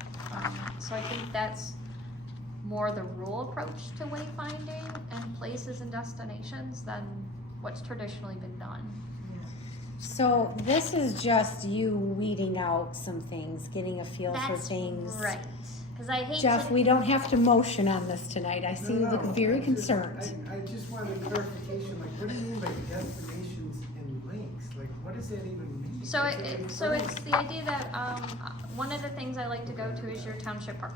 So I think that's more the rural approach to wayfinding and places and destinations than what's traditionally been done. So this is just you weeding out some things, getting a feel for That's things. right. Because I hate Jeff, to. we don't have to motion on this tonight. I see you look very I just- concerned. I just wanted clarification, like, what do you mean by destinations and links? Like, what does that even mean? So What's that it's the idea that one of the things I like to go to is your township park.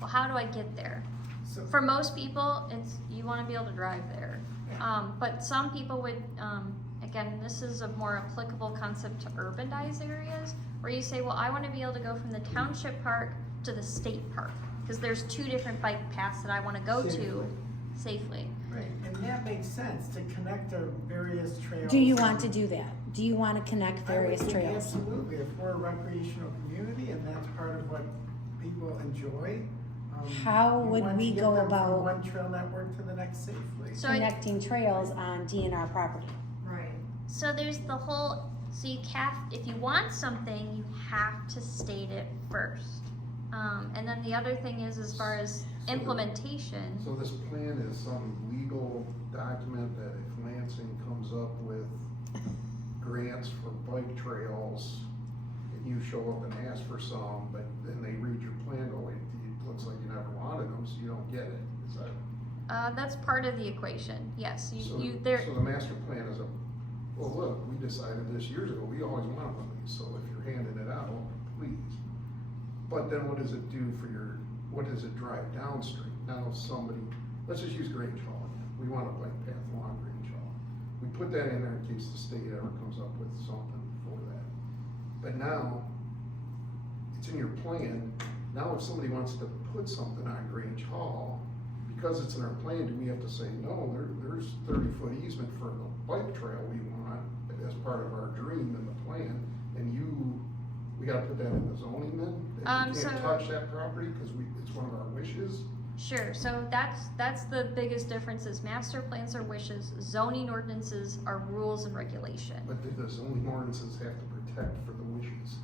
Well, how do I get there? So- For most people, it's you want to be able to drive there. But some people would, again, this is a more applicable concept to urbanized areas, where you say, well, I want to be able to go from the township park to the state park, because there's two different bike paths that I want to go to safely. Right, and that makes sense, to connect our various trails. Do you want to do that? Do you want to connect I would various think trails? Absolutely, if we're a recreational community and that's part of what people enjoy. How would want to we get go them from about one trail network to the next safely? So Connecting trails on DNR property. Right. So there's the whole, so you if you want something, you have to state it first. And then the other thing is, as far as implementation, So this plan is some legal document that if Lansing comes up with grants for bike trails, and you show up and ask for some, but then they read your plan, go, it looks like you never wanted them, so you don't get it, is that? that's part of the equation, yes, So the master plan is well, look, we decided this years ago, we always wanted one of these, so if you're handing it out, please. But then what does it do for what does it drive downstream? Now if somebody, let's just use Grange Hall again, we want a bike path along Grange Hall. We put that in there in case the state ever comes up with something for that. But now, it's in your plan, now if somebody wants to put something on Grange Hall, because it's in our plan, do we have to say, no, there's 30-foot easement for the bike trail we want as part of our dream in the plan, and we gotta put that in the zoning then? That you can't touch that property because it's one of our wishes? sure, so that's the biggest difference is master plans are wishes, zoning ordinances are rules and regulation. But do the zoning ordinances have to protect for the wishes?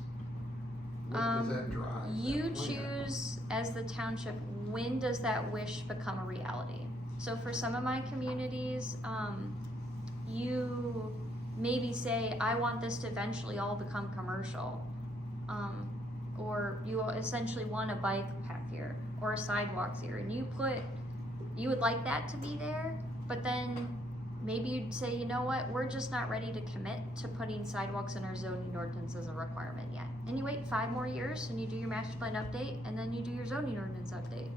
What does that drive? You that plan? choose as the township, when does that wish become a reality? So for some of my communities, you maybe say, I want this to eventually all become commercial. Or you essentially want a bike path here, or a sidewalks here, and you would like that to be there, but then maybe you'd say, you know what, we're just not ready to commit to putting sidewalks in our zoning ordinance as a requirement yet. And you wait 5 more years, and you do your master plan update, and then you do your zoning ordinance update.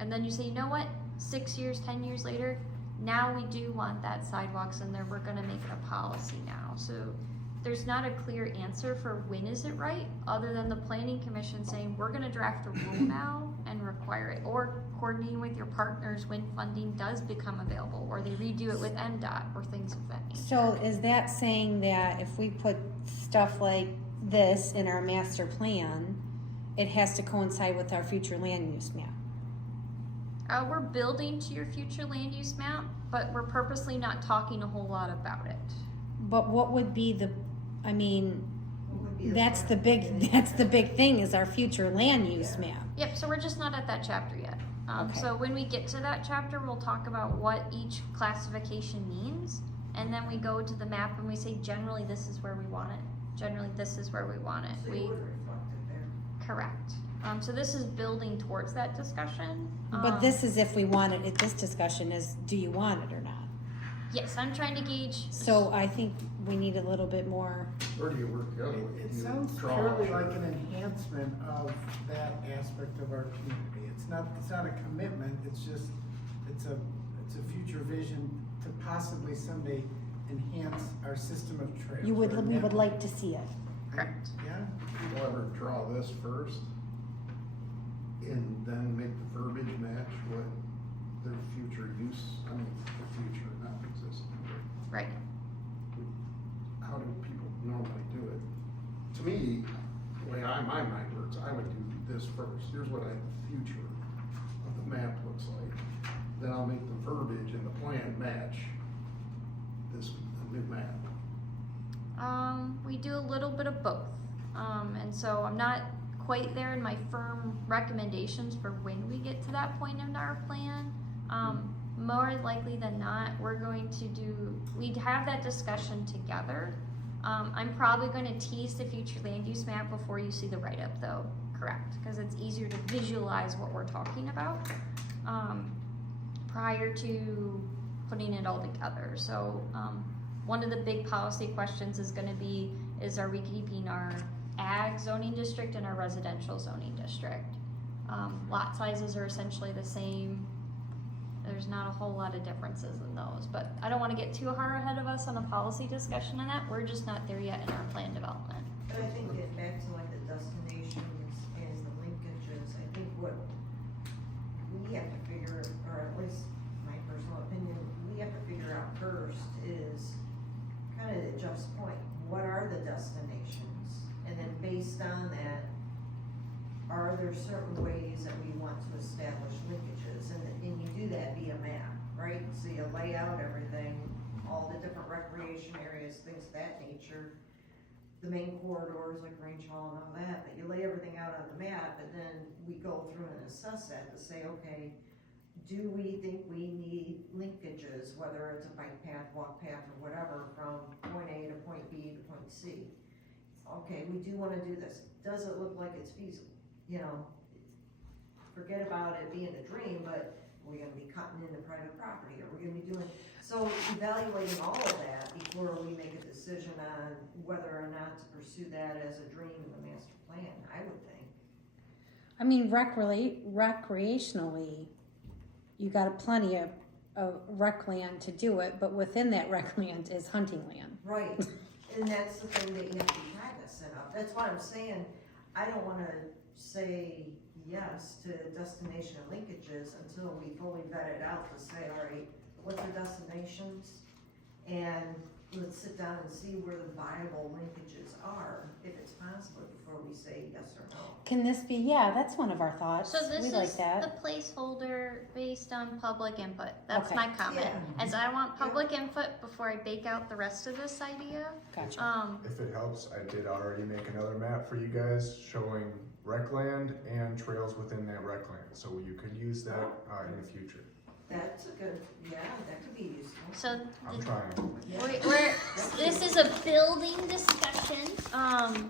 And then you say, you know what, 6 years, 10 years later, now we do want that sidewalks in there, we're gonna make it a policy now. So there's not a clear answer for when is it right, other than the planning commission saying, we're gonna draft a rule now and require it, or coordinating with your partners when funding does become available, or they redo it with NDOT, or things of that nature. So is that saying that if we put stuff like this in our master plan, it has to coincide with our future land use map? We're building to your future land use map, but we're purposely not talking a whole lot about it. But what would be What would be that's the plan? big thing is our future land use map. Yep, so we're just not at that chapter yet. Okay. So when we get to that chapter, we'll talk about what each classification means, and then we go to the map and we say, generally, this is where we want it. Generally, this is where we want it. So you would reflect it there. Correct. So this is building towards that discussion. But this is if we want it, this discussion is, do you want it or not? Yes, I'm trying to gauge. So I think we need a little bit more. Or do you work the other way? It You sounds draw purely a- like an enhancement of that aspect of our community. It's not a commitment, it's a future vision to possibly someday enhance our system of trails. We would For example. like to see it. Correct. Yeah, People ever draw this first and then make the verbiage match what their future use, the future, not existing. Right. How do people normally do it? To me, the way my mind works, I would do this first. Here's what the future of the map looks like. Then I'll make the verbiage and the plan match this new map. We do a little bit of both. And so I'm not quite there in my firm recommendations for when we get to that point in our plan. More likely than not, we'd have that discussion together. I'm probably going to tease the future land use map before you see the write-up though, correct? Because it's easier to visualize what we're talking about prior to putting it all together. So one of the big policy questions is going to be, are we keeping our ag zoning district and our residential zoning district? Lot sizes are essentially the same. There's not a whole lot of differences in those, but I don't want to get too far ahead of us on a policy discussion on that. We're just not there yet in our plan development. But I think getting back to like the destinations and the linkages, I think what we have to figure, or at least my personal opinion, we have to figure out first is kind of at Jeff's point, what are the destinations? And then based on that, are there certain ways that we want to establish linkages? And you do that via map, right? So you lay out everything, all the different recreation areas, things of that nature. the main corridors like Range Hall and all that, but you lay everything out on the map, and then we go through and assess that to say, okay, do we think we need linkages, whether it's a bike path, walk path, or whatever, from point A to point B to point C? Okay, we do wanna do this, does it look like it's feasible, you know? Forget about it being a dream, but are we gonna be cutting into private property, are we gonna be doing, so evaluating all of that before we make a decision on whether or not to pursue that as a dream in the master plan, I would think. I mean, recreationally, you got plenty of rec land to do it, but within that rec land is hunting land. Right, and that's the thing that you have to be cognizant of, that's why I'm saying, I don't wanna say yes to destination linkages until we fully vet it out to say, all right, what's our destinations? And let's sit down and see where the viable linkages are, if it's possible, before we say yes or no. Can this be, yeah, that's one of our thoughts. So this We is like that. the placeholder based on public input. That's Okay. my comment. Yeah. As I want public input before I bake out the rest of this idea. Gotcha. If it helps, I did already make another map for you guys showing rec land and trails within that rec land, so you could use that in the future. That's a good, yeah, that could be useful. So I'm trying. this is a building discussion,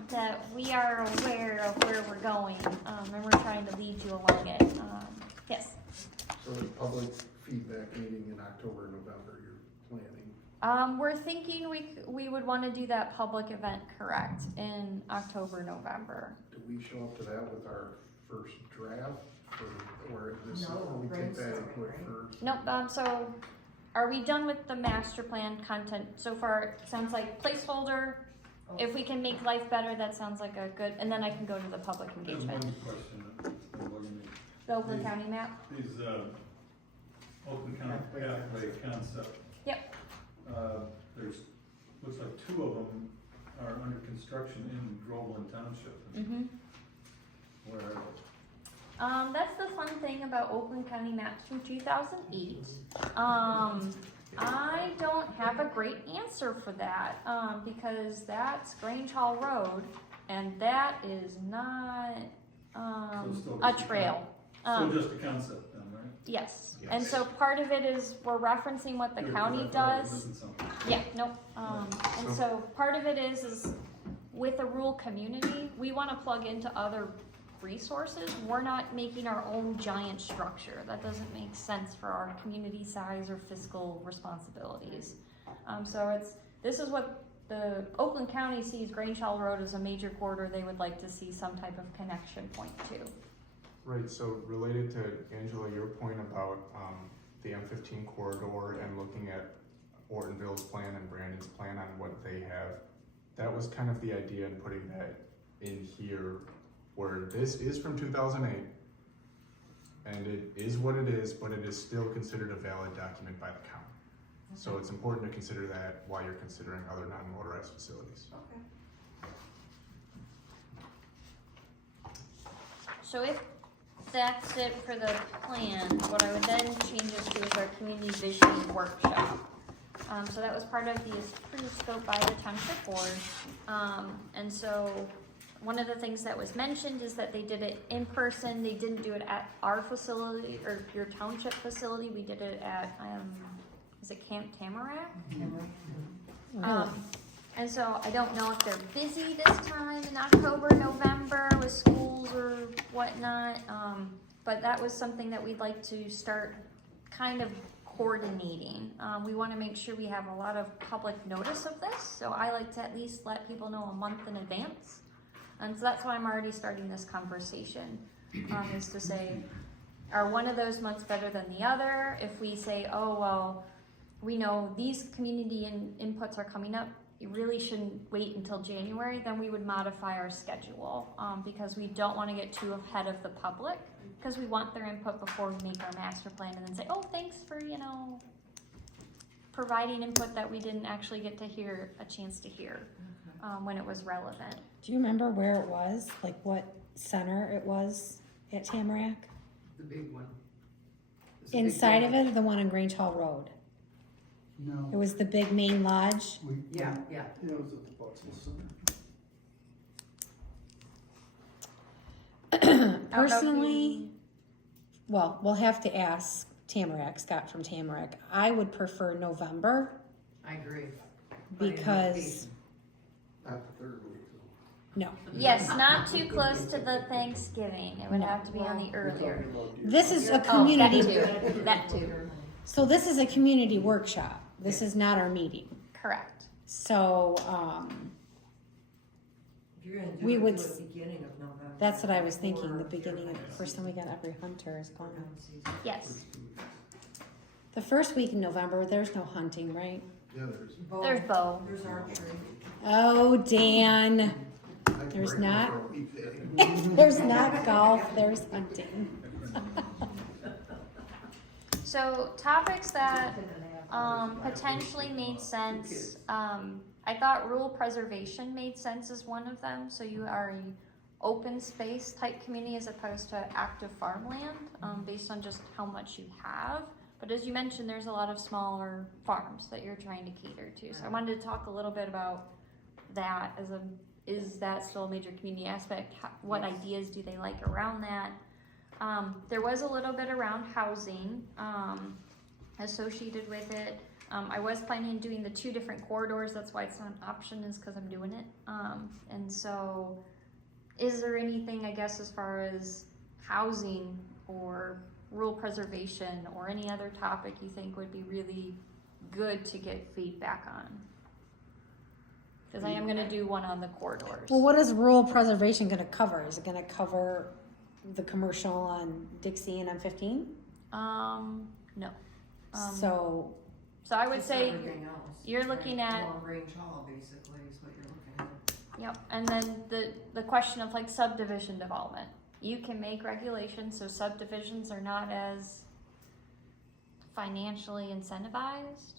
that we are aware of where we're going, and we're trying to lead you along it. Yes. So the public feedback meeting in October, November, you're planning. We're thinking we would want to do that public event, correct, in October, November. Do we show up to that with our first draft, or this, No, we take that brainstorming, input right? first? Nope, so are we done with the master plan content? So far, it sounds like placeholder. If we can make life better, that sounds like a good, and then I can go to the public There's engagement. one question that wasn't me. The Oakland County map? These, Oakland County pathway concept. Yep. There's, looks like 2 of them are under construction in Groveland Township. Mm-hmm. Where, That's the fun thing about Oakland County maps from 2008. I don't have a great answer for that, because that's Grange Hall Road, and that is not, So still a just a trail. still just a concept then, right? Yes, Yes. and so part of it is we're referencing what the Good, 'cause county I thought I was does. missing something. Yeah, nope, and so part of it is with a rural community, we wanna plug into other resources. We're not making our own giant structure. That doesn't make sense for our community size or fiscal responsibilities. So this is what the Oakland County sees Grange Hall Road as a major corridor they would like to see some type of connection point to. Right, so related to Angela, your point about the M15 corridor and looking at Ortonville's plan and Brandon's plan on what they have, that was kind of the idea in putting that in here, where this is from 2008, and it is what it is, but it is still considered a valid document by the county. So it's important to consider that while you're considering other non-motorized facilities. Okay. So if that's it for the plan, what I would then change this to is our community vision workshop. So that was part of the approved scope by the township board. And so one of the things that was mentioned is that they did it in person. They didn't do it at our facility or your township facility. We did it at, is it Camp Tamarack? And so I don't know if they're busy this time in October, November with schools or whatnot. But that was something that we'd like to start kind of coordinating. We want to make sure we have a lot of public notice of this. So I like to at least let people know a month in advance. And so that's why I'm already starting this conversation, is to say, are one of those months better than the other? If we say, oh, well, we know these community inputs are coming up, you really shouldn't wait until January, then we would modify our schedule, because we don't want to get too ahead of the public, because we want their input before we make our master plan and then say, oh, thanks for, providing input that we didn't actually get to hear a chance to hear when it was relevant. Do you remember where it was? Like what center it was at Tamarack? The big one. It's the big Inside of one. it, or the one on Grange Hall Road? It No, was the big main lodge? we. Yeah, yeah. It was at the Buxton Center. I don't know if personally, well, we'll have to ask Tamarack, Scott from Tamarack. I would prefer November I agree. because, Not the third week, so. no. Yes, not too close to the Thanksgiving. It would have to be on the earlier. This is a Oh, that community, too. That too. so this is a community workshop. This is not our meeting. Correct. So, If you're gonna do We it, would do s- it beginning of November. that's what I was thinking, Or the if beginning you're of, like first time we got every hunter is gone. gun season. Yes. The first week in November, there's no hunting, right? Yeah, there's. Bow. There's bow. There's archery. Oh, Dan. I can There's break one not. for a weekday. There's not golf, there's hunting. So topics that potentially made sense. I thought rural preservation made sense as one of them. So you are a open space type community as opposed to active farmland, based on just how much you have. But as you mentioned, there's a lot of smaller farms that you're trying to cater to. So I wanted to talk a little bit about that is that still a major community aspect? What ideas do they like around that? There was a little bit around housing associated with it. I was planning on doing the 2 different corridors. That's why it's not an option, is because I'm doing it. And so, is there anything, I guess, as far as housing or rural preservation or any other topic you think would be really good to get feedback on? Because I am going to do one on the corridors. Well, what is rural preservation gonna cover? Is it gonna cover the commercial on Dixie and M15? No. So, So I would Just say, everything else, you're looking right? at- Long range hall basically is what you're looking at. yep, and then the question of like subdivision development. You can make regulations so subdivisions are not as financially incentivized,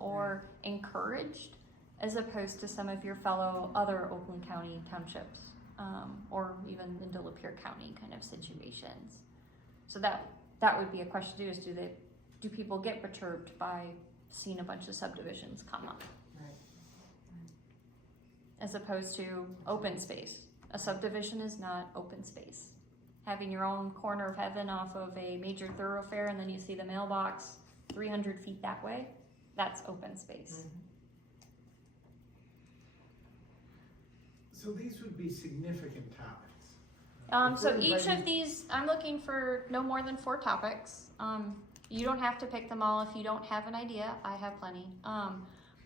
or encouraged, as opposed to some of your fellow other Oakland County townships, or even in Lapeer County kind of situations. So that would be a question too, is do people get perturbed by seeing a bunch of subdivisions come up? Right. As opposed to open space. A subdivision is not open space. Having your own corner of heaven off of a major thoroughfare and then you see the mailbox 300 feet that way, that's open space. So these would be significant topics. So If we're each of inviting- these, I'm looking for no more than 4 topics. You don't have to pick them all if you don't have an idea. I have plenty.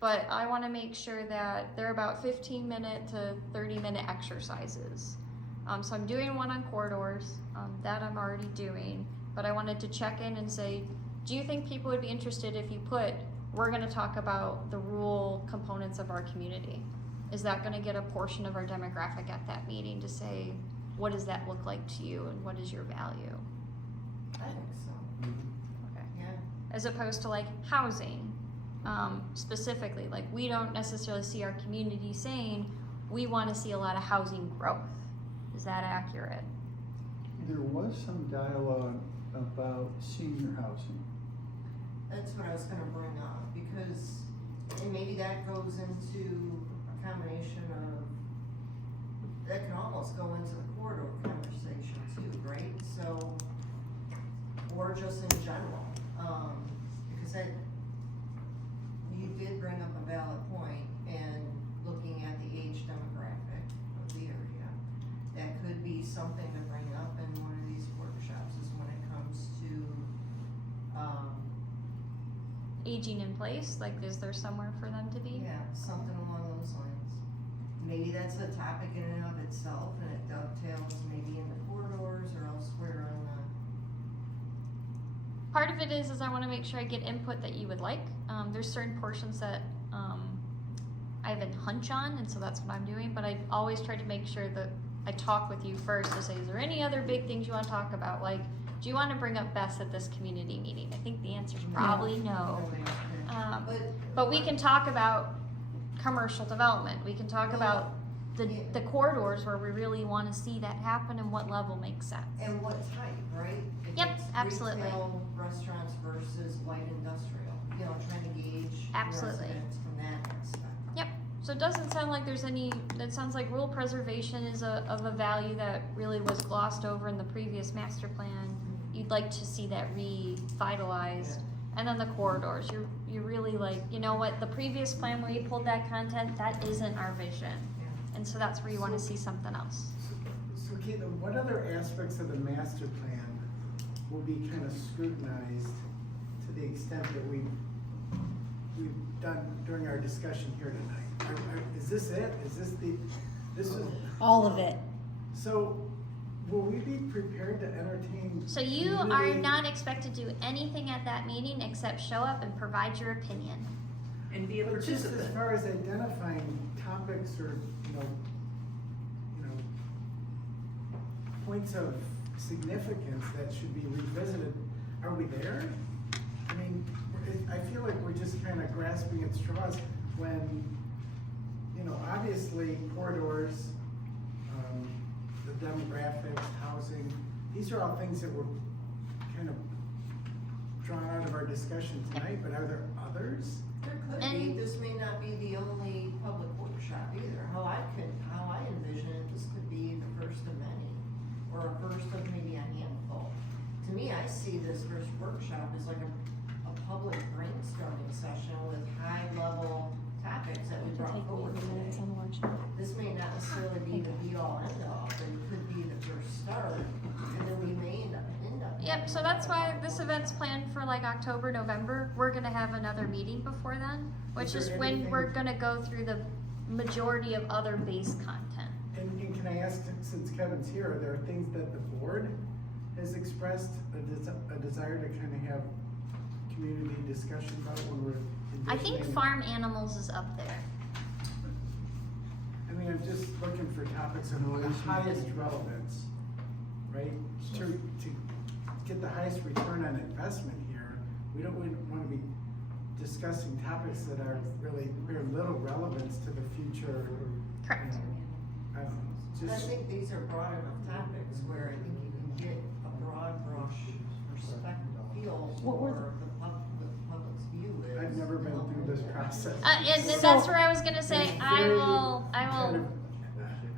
But I want to make sure that they're about 15-minute to 30-minute exercises. So I'm doing one on corridors, that I'm already doing. But I wanted to check in and say, do you think people would be interested if you put, we're going to talk about the rural components of our community? Is that going to get a portion of our demographic at that meeting to say, what does that look like to you and what is your value? I think so. Okay. Yeah. As opposed to like housing, specifically, like we don't necessarily see our community saying, we want to see a lot of housing growth. Is that accurate? There was some dialogue about senior housing. That's what I was gonna bring up, because, and maybe that goes into a combination of, that can almost go into the corridor conversation too, right? So, or just in general, because you did bring up a valid point, and looking at the age demographic of the area, that could be something to bring up in one of these workshops, is when it comes to, Aging in place, like is there somewhere for them to be? yeah, something along those lines. Maybe that's a topic in and of itself, and it dovetails maybe in the corridors or elsewhere on the. Part of it is I want to make sure I get input that you would like. There's certain portions that I have a hunch on, and so that's what I'm doing. But I always try to make sure that I talk with you first to say, is there any other big things you want to talk about? Like, do you want to bring up Bess at this community meeting? I think the answer is probably no. But we can talk about commercial development. We can talk about the corridors where we really want to see that happen and what level makes sense. And what type, right? If Yep, it's absolutely. Retail, restaurants versus light industrial, trying to gauge Absolutely. residents from that aspect. Yep. So it doesn't sound like there's any, it sounds like rural preservation is of a value that really was glossed over in the previous master plan. You'd like to see that revitalized. And then the corridors, you're really like, you know what, the previous plan where you pulled that content, that isn't our vision. And so that's where you wanna see something else. So Caitlin, what other aspects of the master plan will be kind of scrutinized to the extent that we've done during our discussion here tonight? Is this it? Is this is? All of it. So, will we be prepared to entertain? So you are community- not expected to do anything at that meeting except show up and provide your opinion. And be a But just as participant. far as identifying topics or, you know, points of significance that should be revisited, are we there? I mean, I feel like we're just kind of grasping at straws when, you know, obviously corridors, the demographics, housing, these are all things that were kind of drawn out of our discussion tonight, but are there others? There could be, And- this may not be the only public workshop either. How I envision it, this could be the first of many, or a first of maybe a handful. To me, I see this first workshop as like a public brainstorming session with high-level topics that we brought forward today. This may not necessarily be the be-all, end-all, but it could be the first start, and then we may end up. Yep, so that's why this event's planned for like October, November. We're gonna have another meeting before then, which Is is there when anything- we're gonna go through the majority of other base content. And can I ask, since Kevin's here, are there things that the board has expressed a desire to kind of have community discussion about when we're I think envisioning- farm animals is up there. I mean, I'm just looking for topics of the highest relevance, right? To get the highest return on investment here, we don't want to be discussing topics that are really very little relevance to the future. Correct. I don't know, But I just, think these are broad enough topics where I think you can get a broad brush perspective, feel What were for the public's view is. I've never been through this process. And So- that's where I was gonna say, It's I very will, kind of,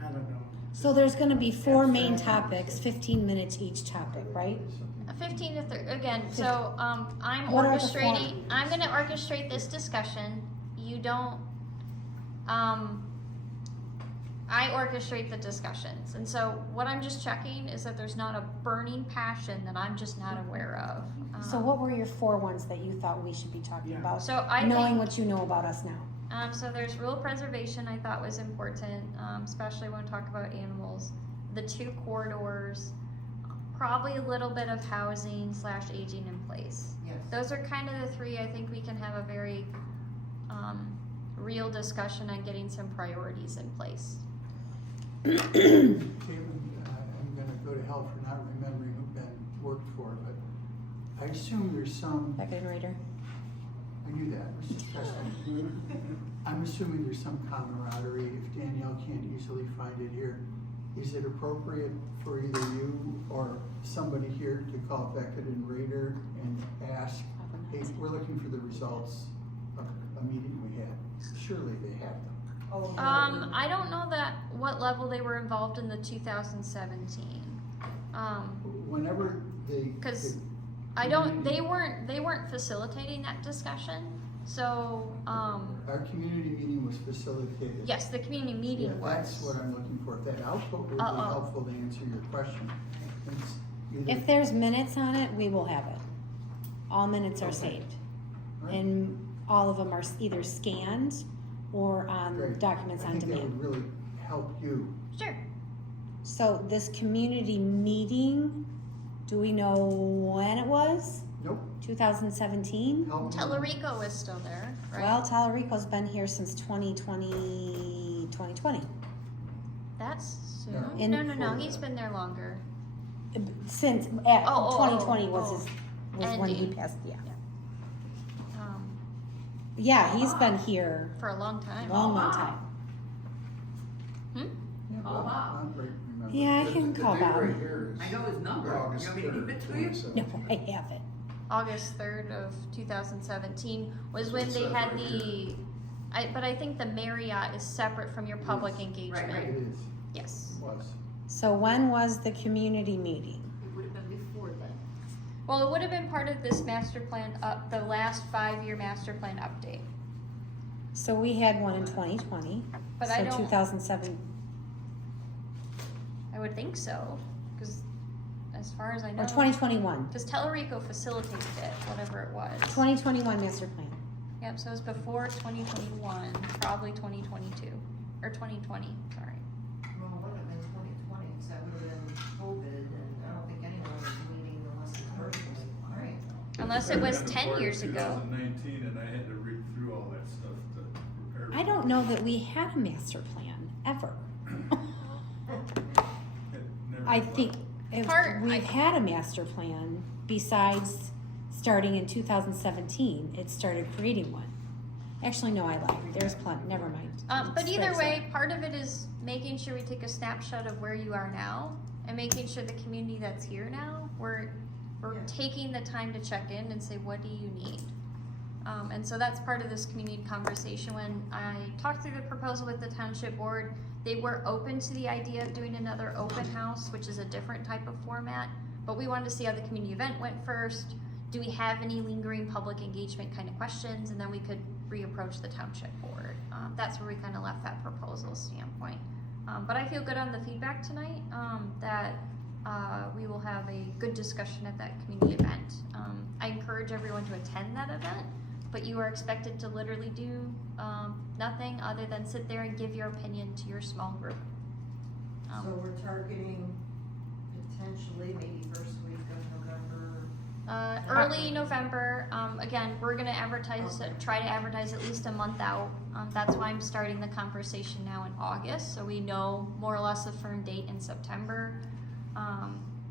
I don't know. So there's gonna be 4 main topics, 15 minutes each topic, right? 15 to 30, again, so, I'm What are the orchestrating, I'm gonna orchestrate this discussion. You don't, I orchestrate the discussions, and so what I'm just checking is that there's not a burning passion that I'm just not aware of. So what were your 4 ones that you thought we should be talking Yeah. about? So I Knowing think, what you know about us now. so there's rural preservation I thought was important, especially when we talk about animals. The 2 corridors, probably a little bit of housing / aging in place. Yes. Those are kind of the 3 I think we can have a very real discussion on getting some priorities in place. Caitlin, I'm gonna go to hell for not remembering who Ben worked for, but I assume there's some, Beckett and Rader. I knew that, it was just testing. I'm assuming there's some camaraderie, if Danielle can't easily find it here. Is it appropriate for either you or somebody here to call Beckett and Rader and ask, hey, we're looking for the results of a meeting we had? Surely they have them. Oh, I don't know what level they were involved in the 2017. Whenever they. 'Cause the they weren't facilitating that discussion, so, Our community meeting was facilitated. yes, the community meeting Yeah, that's what was. I'm looking for. If that output would be Uh-oh. helpful to answer your question. It's either- If there's minutes on it, we will have it. All minutes are Okay. saved. Right. And all of them are either scanned or on Great. documents on I think that demand. would really help you. Sure. So this community meeting, do we know when it was? Nope. 2017? Help me. Tellerico is still there, right? Well, Tallarico's been here since 2020. That's soon. No. In- No, he's been there longer. Since, Oh, 2020 was oh. his, was when he Ending. passed, yeah. Um, Yeah, he's been here for a long time. a long time. Yeah, Oh, wow. Bob remembers. Yeah, I can call The date Bob. right here is I know his number. August You want me to give it to 3rd, you? 2017. No, I have it. August 3rd of 2017 was when they had the, But I think the Marriott is separate from your public engagement. right. It is, Yes. was. So when was the community meeting? It would have been before then. Well, it would have been part of this master plan, the last 5-year master plan update. So we had one in 2020. But so I don't- 2007, I would think so, because as far as I know. or 2021. Because Telerico facilitated it, whatever it was. 2021 master plan. Yep, so it was before 2021, probably 2022, or 2020, sorry. Well, it would have been 2020, because that would have been COVID, and I don't think anyone was meeting unless it's virtually, right? Unless it was 10 years ago. 2019, and I had to read through all that stuff to prepare. I don't know that we had a master plan ever. I think if we've had a master plan besides starting in 2017, it started creating one. Actually, no, I lied. There's plenty. Never mind. But either Strikes way, part of it is making sure we take a snapshot of where you are now and making sure the community that's here now, we're taking the time to check in and say, what do you need? And so that's part of this community conversation. When I talked through the proposal with the township board, they were open to the idea of doing another open house, which is a different type of format. But we wanted to see how the community event went first. Do we have any lingering public engagement kind of questions? And then we could reapproach the township board. That's where we kind of left that proposal standpoint. But I feel good on the feedback tonight, that we will have a good discussion at that community event. I encourage everyone to attend that event, but you are expected to literally do nothing other than sit there and give your opinion to your small group. So we're targeting potentially maybe first week of November. Early November. Again, we're gonna advertise, try to advertise at least a month out. That's why I'm starting the conversation now in August, so we know more or less a firm date in September.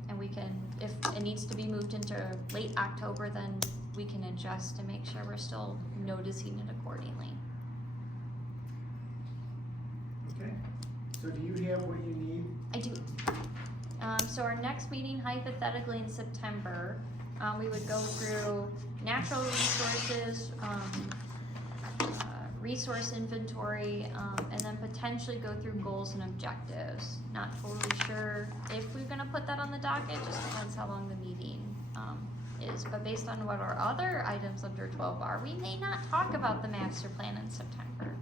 And we can, if it needs to be moved into late October, then we can adjust to make sure we're still noticing it accordingly. Okay, so do you have what you need? I do. So our next meeting, hypothetically in September, we would go through natural resources, resource inventory, and then potentially go through goals and objectives. Not totally sure if we're gonna put that on the docket, just depends how long the meeting is. But based on what our other items under 12 are, we may not talk about the master plan in September.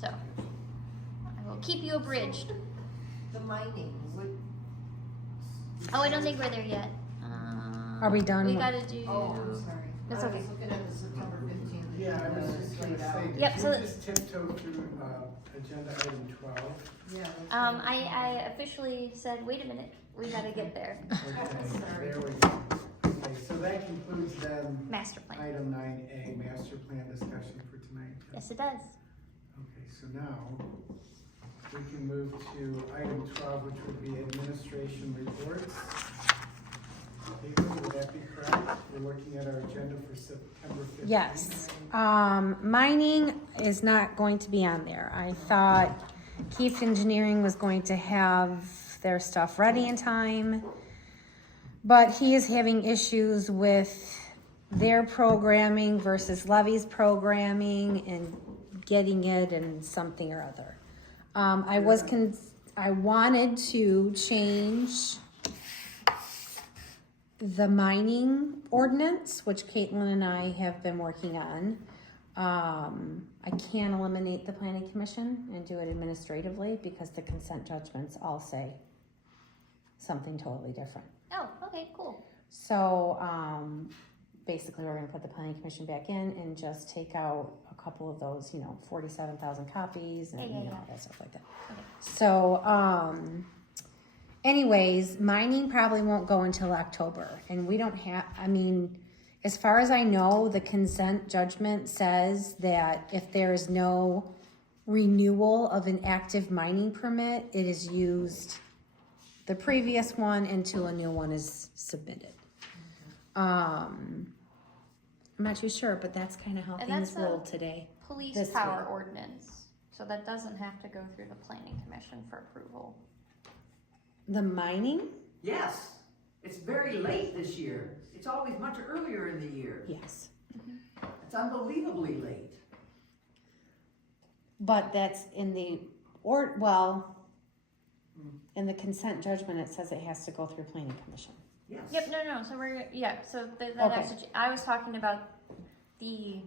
So, I will keep you abridged. The mining, Oh, I don't think we're there yet. Are we done? We gotta do. oh, I'm sorry. That's I okay. was looking at the September 15th. Yeah, I was just gonna say, Yep, did so you just tiptoe through, agenda item 12? Yeah. that's I officially said, wait a minute, we gotta get there. Okay, Sorry. there we go. Okay, so that concludes then Master plan. item 9A, master plan discussion for tonight. Yes, it does. Okay, so now we can move to item 12, which would be administration reports. Caitlin, would that be correct? We're looking at our agenda for September 15th. Yes. Mining is not going to be on there. I thought Keith Engineering was going to have their stuff ready in time, but he is having issues with their programming versus Levy's programming and getting it and something or other. I wanted to change the mining ordinance, which Caitlin and I have been working on. I can eliminate the planning commission and do it administratively because the consent judgments all say something totally different. Oh, okay, cool. So, basically we're gonna put the planning commission back in and just take out a couple of those, 47,000 copies and, Yeah. all that stuff like that. Okay. So, anyways, mining probably won't go until October, and we don't have, as far as I know, the consent judgment says that if there is no renewal of an active mining permit, it is used the previous one until a new one is submitted. I'm not too sure, but that's kind of how And things that's a roll today. Police This power way. ordinance, so that doesn't have to go through the planning commission for approval. The mining? Yes, it's very late this year. It's always much earlier in the year. Yes. It's unbelievably late. But that's in the, in the consent judgment, it says it has to go through planning commission. Yes. Yep, no, so so that Okay. actually, I was talking about the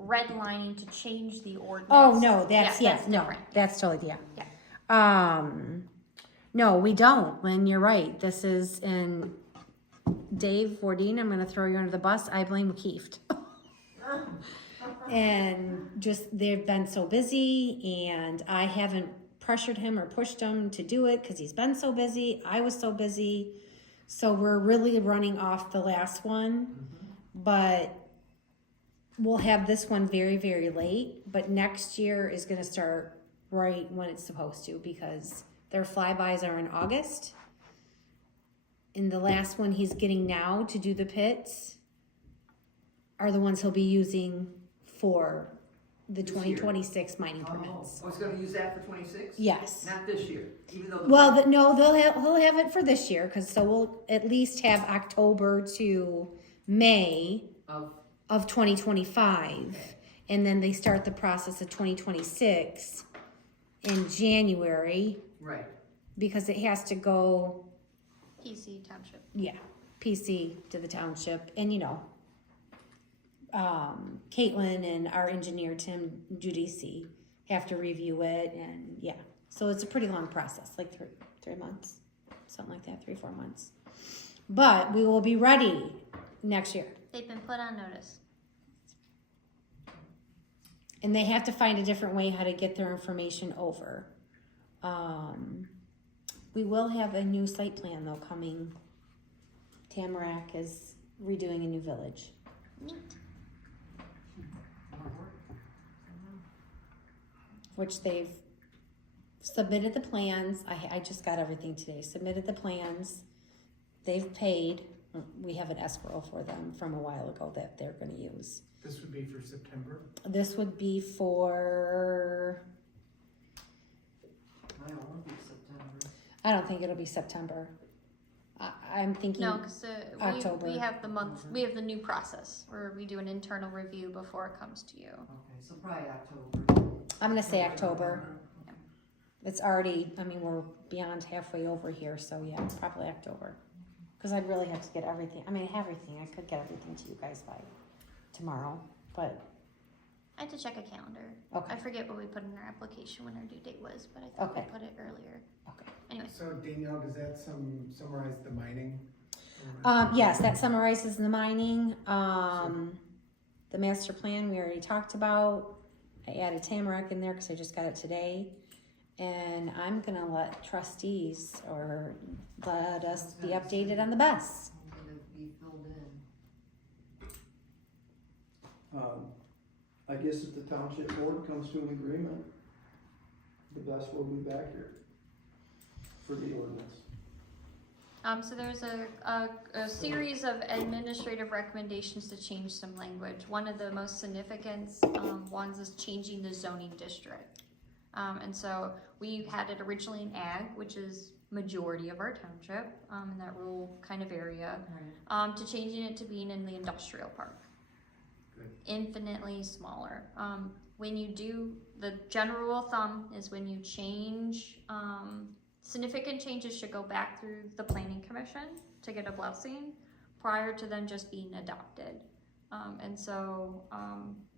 redlining to change the ordinance. Oh, no, that's different. that's totally, no, we don't, and you're right, this is, and Dave Vordine, I'm gonna throw you under the bus, I blame Keeft. And just, they've been so busy, and I haven't pressured him or pushed him to do it, cause he's been so busy, I was so busy, so we're really running off the last one, but we'll have this one very, very late, but next year is gonna start right when it's supposed to, because their flybys are in August. And the last one he's getting now to do the pits are the ones he'll be using for the This year. 2026 mining permits. Oh, it's gonna use that for 26? Yes. Not this year, even though. Well, no, he'll have it for this year, cause so we'll at least have October to May of 2025. And then they start the process of 2026 in January, Right. because it has to go, PC Township. PC to the township, and Caitlin and our engineer Tim Giudice have to review it, and so it's a pretty long process, like 3 months, something like that, 3-4 months. But we will be ready next year, They've been put on notice. and they have to find a different way how to get their information over. We will have a new site plan though coming. Tamarack is redoing a new village. Neat. Which they've submitted the plans. I just got everything today. Submitted the plans. They've paid. We have an escrow for them from a while ago that they're gonna use. This would be for September. This would be for, I don't want to be September. I don't think it'll be September. I'm thinking No, because October. we have the month, we have the new process where we do an internal review before it comes to you. Okay, so probably October. I'm gonna say October. It's already, we're beyond halfway over here, so yeah, probably October. Cause I'd really have to get everything, everything, I could get everything to you guys by tomorrow, but, I had to check a calendar. okay, I forget what we put in our application when our due date was, but I thought Okay. we put it earlier. okay. Anyway, So Danielle, does that summarize the mining? Yes, that summarizes the mining, the master plan we already talked about. I added Tamarack in there, cause I just got it today. And I'm gonna let trustees or let us be updated on the best. I'm gonna be filled in. I guess if the township board comes to an agreement, the best will be back here for the ordinance. so there's a series of administrative recommendations to change some language. One of the most significant ones is changing the zoning district. And so we had it originally in ag, which is majority of our township, in that rural kind of area, to changing it to being in the industrial park. Good. Infinitely smaller. When you do, the general rule of thumb is when you change, significant changes should go back through the planning commission to get a blessing prior to them just being adopted. And so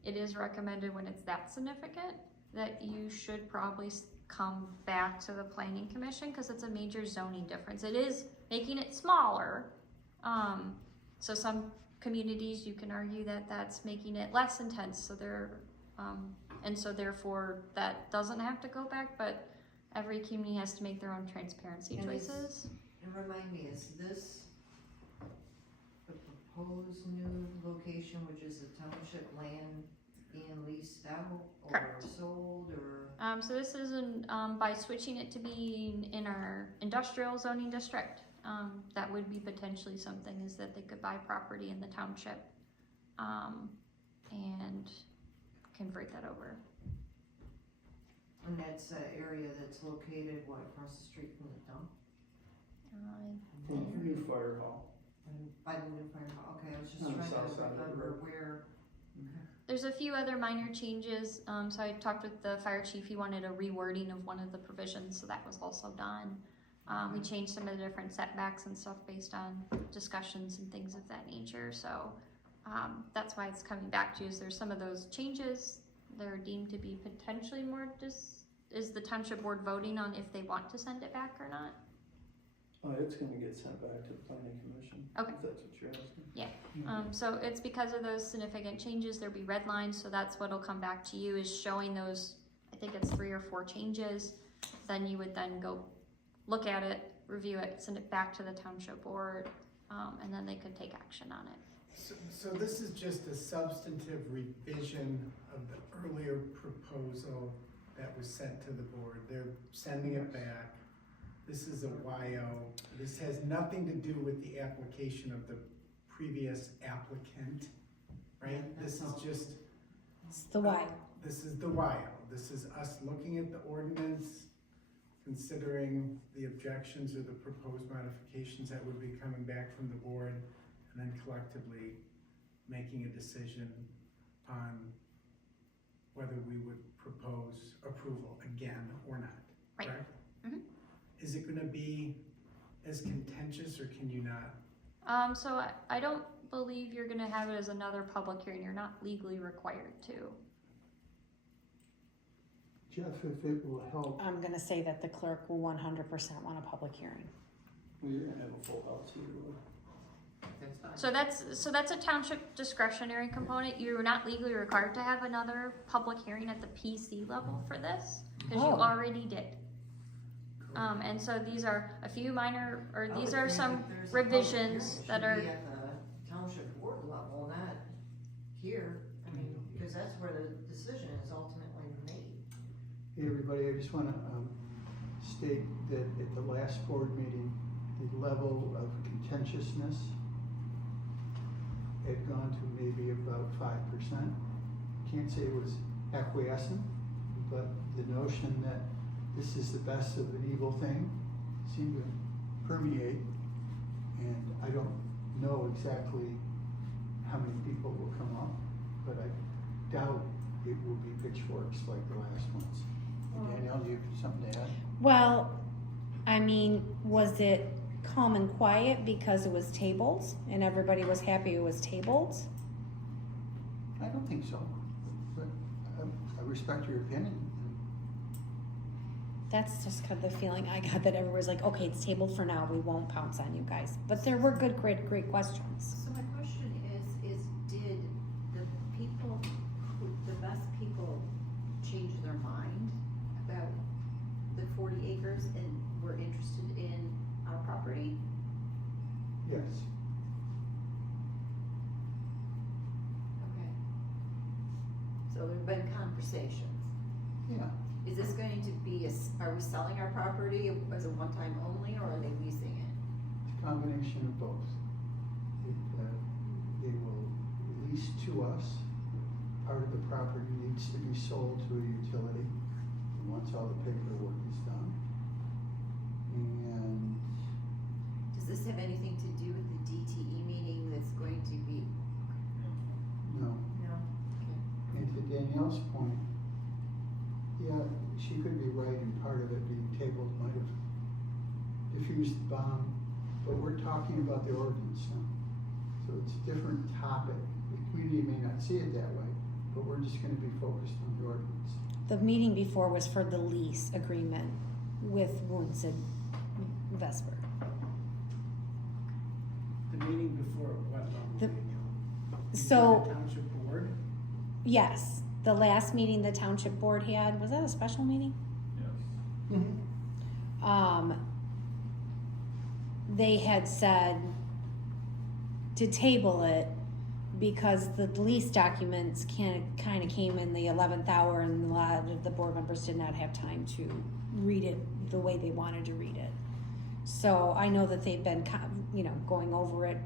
it is recommended when it's that significant that you should probably come back to the planning commission because it's a major zoning difference. It is making it smaller. So some communities, you can argue that that's making it less intense. So and so therefore that doesn't have to go back, but every community has to make their own transparency And it's- choices. And remind me, is this the proposed new location, which is the township land being leased out or Correct. sold or? So this is by switching it to being in our industrial zoning district. That would be potentially something is that they could buy property in the township and convert that over. And that's an area that's located, across the street from the dump? From the new fire hall. By the new fire hall, okay, I was just On the trying south to side of the remember road. where. Mhm. There's a few other minor changes. So I talked with the fire chief. He wanted a rewording of one of the provisions, so that was also done. We changed some of the different setbacks and stuff based on discussions and things of that nature. So that's why it's coming back to you. Is there's some of those changes that are deemed to be potentially more is the township board voting on if they want to send it back or not? It's gonna get sent back to the planning commission. Okay. If that's what you're asking. Yeah. So it's because of those significant changes, there'll be red lines, so that's what'll come back to you is showing those, I think it's 3 or 4 changes. Then you would then go look at it, review it, send it back to the township board, and then they could take action on it. So this is just a substantive revision of the earlier proposal that was sent to the board. They're sending it back. This is a YO. This has nothing to do with the application of the previous applicant, right? This is just, It's the why. this is the YO. This is us looking at the ordinance, considering the objections or the proposed modifications that would be coming back from the board, and then collectively making a decision on whether we would propose approval again or not, Right. correct? Mhm. Is it gonna be as contentious, or can you not? So I don't believe you're gonna have it as another public hearing. You're not legally required to. Jeff, if it will help, I'm gonna say that the clerk will 100% want a public hearing. Well, you're gonna have a full house either way. That's fine. So that's a township discretionary component. You're not legally required to have another public hearing at the PC level for this, because you Oh. already did. And so these are a few minor, or I these would are think some if there's a public revisions hearing, it that should are, be at the township board level, not here, I mean, because that's where the decision is ultimately made. hey, everybody, I just wanna, state that at the last board meeting, the level of contentiousness had gone to maybe about 5%. Can't say it was acquiescent, but the notion that this is the best of an evil thing seemed to permeate. And I don't know exactly how many people will come up, but I doubt it will be pitchforks like the last ones. Danielle, do you have something to add? Well, I mean, was it calm and quiet because it was tabled and everybody was happy it was tabled? I don't think so, but I respect your opinion. That's just kind of the feeling I got, that everybody's like, okay, it's tabled for now, we won't pounce on you guys. But there were good, great questions. So my question is did the people, the best people change their mind about the 40 acres and were interested in our property? Yes. Okay. So there've been conversations. Yeah. Is this going to be, are we selling our property as a one-time only, or are they leasing it? It's a combination of both. They will lease to us. Part of the property needs to be sold to a utility once all the paperwork is done. And Does this have anything to do with the DTE meeting that's going to be? no, No. and to Danielle's point, yeah, she could be right, and part of it being tabled might have diffused the bomb, but we're talking about the ordinance now. So it's a different topic. The community may not see it that way, but we're just gonna be focused on the ordinance. The meeting before was for the lease agreement with Woonson Vesper. The meeting before what level? The- Before So, the township board? yes, the last meeting the township board had, was that a special meeting? Yes. They had said to table it because the lease documents kind of came in the 11th hour, and a lot of the board members did not have time to read it the way they wanted to read it. So I know that they've been, going over it,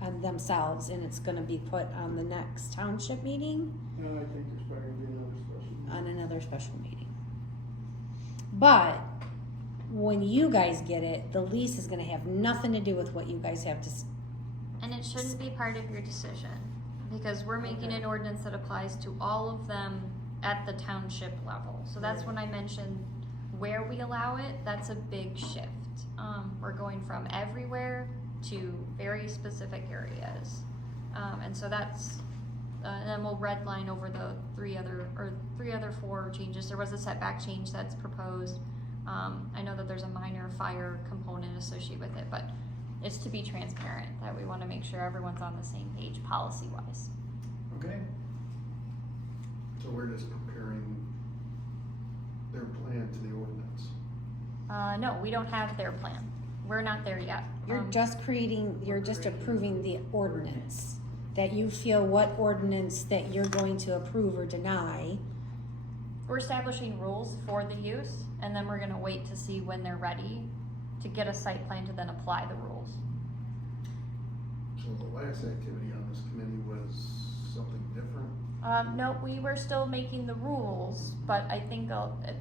on themselves, and it's gonna be put on the next township meeting, No, I think there's probably gonna be another special meeting. on another special meeting. But when you guys get it, the lease is gonna have nothing to do with what you guys have to, and it shouldn't be part of your decision. because we're making an ordinance that applies to all of them at the township level. So that's when I mentioned where we allow it, that's a big shift. We're going from everywhere to very specific areas. And so that's, and then we'll redline over the three other 4 changes. There was a setback change that's proposed. I know that there's a minor fire component associated with it, but it's to be transparent, that we wanna make sure everyone's on the same page policy-wise. Okay, So we're just comparing their plan to the ordinance. No, we don't have their plan. We're not there yet. You're just approving the ordinance. That you feel what ordinance that you're going to approve or deny. We're establishing rules for the use, and then we're gonna wait to see when they're ready to get a site plan to then apply the rules. So the last activity on this committee was something different. No, we were still making the rules, but I think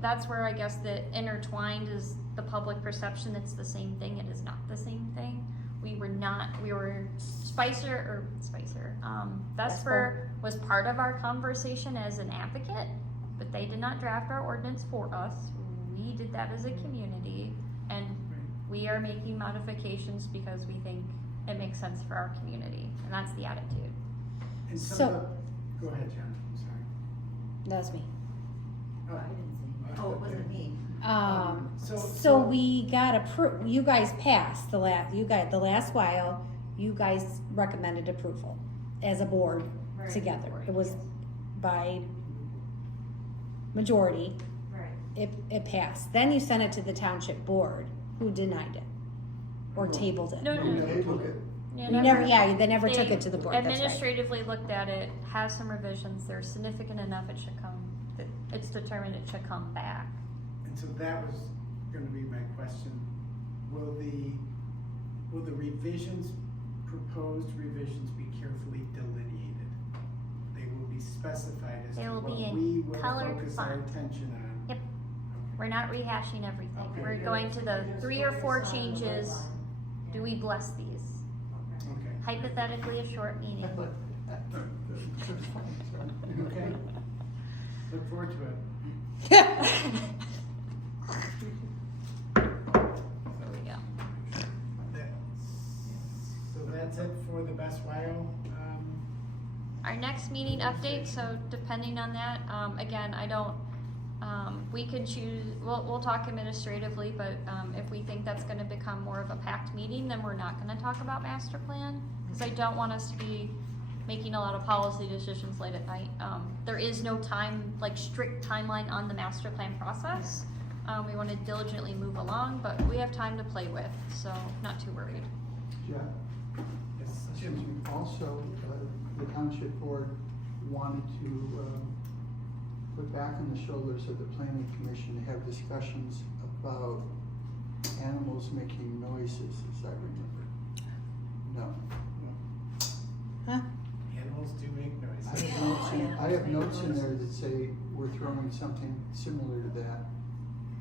that's where I guess the intertwined is the public perception. It's the same thing. It is not the same thing. We were Vesper was part of our conversation as an advocate, but they did not draft our ordinance for us. We did that as a community, and we are making modifications because we think it makes sense for our community, and that's the attitude. and some So- of the, go ahead, John, I'm sorry. That's me. Oh, I didn't say. Oh, it wasn't me. So we got approved, you guys passed the last while, you guys recommended approval as a board Right. together. It was by majority, Right. it passed. Then you sent it to the township board, who denied it or tabled it. No, no, no. They took it. Yeah, They never took They it to the board, that's right. administratively looked at it, has some revisions, they're significant enough, it's determined it should come back. And so that was gonna be my question. Will the revisions, proposed revisions be carefully delineated? They will be specified as They to will what be in we will colored focus our font. attention on. Yep. Okay. We're not rehashing everything, Okay. we're going to the 3 or 4 changes, do we bless these? Okay. Hypothetically, a short meeting. Okay. Look forward to it. There we go. So that's it for the best while. Our next meeting update, so depending on that, again, we could choose, we'll talk administratively, but, if we think that's gonna become more of a packed meeting, then we're not gonna talk about master plan. Cause I don't want us to be making a lot of policy decisions late at night. There is no strict timeline on the master plan process. We wanna diligently move along, but we have time to play with, so not too worried. Jeff, Yes, Jim. also, the township board wanted to, put back on the shoulders of the planning commission to have discussions about animals making noises, as I remember. No. Huh? Animals do make noise. I have notes in there that say we're throwing something similar to that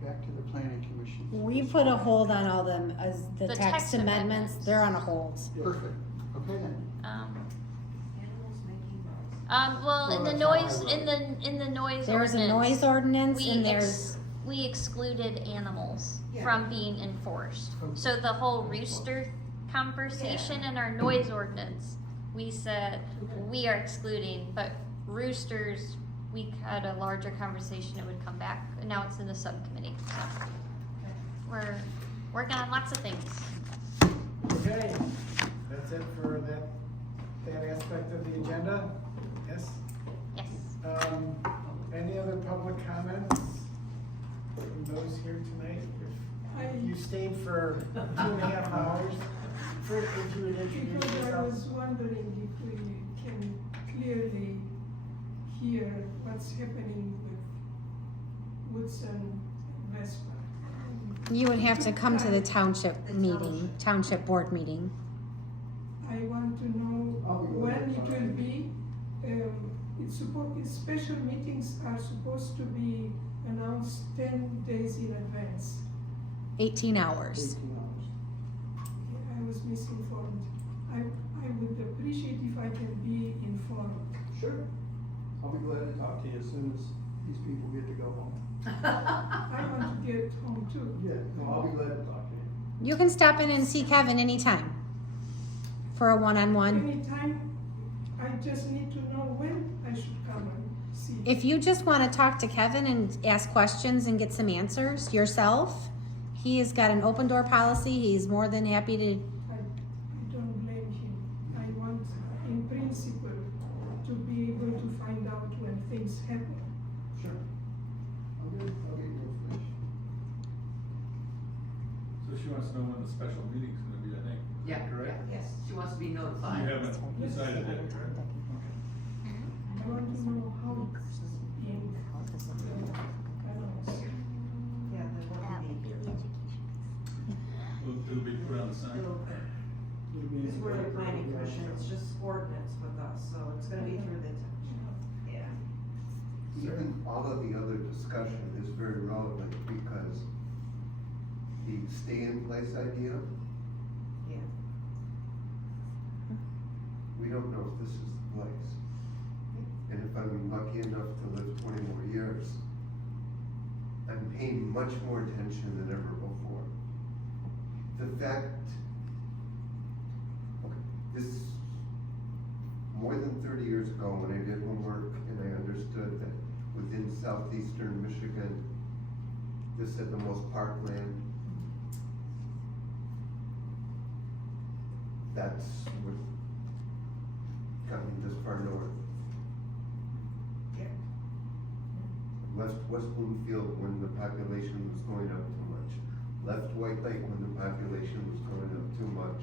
back to the planning commission. We put a hold on all them as the The text text amendments, amendments. they're on a hold. Perfect, okay then. Animals making noise. Well, in the that's how I noise, wrote in the noise There's a ordinance, noise ordinance we and there's, we excluded animals Yeah. from being enforced. So the whole rooster conversation in our noise ordinance, we said we are excluding, but roosters, we had a larger conversation, it would come back, and now it's in the subcommittee, so. We're working on lots of things. Okay, that's it for that aspect of the agenda? Yes? Yes. Any other public comments from those here tonight? If you stayed for 2.5 hours, first, if you would introduce Because I yourself. was wondering if we can clearly hear what's happening with Woodson Vespa. you would have to come to the township meeting, township board meeting. I want to know I'll be when there. it will be. Special meetings are supposed to be announced 10 days in advance. 18 hours. 18 hours. I was misinformed. I would appreciate if I can be informed. Sure. I'll be glad to talk to you as soon as these people get to go home. I want to get home too. Yeah, no, I'll be glad to talk to you. You can stop in and see Kevin anytime for a one-on-one. Anytime, I just need to know when I should come and see. If you just want to talk to Kevin and ask questions and get some answers yourself, he has got an open door policy. He's more than happy to. I don't blame him. I want, in principle, to be able to find out when things happen. Sure. I'll get you information. So she wants to know when the special meeting's gonna be, I think. Yeah, Correct? yes, she wants to be You notified. haven't decided yet, correct? I want to know how it's being announced. Yeah, there won't be. It'll be put on the sign. Because we're the planning commission, it's just ordinance with us, so it's gonna be through the township. Yeah. Even all of the other discussion is very relevant because the stay-in-place idea, Yeah. we don't know if this is the place. And if I'm lucky enough to live 20 more years, I'm paying much more attention than ever before. The fact, okay, this, more than 30 years ago when I did homework and I understood that within southeastern Michigan, this had the most parkland. That's what got me this far north. Yeah. Left West Bloomfield when the population was going up too much. Left White Lake when the population was going up too much.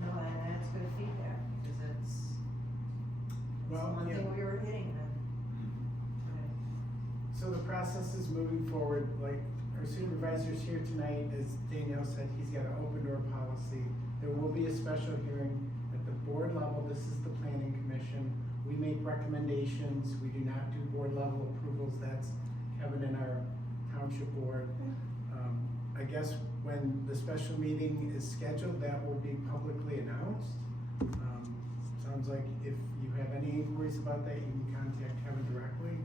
No, and that's good feedback, because it's Well, one yeah. thing we were hitting on. So the process is moving forward, like our supervisor's here tonight, as Danielle said, he's got an open door policy. There will be a special hearing at the board level, this is the planning commission. We make recommendations, we do not do board level approvals, that's Kevin and our township board. I guess when the special meeting is scheduled, that will be publicly announced. Sounds like if you have any inquiries about that, you can contact Kevin directly.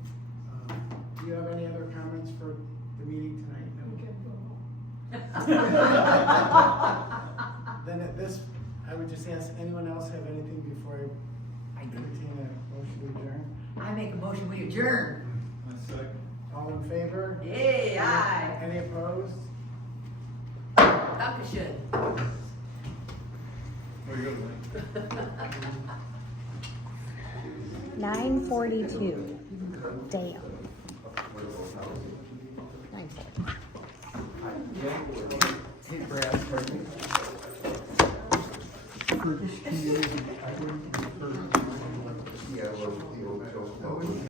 Do you have any other comments for the meeting tonight? We can go home. Then at this, I would just ask, anyone else have anything before I entertain a motion to adjourn? I make a motion, we adjourn. A second. All in favor? Yay, aye. Any opposed? Dankeschön. Where you go, Mike? 9:42. Damn. 9:40. Hey, Brad, Yeah, well, the old Joe.